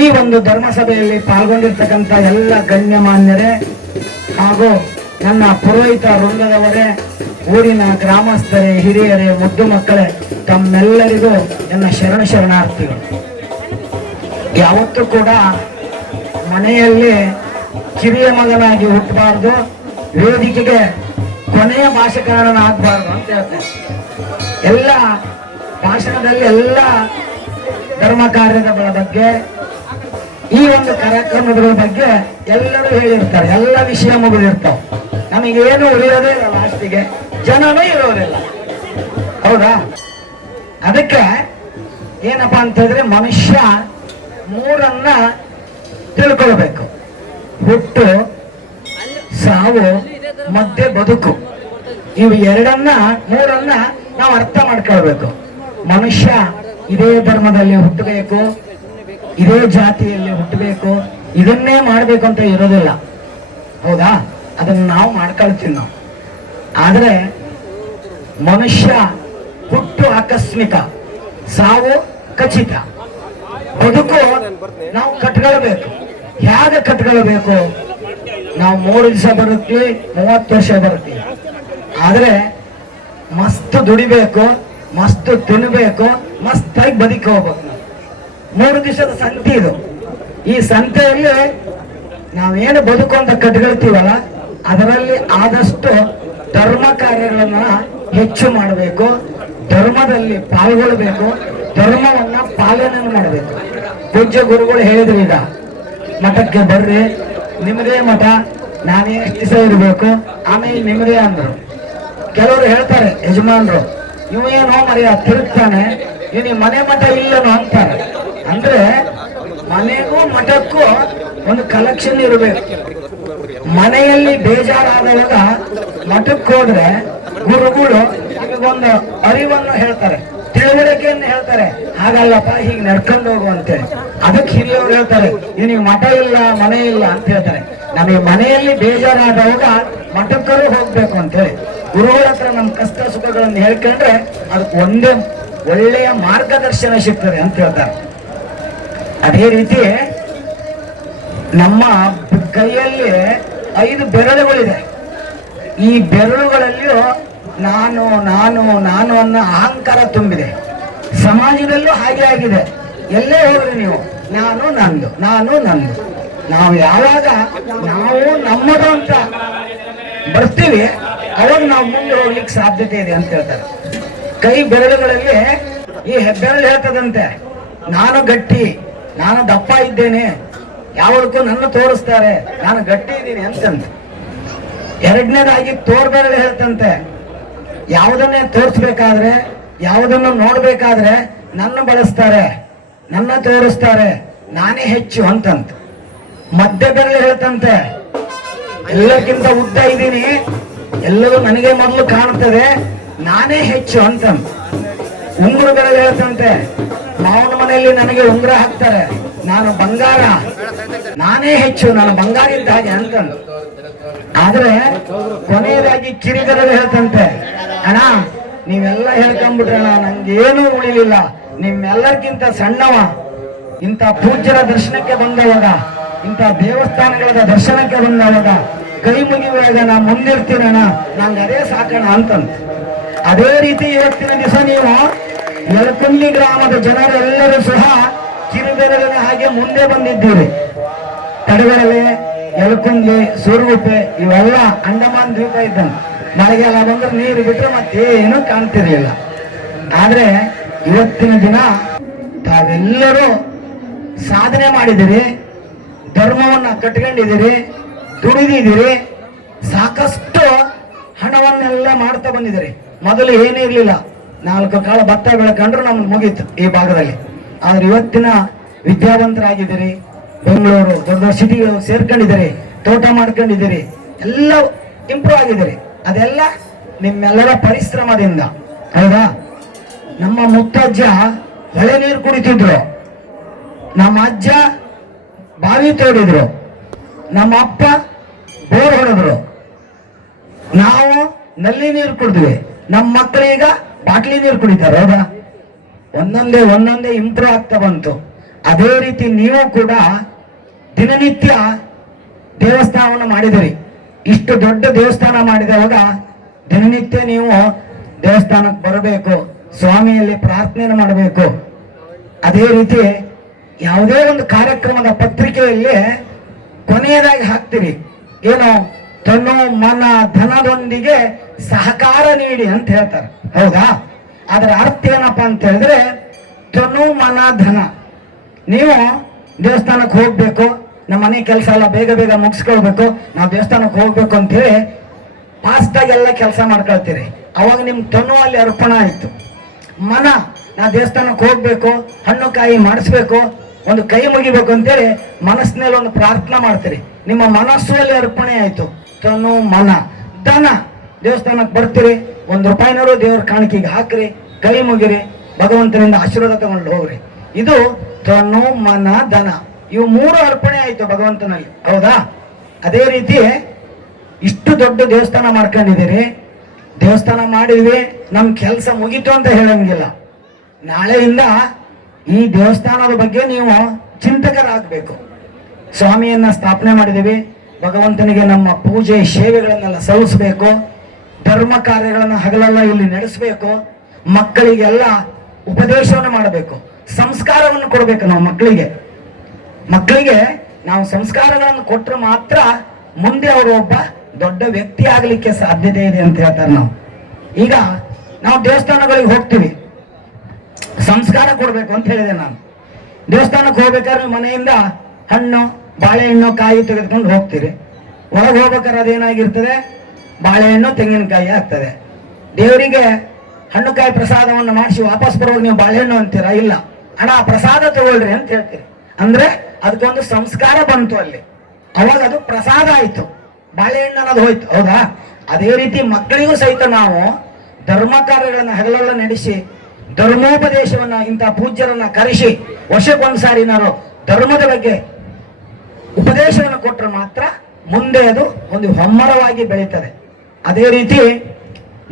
ಈ ಒಂದು ಧರ್ಮಸಭೆಯಲ್ಲಿ ಪಾಲ್ಗೊಂಡಿರ್ತಕ್ಕಂಥ ಎಲ್ಲ ಗಣ್ಯಮಾನ್ಯರೇ ಹಾಗೂ ನನ್ನ ಪುರೋಹಿತ ವೃಂದದವರೇ, ಊರಿನ ಗ್ರಾಮಸ್ಥರೇ, ಹಿರಿಯರೇ, ಮುದ್ದು ಮಕ್ಕಳೇ, ತಮ್ಮೆಲ್ಲರಿಗೂ ನನ್ನ ಶರಣಾರ್ಥಿಗಳು. ಯಾವತ್ತೂ ಕೂಡ ಮನೆಯಲ್ಲಿ ಕಿರಿಯ ಮಗನಾಗಿ ಹುಟ್ಟಬಾರ್ದು, ವೇದಿಕೆಗೆ ಕೊನೆಯ ಭಾಷಣಕಾರನಾಗಬಾರ್ದು ಅಂತ ಹೇಳ್ತೇನೆ. ಎಲ್ಲ ಭಾಷಣದಲ್ಲಿ ಎಲ್ಲ ಧರ್ಮ ಕಾರ್ಯಗಳ ಬಗ್ಗೆ, ಈ ಒಂದು ಕಾರ್ಯಕ್ರಮಗಳ ಬಗ್ಗೆ ಎಲ್ಲರೂ ಹೇಳಿರ್ತಾರೆ, ಎಲ್ಲ ವಿಷಯ ಮುಗಿದಿರ್ತಾವ. ನಮಗೇನು ಉಳಿಯೋದೇ ಇಲ್ಲ, ಲಾಸ್ಟಿಗೆ ಜನನೂ ಇರೋದಿಲ್ಲ. ಹೌದಾ? ಅದಕ್ಕೆ ಏನಪ್ಪಾ ಅಂತ ಹೇಳಿದ್ರೆ ಮನುಷ್ಯ ಮೂರನ್ನ ತಿಳ್ಕೊಳ್ಬೇಕು: ಹುಟ್ಟು, ಸಾವು, ಮತ್ತೆ ಬದುಕು. ಇವು ಮೂರನ್ನ ನಾವು ಅರ್ಥ ಮಾಡ್ಕೊಳ್ಬೇಕು. ಮನುಷ್ಯ ಇದೇ ಧರ್ಮದಲ್ಲಿ ಹುಟ್ಟಬೇಕು, ಇದೇ ಜಾತಿಯಲ್ಲಿ ಹುಟ್ಟಬೇಕು, ಇದನ್ನೇ ಮಾಡ್ಬೇಕು ಅಂತ ಇರೋದಿಲ್ಲ. ಹೌದಾ? ಅದನ್ನ ನಾವು ಮಾಡ್ಕೊಳ್ತೀವಿ ನಾವು. ಆದ್ರೆ ಮನುಷ್ಯ ಹುಟ್ಟು ಆಕಸ್ಮಿಕ, ಸಾವು ಖಚಿತ, ಬದುಕು ನಾವು ಕಟ್ಕೊಳ್ಬೇಕು. ಹೇಗೆ ಕಟ್ಕೊಳ್ಬೇಕು? ನಾವು 3 ದಿವಸ ಬರುತ್ತೀವಿ, 30 ವರ್ಷ ಬರುತ್ತೀವಿ. ಆದ್ರೆ ಮಸ್ತ್ ದುಡಿಬೇಕು, ಮಸ್ತ್ ತಿನ್ಬೇಕು, ಮಸ್ತಾಗಿ ಬದುಕಿ ಹೋಗ್ಬೇಕು. 3 ದಿವಸದ ಸಂತೆ ಇದು. ಈ ಸಂತೆಯಲ್ಲಿ ನಾವೇನು ಬದುಕು ಅಂತ ಕಟ್ಕೊಳ್ತೀವಲ್ಲ, ಅದರಲ್ಲಿ ಆದಷ್ಟು ಧರ್ಮ ಕಾರ್ಯಗಳನ್ನ ಹೆಚ್ಚು ಮಾಡಬೇಕು, ಧರ್ಮದಲ್ಲಿ ಪಾಲ್ಗೊಳ್ಬೇಕು, ಧರ್ಮವನ್ನ ಪಾಲನೆ ಮಾಡಬೇಕು. ಪೂಜ್ಯ ಗುರುಗಳು ಹೇಳಿದ್ರು, ಈಗ ಮಠಕ್ಕೆ ಬರ್ರಿ, ನಿಮ್ಮದೇ ಮಠ, ನಾನೇ ಎಷ್ಟು ದಿವಸ ಇರಬೇಕು, ಆಮೇಲೆ ನಿಮ್ಮದೇ ಅಂದ್ರು. ಕೆಲವರು ಹೇಳ್ತಾರೆ ಯಜಮಾನ್ರು, ಇವೇನೋ ಮರಿಯ ತಿರುಗ್ತಾನೆ, ಇನ್ನು ಮನೆ ಮಠ ಇಲ್ಲನೋ ಅಂತಾರೆ. ಅಂದ್ರೆ ಮನೆಗೂ ಮಠಕ್ಕೂ ಒಂದು ಕಲೆಕ್ಷನ್ ಇರಬೇಕು. ಮನೆಯಲ್ಲಿ ಬೇಜಾರಾದವಾಗ ಮಠಕ್ಕೆ ಹೋದ್ರೆ ಗುರುಗಳು ನಿಮಗೊಂದು ಅರಿವನ್ನು ಹೇಳ್ತಾರೆ, ತಿಳುವಳಿಕೆಯನ್ನು ಹೇಳ್ತಾರೆ. ಹಾಗಲ್ಲಪ್ಪ, ಹೀಗೆ ನಡ್ಕೊಂಡು ಹೋಗು ಅಂತೇಳಿ. ಅದಕ್ಕೆ ಹಿರಿಯವರು ಹೇಳ್ತಾರೆ, ನಿನಗೆ ಮಠ ಇಲ್ಲ ಮನೆ ಇಲ್ಲ ಅಂತ ಹೇಳ್ತಾರೆ. ನಮಗೆ ಮನೆಯಲ್ಲಿ ಬೇಜಾರಾದವಾಗ ಮಠಕ್ಕರೂ ಹೋಗ್ಬೇಕು ಅಂತೇಳಿ ಗುರುಗಳ ಹತ್ರ ನಮ್ಮ ಕಷ್ಟ ಸುಖಗಳನ್ನು ಹೇಳ್ಕೊಂಡ್ರೆ ಅದಕ್ಕೆ ಒಂದೇ ಒಳ್ಳೆಯ ಮಾರ್ಗದರ್ಶನ ಸಿಗ್ತದೆ ಅಂತ ಹೇಳ್ತಾರೆ. ಅದೇ ರೀತಿ ನಮ್ಮ ಕೈಯಲ್ಲಿ 5 ಬೆರಳುಗಳಿದೆ. ಈ ಬೆರಳುಗಳಲ್ಲಿಯೂ ನಾನು ನಾನು ನಾನು ಅನ್ನೋ ಅಹಂಕಾರ ತುಂಬಿದೆ. ಸಮಾಜದಲ್ಲೂ ಹಾಗೆ ಆಗಿದೆ. ಎಲ್ಲೇ ಹೋಗ್ರಿ ನೀವು, ನಾನು ನಂದು, ನಾನು ನಂದು. ನಾವು ಯಾವಾಗ ನಾವು ನಮ್ಮದು ಅಂತ ಬರ್ತೀವಿ, ಅವಾಗ ನಾವು ಮುಂದೆ ಹೋಗ್ಲಿಕ್ಕೆ ಸಾಧ್ಯತೆ ಇದೆ ಅಂತ ಹೇಳ್ತಾರೆ. ಕೈ ಬೆರಳುಗಳಲ್ಲಿ ಈ ಹೆಬ್ಬೆರಳು ಹೇಳ್ತದಂತೆ, ನಾನು ಗಟ್ಟಿ, ನಾನು ದಪ್ಪ ಇದ್ದೇನೆ, ಯಾವದಕ್ಕೂ ನನ್ನ ತೋರಿಸ್ತಾರೆ, ನಾನು ಗಟ್ಟಿ ಇದ್ದೀನಿ ಅಂತಂತ. 2ನೇದಾಗಿ ತೋರ್ಬೆರಳು ಹೇಳ್ತಂತೆ, ಯಾವುದನ್ನೇ ತೋರಿಸ್ಬೇಕಾದ್ರೆ, ಯಾವುದನ್ನು ನೋಡ್ಬೇಕಾದ್ರೆ ನನ್ನ ಬಳಸ್ತಾರೆ, ನನ್ನ ತೋರಿಸ್ತಾರೆ, ನಾನೇ ಹೆಚ್ಚು ಅಂತಂತ. ಮಧ್ಯ ಬೆರಳು ಹೇಳ್ತಂತೆ, ಎಲ್ಲಕ್ಕಿಂತ ಉದ್ದ ಇದ್ದೀನಿ, ಎಲ್ಲರೂ ನನಗೆ ಮೊದಲು ಕಾಣ್ತದೆ, ನಾನೇ ಹೆಚ್ಚು ಅಂತಂತ. ಉಂಗುರ ಬೆರಳು ಹೇಳ್ತಂತೆ, ಮಾವನ ಮನೆಯಲ್ಲಿ ನನಗೆ ಉಂಗುರ ಹಾಕ್ತಾರೆ, ನಾನು ಬಂಗಾರ, ನಾನೇ ಹೆಚ್ಚು, ನಾನು ಬಂಗಾರ ಇದ್ದ ಹಾಗೆ ಅಂತಂದು. ಆದ್ರೆ ಕೊನೆಯದಾಗಿ ಕಿರಿಗರಳು ಹೇಳ್ತಂತೆ, ಅಣ್ಣ ನೀವೆಲ್ಲ ಹೇಳ್ಕೊಂಡ್ಬಿಟ್ರೆ ನಂಗೇನೂ ಉಳಿಲಿಲ್ಲ, ನಿಮ್ಮೆಲ್ಲರಿಗಿಂತ ಸಣ್ಣವ. ಇಂಥ ಪೂಜ್ಯರ ದರ್ಶನಕ್ಕೆ ಬಂದವಾಗ, ಇಂಥ ದೇವಸ್ಥಾನಗಳ ದರ್ಶನಕ್ಕೆ ಬಂದವಾಗ ಕೈ ಮುಗಿಯುವಾಗ ನಾ ಮುಂದಿರ್ತೀನಣ್ಣ, ನಂಗೆ ಅದೇ ಸಾಕಣ ಅಂತಂತ. ಅದೇ ರೀತಿ ಇವತ್ತಿನ ದಿವಸ ನೀವು ಯಲಕುಂದಿ ಗ್ರಾಮದ ಜನರೆಲ್ಲರೂ ಸಹ ಕಿರುಬೆರಳಿನ ಹಾಗೆ ಮುಂದೆ ಬಂದಿದ್ದೀರಿ. ತಡಗಡಲೆ, ಯಲಕುಂದಿ, ಸೂರುಗುಪ್ಪೆ ಇವೆಲ್ಲ ಅಂಡಮಾನ್ ದ್ವೀಪ ಇದ್ದಂತೆ. ಮಳೆಗಾಲ ಬಂದ್ರೆ ನೀರು ಬಿಟ್ಟರೆ ಮತ್ತೇನು ಕಾಣ್ತಿರ್ಲಿಲ್ಲ. ಆದ್ರೆ ಇವತ್ತಿನ ದಿನ ತಾವೆಲ್ಲರೂ ಸಾಧನೆ ಮಾಡಿದಿರಿ, ಧರ್ಮವನ್ನ ಕಟ್ಕೊಂಡಿದ್ದೀರಿ, ದುಡಿದಿದ್ದೀರಿ, ಸಾಕಷ್ಟು ಹಣವನ್ನೆಲ್ಲ ಮಾಡ್ತಾ ಬಂದಿದ್ದೀರಿ. ಮೊದಲು ಏನೂ ಇರಲಿಲ್ಲ, 4 ಕಾಳ ಭತ್ತ ಬೆಳ್ಕೊಂಡ್ರು ನಮ್ಗೆ ಮುಗೀತು ಈ ಭಾಗದಲ್ಲಿ. ಆದ್ರೆ ಇವತ್ತಿನ ವಿದ್ಯಾವಂತರಾಗಿದ್ದೀರಿ, ಬೆಂಗಳೂರು ದೊಡ್ಡ ದೊಡ್ಡ ಸಿಟಿಗಳು ಸೇರ್ಕೊಂಡಿದ್ದೀರಿ, ತೋಟ ಮಾಡ್ಕೊಂಡಿದ್ದೀರಿ, ಎಲ್ಲ ಇಂಪ್ರೂವ್ ಆಗಿದ್ದೀರಿ. ಅದೆಲ್ಲ ನಿಮ್ಮೆಲ್ಲರ ಪರಿಶ್ರಮದಿಂದ. ಹೌದಾ? ನಮ್ಮ ಮುತ್ತಜ್ಜ ಹೊಳೆ ನೀರು ಕುಡಿತಿದ್ರು, ನಮ್ಮ ಅಜ್ಜ ಬಾವಿ ತೋಡಿದ್ರು, ನಮ್ಮ ಅಪ್ಪ ಬೋರ್ ಹೊಡೆದ್ರು, ನಾವು ನಲ್ಲಿ ನೀರು ಕುಡಿದ್ವಿ, ನಮ್ಮ ಮಕ್ಕಳೀಗ ಬಾಟ್ಲಿ ನೀರು ಕುಡಿತಾರೆ. ಹೌದಾ? ಒಂದೊಂದೇ ಇಂಪ್ರೂವ್ ಆಗ್ತಾ ಬಂತು. ಅದೇ ರೀತಿ ನೀವು ಕೂಡ ದಿನನಿತ್ಯ ದೇವಸ್ಥಾನವನ್ನು ಮಾಡಿದಿರಿ. ಇಷ್ಟು ದೊಡ್ಡ ದೇವಸ್ಥಾನ ಮಾಡಿದವಾಗ ದಿನನಿತ್ಯ ನೀವು ದೇವಸ್ಥಾನಕ್ಕೆ ಬರಬೇಕು, ಸ್ವಾಮಿಯಲ್ಲಿ ಪ್ರಾರ್ಥನೆ ಮಾಡಬೇಕು. ಅದೇ ರೀತಿ ಯಾವುದೇ ಒಂದು ಕಾರ್ಯಕ್ರಮದ ಪತ್ರಿಕೆಯಲ್ಲಿ ಕೊನೆಯದಾಗಿ ಹಾಕ್ತೀರಿ, ಏನು, ತನು ಮನ ಧನದೊಂದಿಗೆ ಸಹಕಾರ ನೀಡಿ ಅಂತ ಹೇಳ್ತಾರೆ. ಹೌದಾ? ಅದರ ಅರ್ಥ ಏನಪ್ಪಾ ಅಂತ ಹೇಳಿದ್ರೆ, ತನು ಮನ ಧನ. ನೀವು ದೇವಸ್ಥಾನಕ್ಕೆ ಹೋಗ್ಬೇಕು, ನಮ್ಮ ಮನೆ ಕೆಲಸ ಎಲ್ಲ ಬೇಗ ಬೇಗ ಮುಗಿಸ್ಕೊಳ್ಬೇಕು, ನಾವು ದೇವಸ್ಥಾನಕ್ಕೆ ಹೋಗ್ಬೇಕು ಅಂತೇಳಿ ಫಾಸ್ಟಾಗಿ ಎಲ್ಲ ಕೆಲಸ ಮಾಡ್ಕೊಳ್ತೀರಿ. ಅವಾಗ ನಿಮ್ ತನು ಅಲ್ಲಿ ಅರ್ಪಣ ಆಯ್ತು. ಮನ, ನಾ ದೇವಸ್ಥಾನಕ್ಕೆ ಹೋಗ್ಬೇಕು, ಹಣ್ಣು ಕಾಯಿ ಮಾಡಿಸ್ಬೇಕು, ಒಂದು ಕೈ ಮುಗಿಬೇಕು ಅಂತೇಳಿ ಮನಸ್ಸಿನಲ್ಲಿ ಒಂದು ಪ್ರಾರ್ಥನಾ ಮಾಡ್ತೀರಿ. ನಿಮ್ಮ ಮನಸ್ಸು ಅಲ್ಲಿ ಅರ್ಪಣೆ ಆಯ್ತು. ತನು ಮನ ಧನ, ದೇವಸ್ಥಾನಕ್ಕೆ ಬರ್ತೀರಿ, 1 ರೂಪಾಯಿನವರು ದೇವ್ರ ಕಾಣಿಕೆಗೆ ಹಾಕ್ರಿ, ಕೈ ಮುಗಿರಿ, ಭಗವಂತನಿಂದ ಆಶೀರ್ವಾದ ತಗೊಂಡು ಹೋಗ್ರಿ. ಇದು ತನು ಮನ ಧನ, ಇವು 3 ಅರ್ಪಣೆ ಆಯ್ತು ಭಗವಂತನಲ್ಲಿ. ಹೌದಾ? ಅದೇ ರೀತಿ ಇಷ್ಟು ದೊಡ್ಡ ದೇವಸ್ಥಾನ ಮಾಡ್ಕೊಂಡಿದ್ದೀರಿ, ದೇವಸ್ಥಾನ ಮಾಡಿದ್ವಿ, ನಮ್ ಕೆಲಸ ಮುಗೀತು ಅಂತ ಹೇಳಂಗಿಲ್ಲ. ನಾಳೆಯಿಂದ ಈ ದೇವಸ್ಥಾನದ ಬಗ್ಗೆ ನೀವು ಚಿಂತಕರಾಗಬೇಕು. ಸ್ವಾಮಿಯನ್ನ ಸ್ಥಾಪನೆ ಮಾಡಿದ್ದೀವಿ, ಭಗವಂತನಿಗೆ ನಮ್ಮ ಪೂಜೆ ಸೇವೆಗಳನ್ನೆಲ್ಲ ಸಲ್ಲಿಸಬೇಕು, ಧರ್ಮ ಕಾರ್ಯಗಳನ್ನ ಹಗಲೆಲ್ಲ ಇಲ್ಲಿ ನಡೆಸಬೇಕು. ಮಕ್ಕಳಿಗೆಲ್ಲ ಉಪದೇಶವನ್ನು ಮಾಡಬೇಕು, ಸಂಸ್ಕಾರವನ್ನು ಕೊಡಬೇಕು. ನಾವು ಮಕ್ಕಳಿಗೆ ನಾವು ಸಂಸ್ಕಾರಗಳನ್ನು ಕೊಟ್ಟರೆ ಮಾತ್ರ ಮುಂದೆ ಅವರು ಒಬ್ಬ ದೊಡ್ಡ ವ್ಯಕ್ತಿ ಆಗಲಿಕ್ಕೆ ಸಾಧ್ಯತೆ ಇದೆ ಅಂತ ಹೇಳ್ತಾರೆ. ಈಗ ನಾವು ದೇವಸ್ಥಾನಗಳಿಗೆ ಹೋಗ್ತೀವಿ, ಸಂಸ್ಕಾರ ಕೊಡಬೇಕು ಅಂತ ಹೇಳಿದೆ ನಾನು. ದೇವಸ್ಥಾನಕ್ಕೆ ಹೋಗ್ಬೇಕಾದ್ರೆ ಮನೆಯಿಂದ ಹಣ್ಣು ಬಾಳೆಹಣ್ಣು ಕಾಯಿ ತೆಗೆದುಕೊಂಡು ಹೋಗ್ತೀರಿ. ಒಳಗೆ ಹೋಗ್ಬೇಕಾದ್ರೆ ಅದೇನಾಗಿರ್ತದೆ, ಬಾಳೆಹಣ್ಣು ತೆಂಗಿನಕಾಯಿ ಆಗ್ತದೆ. ದೇವರಿಗೆ ಹಣ್ಣು ಕಾಯಿ ಪ್ರಸಾದವನ್ನು ಮಾಡಿಸಿ ವಾಪಸ್ ಬರುವಾಗ ನೀವು ಬಾಳೆಹಣ್ಣು ಅಂತೀರಾ? ಇಲ್ಲ, ಅಣ್ಣ ಪ್ರಸಾದ ತಗೊಳ್ರಿ ಅಂತ ಹೇಳ್ತೀರಿ. ಅಂದ್ರೆ ಅದಕ್ಕೊಂದು ಸಂಸ್ಕಾರ ಬಂತು ಅಲ್ಲಿ, ಅವಾಗ ಅದು ಪ್ರಸಾದ ಆಯ್ತು, ಬಾಳೆಹಣ್ಣು ಅನ್ನೋದು ಹೋಯ್ತು. ಹೌದಾ? ಅದೇ ರೀತಿ ಮಕ್ಕಳಿಗೂ ಸಹಿತ ನಾವು ಧರ್ಮ ಕಾರ್ಯಗಳನ್ನ ಹಗಲೆಲ್ಲ ನಡೆಸಿ ಧರ್ಮೋಪದೇಶವನ್ನ ಇಂಥ ಪೂಜ್ಯರನ್ನ ಕರೆಸಿ ವರ್ಷಕ್ಕೊಂದ್ಸಾರಿ ನಾವು ಧರ್ಮದ ಬಗ್ಗೆ ಉಪದೇಶವನ್ನು ಕೊಟ್ಟರೆ ಮಾತ್ರ ಮುಂದೆ ಅದು ಒಂದು ಹೆಮ್ಮರವಾಗಿ ಬೆಳೀತದೆ. ಅದೇ ರೀತಿ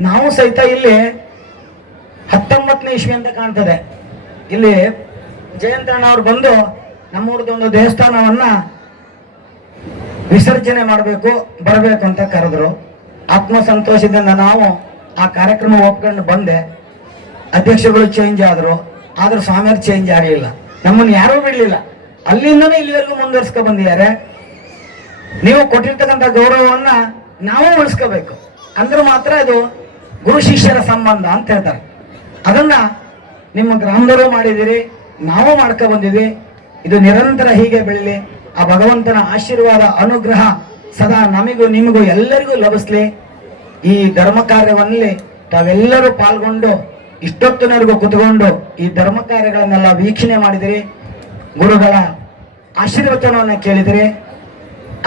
ನಾವು ಸಹಿತ ಇಲ್ಲಿ 19ನೇ ಇಸ್ವಿ ಅಂತ ಕಾಣ್ತದೆ. ಇಲ್ಲಿ ಜಯಂತಣ್ಣ ಅವ್ರು ಬಂದು ನಮ್ಮೂರದೊಂದು ದೇವಸ್ಥಾನವನ್ನ ವಿಸರ್ಜನೆ ಬರಬೇಕು ಅಂತ ಕರೆದ್ರು. ಆತ್ಮಸಂತೋಷದಿಂದ ನಾವು ಆ ಕಾರ್ಯಕ್ರಮ ಒಪ್ಕೊಂಡು ಬಂದೆ. ಅಧ್ಯಕ್ಷರುಗಳು ಚೇಂಜ್ ಆದ್ರು, ಆದ್ರೂ ಸ್ವಾಮಿಯರು ಚೇಂಜ್ ಆಗಲಿಲ್ಲ. ನಮ್ಮನ್ನು ಯಾರೂ ಬಿಡ್ಲಿಲ್ಲ, ಅಲ್ಲಿಂದನೇ ಇಲ್ಲಿವರೆಗೂ ಮುಂದುವರ್ಸ್ಕೊ ಬಂದಿದ್ದಾರೆ. ನೀವು ಕೊಟ್ಟಿರ್ತಕ್ಕಂಥ ಗೌರವವನ್ನ ನಾವು ಉಳಿಸ್ಕೋಬೇಕು, ಅಂದ್ರೆ ಮಾತ್ರ ಇದು ಗುರು ಶಿಷ್ಯರ ಸಂಬಂಧ ಅಂತ ಹೇಳ್ತಾರೆ. ಅದನ್ನ ನಿಮ್ಮ ಗ್ರಾಮದವರು ಮಾಡಿದಿರಿ, ನಾವು ಮಾಡ್ಕೊ ಬಂದಿದ್ವಿ. ಇದು ನಿರಂತರ ಹೀಗೆ ಬೆಳಿಲಿ. ಆ ಭಗವಂತನ ಆಶೀರ್ವಾದ ಅನುಗ್ರಹ ಸದಾ ನಮಗೂ ನಿಮಗೂ ಎಲ್ಲರಿಗೂ ಲಭಿಸ್ಲಿ. ಈ ಧರ್ಮ ಕಾರ್ಯವನ್ನಲ್ಲಿ ತಾವೆಲ್ಲರೂ ಪಾಲ್ಗೊಂಡು ಇಷ್ಟೊತ್ತಿನವರೆಗೂ ಕುತ್ಕೊಂಡು ಈ ಧರ್ಮ ಕಾರ್ಯಗಳನ್ನೆಲ್ಲ ವೀಕ್ಷಣೆ ಮಾಡಿದಿರಿ. ಗುರುಗಳ ಆಶೀರ್ವಚನವನ್ನು ಕೇಳಿದಿರಿ.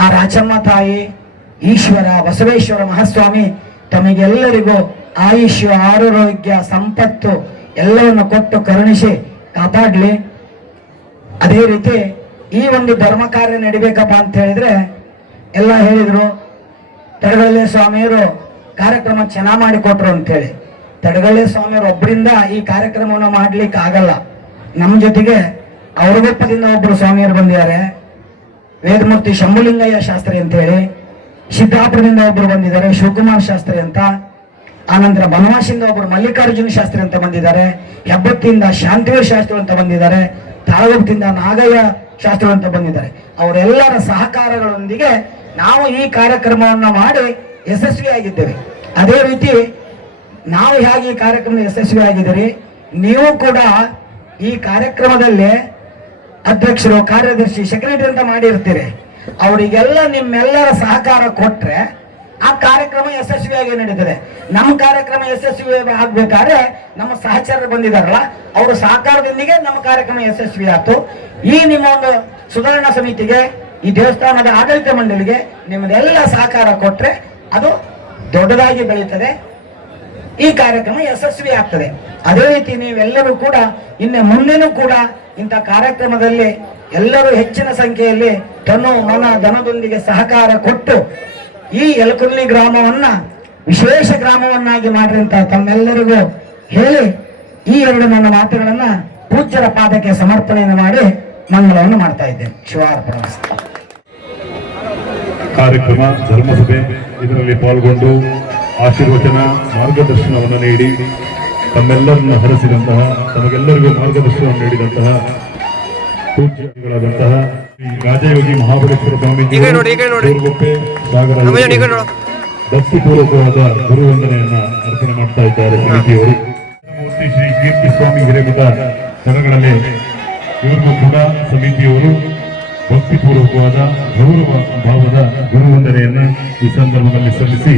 ಆ ರಾಚಮ್ಮ ತಾಯಿ, ಈಶ್ವರ ಬಸವೇಶ್ವರ ಮಹಾಸ್ವಾಮಿ ತಮಗೆಲ್ಲರಿಗೂ ಆಯುಷ್ಯ, ಆರೋಗ್ಯ, ಸಂಪತ್ತು ಎಲ್ಲವನ್ನು ಕೊಟ್ಟು ಕರುಣಿಸಿ ಕಾಪಾಡಲಿ. ಅದೇ ರೀತಿ ಈ ಒಂದು ಧರ್ಮ ಕಾರ್ಯ ನಡಿಬೇಕಪ್ಪ ಅಂತ ಹೇಳಿದ್ರೆ ಎಲ್ಲ ಹೇಳಿದ್ರು. ತಡಗಳ್ಳೆ ಸ್ವಾಮಿಯವರು ಕಾರ್ಯಕ್ರಮ ಚೆನ್ನಾಗಿ ಮಾಡಿಕೊಟ್ರು ಅಂತೇಳಿ. ತಡಗಳ್ಳೆ ಸ್ವಾಮಿಯವರು ಒಬ್ಬರಿಂದ ಈ ಕಾರ್ಯಕ್ರಮವನ್ನು ಮಾಡ್ಲಿಕ್ಕೆ ಆಗಲ್ಲ. ನಮ್ಮ ಜೊತೆಗೆ ಅವರಗೊಪ್ಪದಿಂದ ಒಬ್ಬರು ಸ್ವಾಮಿಯರು ಬಂದಿದ್ದಾರೆ, ವೇದಮೂರ್ತಿ ಶಂಭುಲಿಂಗಯ್ಯ ಶಾಸ್ತ್ರಿ ಅಂತ ಹೇಳಿ. ಸಿದ್ದಾಪುರದಿಂದ ಒಬ್ಬರು ಬಂದಿದ್ದಾರೆ, ಶಿವಕುಮಾರ್ ಶಾಸ್ತ್ರಿ ಅಂತ. ಆನಂತರ ಬನವಾಸಿಯಿಂದ ಒಬ್ಬರು ಮಲ್ಲಿಕಾರ್ಜುನ ಶಾಸ್ತ್ರಿ ಅಂತ ಬಂದಿದ್ದಾರೆ. ಹೆಬ್ಬತ್ತಿಯಿಂದ ಶಾಂತಿವೀರ್ ಶಾಸ್ತ್ರಿ ಅಂತ ಬಂದಿದ್ದಾರೆ. ತಾಳಗುಪ್ಪದಿಂದ ನಾಗಯ್ಯ ಶಾಸ್ತ್ರಿ ಅಂತ ಬಂದಿದ್ದಾರೆ. ಅವರೆಲ್ಲರ ಸಹಕಾರಗಳೊಂದಿಗೆ ನಾವು ಈ ಕಾರ್ಯಕ್ರಮವನ್ನು ಮಾಡಿ ಯಶಸ್ವಿಯಾಗಿದ್ದೇವೆ. ಅದೇ ರೀತಿ ನಾವು ಹೇಗೆ ಈ ಕಾರ್ಯಕ್ರಮ ಯಶಸ್ವಿಯಾಗಿದ್ದೀರಿ, ನೀವು ಕೂಡ ಈ ಕಾರ್ಯಕ್ರಮದಲ್ಲಿ ಅಧ್ಯಕ್ಷರು, ಕಾರ್ಯದರ್ಶಿ, ಸೆಕ್ರೆಟರಿ ಅಂತ ಮಾಡಿರ್ತೀರಿ. ಅವರಿಗೆಲ್ಲ ನಿಮ್ಮೆಲ್ಲರ ಸಹಕಾರ ಕೊಟ್ರೆ ಆ ಕಾರ್ಯಕ್ರಮ ಯಶಸ್ವಿಯಾಗಿ ನಡೀತದೆ. ನಮ್ಮ ಕಾರ್ಯಕ್ರಮ ಯಶಸ್ವಿ ಆಗ್ಬೇಕಾದ್ರೆ ನಮ್ಮ ಸಹಚರರು ಬಂದಿದಾರಲ್ಲ, ಅವರ ಸಹಕಾರದೊಂದಿಗೆ ನಮ್ಮ ಕಾರ್ಯಕ್ರಮ ಯಶಸ್ವಿ ಆಯ್ತು. ಈ ನಿಮ್ಮ ಒಂದು ಸುಧಾರಣಾ ಸಮಿತಿಗೆ, ಈ ದೇವಸ್ಥಾನದ ಆಡಳಿತ ಮಂಡಳಿಗೆ ನಿಮ್ಮದೆಲ್ಲ ಸಹಕಾರ ಕೊಟ್ರೆ ಅದು ದೊಡ್ಡದಾಗಿ ಬೆಳೀತದೆ, ಈ ಕಾರ್ಯಕ್ರಮ ಯಶಸ್ವಿ ಆಗ್ತದೆ. ಅದೇ ರೀತಿ ನೀವೆಲ್ಲರೂ ಕೂಡ ಇನ್ನು ಮುಂದೆನೂ ಕೂಡ ಇಂಥ ಕಾರ್ಯಕ್ರಮದಲ್ಲಿ ಎಲ್ಲರೂ ಹೆಚ್ಚಿನ ಸಂಖ್ಯೆಯಲ್ಲಿ ತನ್ನ ಮನ ಧನದೊಂದಿಗೆ ಸಹಕಾರ ಕೊಟ್ಟು ಈ ಯಲಕುರ್ಲಿ ಗ್ರಾಮವನ್ನ ವಿಶೇಷ ಗ್ರಾಮವನ್ನಾಗಿ ಮಾಡ್ರಿ ಅಂತ ತಮ್ಮೆಲ್ಲರಿಗೂ ಹೇಳಿ ಈ ಎರಡು ನನ್ನ ಮಾತುಗಳನ್ನ ಪೂಜ್ಯರ ಪಾದಕ್ಕೆ ಸಮರ್ಪಣೆಯನ್ನು ಮಾಡಿ ಮಂಗಳವನ್ನು ಮಾಡ್ತಾ ಇದ್ದೇನೆ. ಶಿವಾರ್ಪಣ. ಕಾರ್ಯಕ್ರಮ ಧರ್ಮಸಭೆ ಇದರಲ್ಲಿ ಪಾಲ್ಗೊಂಡು ಆಶೀರ್ವಚನ ಮಾರ್ಗದರ್ಶನವನ್ನು ನೀಡಿ ತಮ್ಮೆಲ್ಲರನ್ನು ಹರಸಿದಂತಹ, ತಮಗೆಲ್ಲರಿಗೂ ಮಾರ್ಗದರ್ಶನವನ್ನು ನೀಡಿದಂತಹ ಪೂಜ್ಯಗಳಾದಂತಹ ಶ್ರೀ ರಾಜಯೋಗಿ ಮಹಾಬಲೇಶ್ವರ ಸ್ವಾಮೀಜಿ ಗೋರ್ಗೊಪ್ಪೆ ಸಾಗರ ಭಕ್ತಿಪೂರ್ವಕವಾದ ಗುರುವಂದನೆಯನ್ನ ಅರ್ಪಣೆ ಮಾಡ್ತಾ ಇದ್ದಾರೆ ಸಮಿತಿಯವರು. ಮೂರ್ತಿ ಶ್ರೀ ಕೀರ್ತಿ ಸ್ವಾಮಿ ಹಿರೇಮಠ ಸ್ಥಳಗಳಲ್ಲಿ ಇವ್ರಿಗೂ ಕೂಡ ಸಮಿತಿಯವರು ಭಕ್ತಿಪೂರ್ವಕವಾದ ಗೌರವ ಭಾವದ ಗುರುವಂದನೆಯನ್ನ ಈ ಸಂದರ್ಭದಲ್ಲಿ ಸಲ್ಲಿಸಿ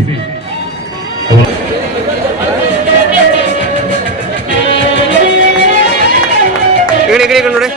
ನೋಡಿ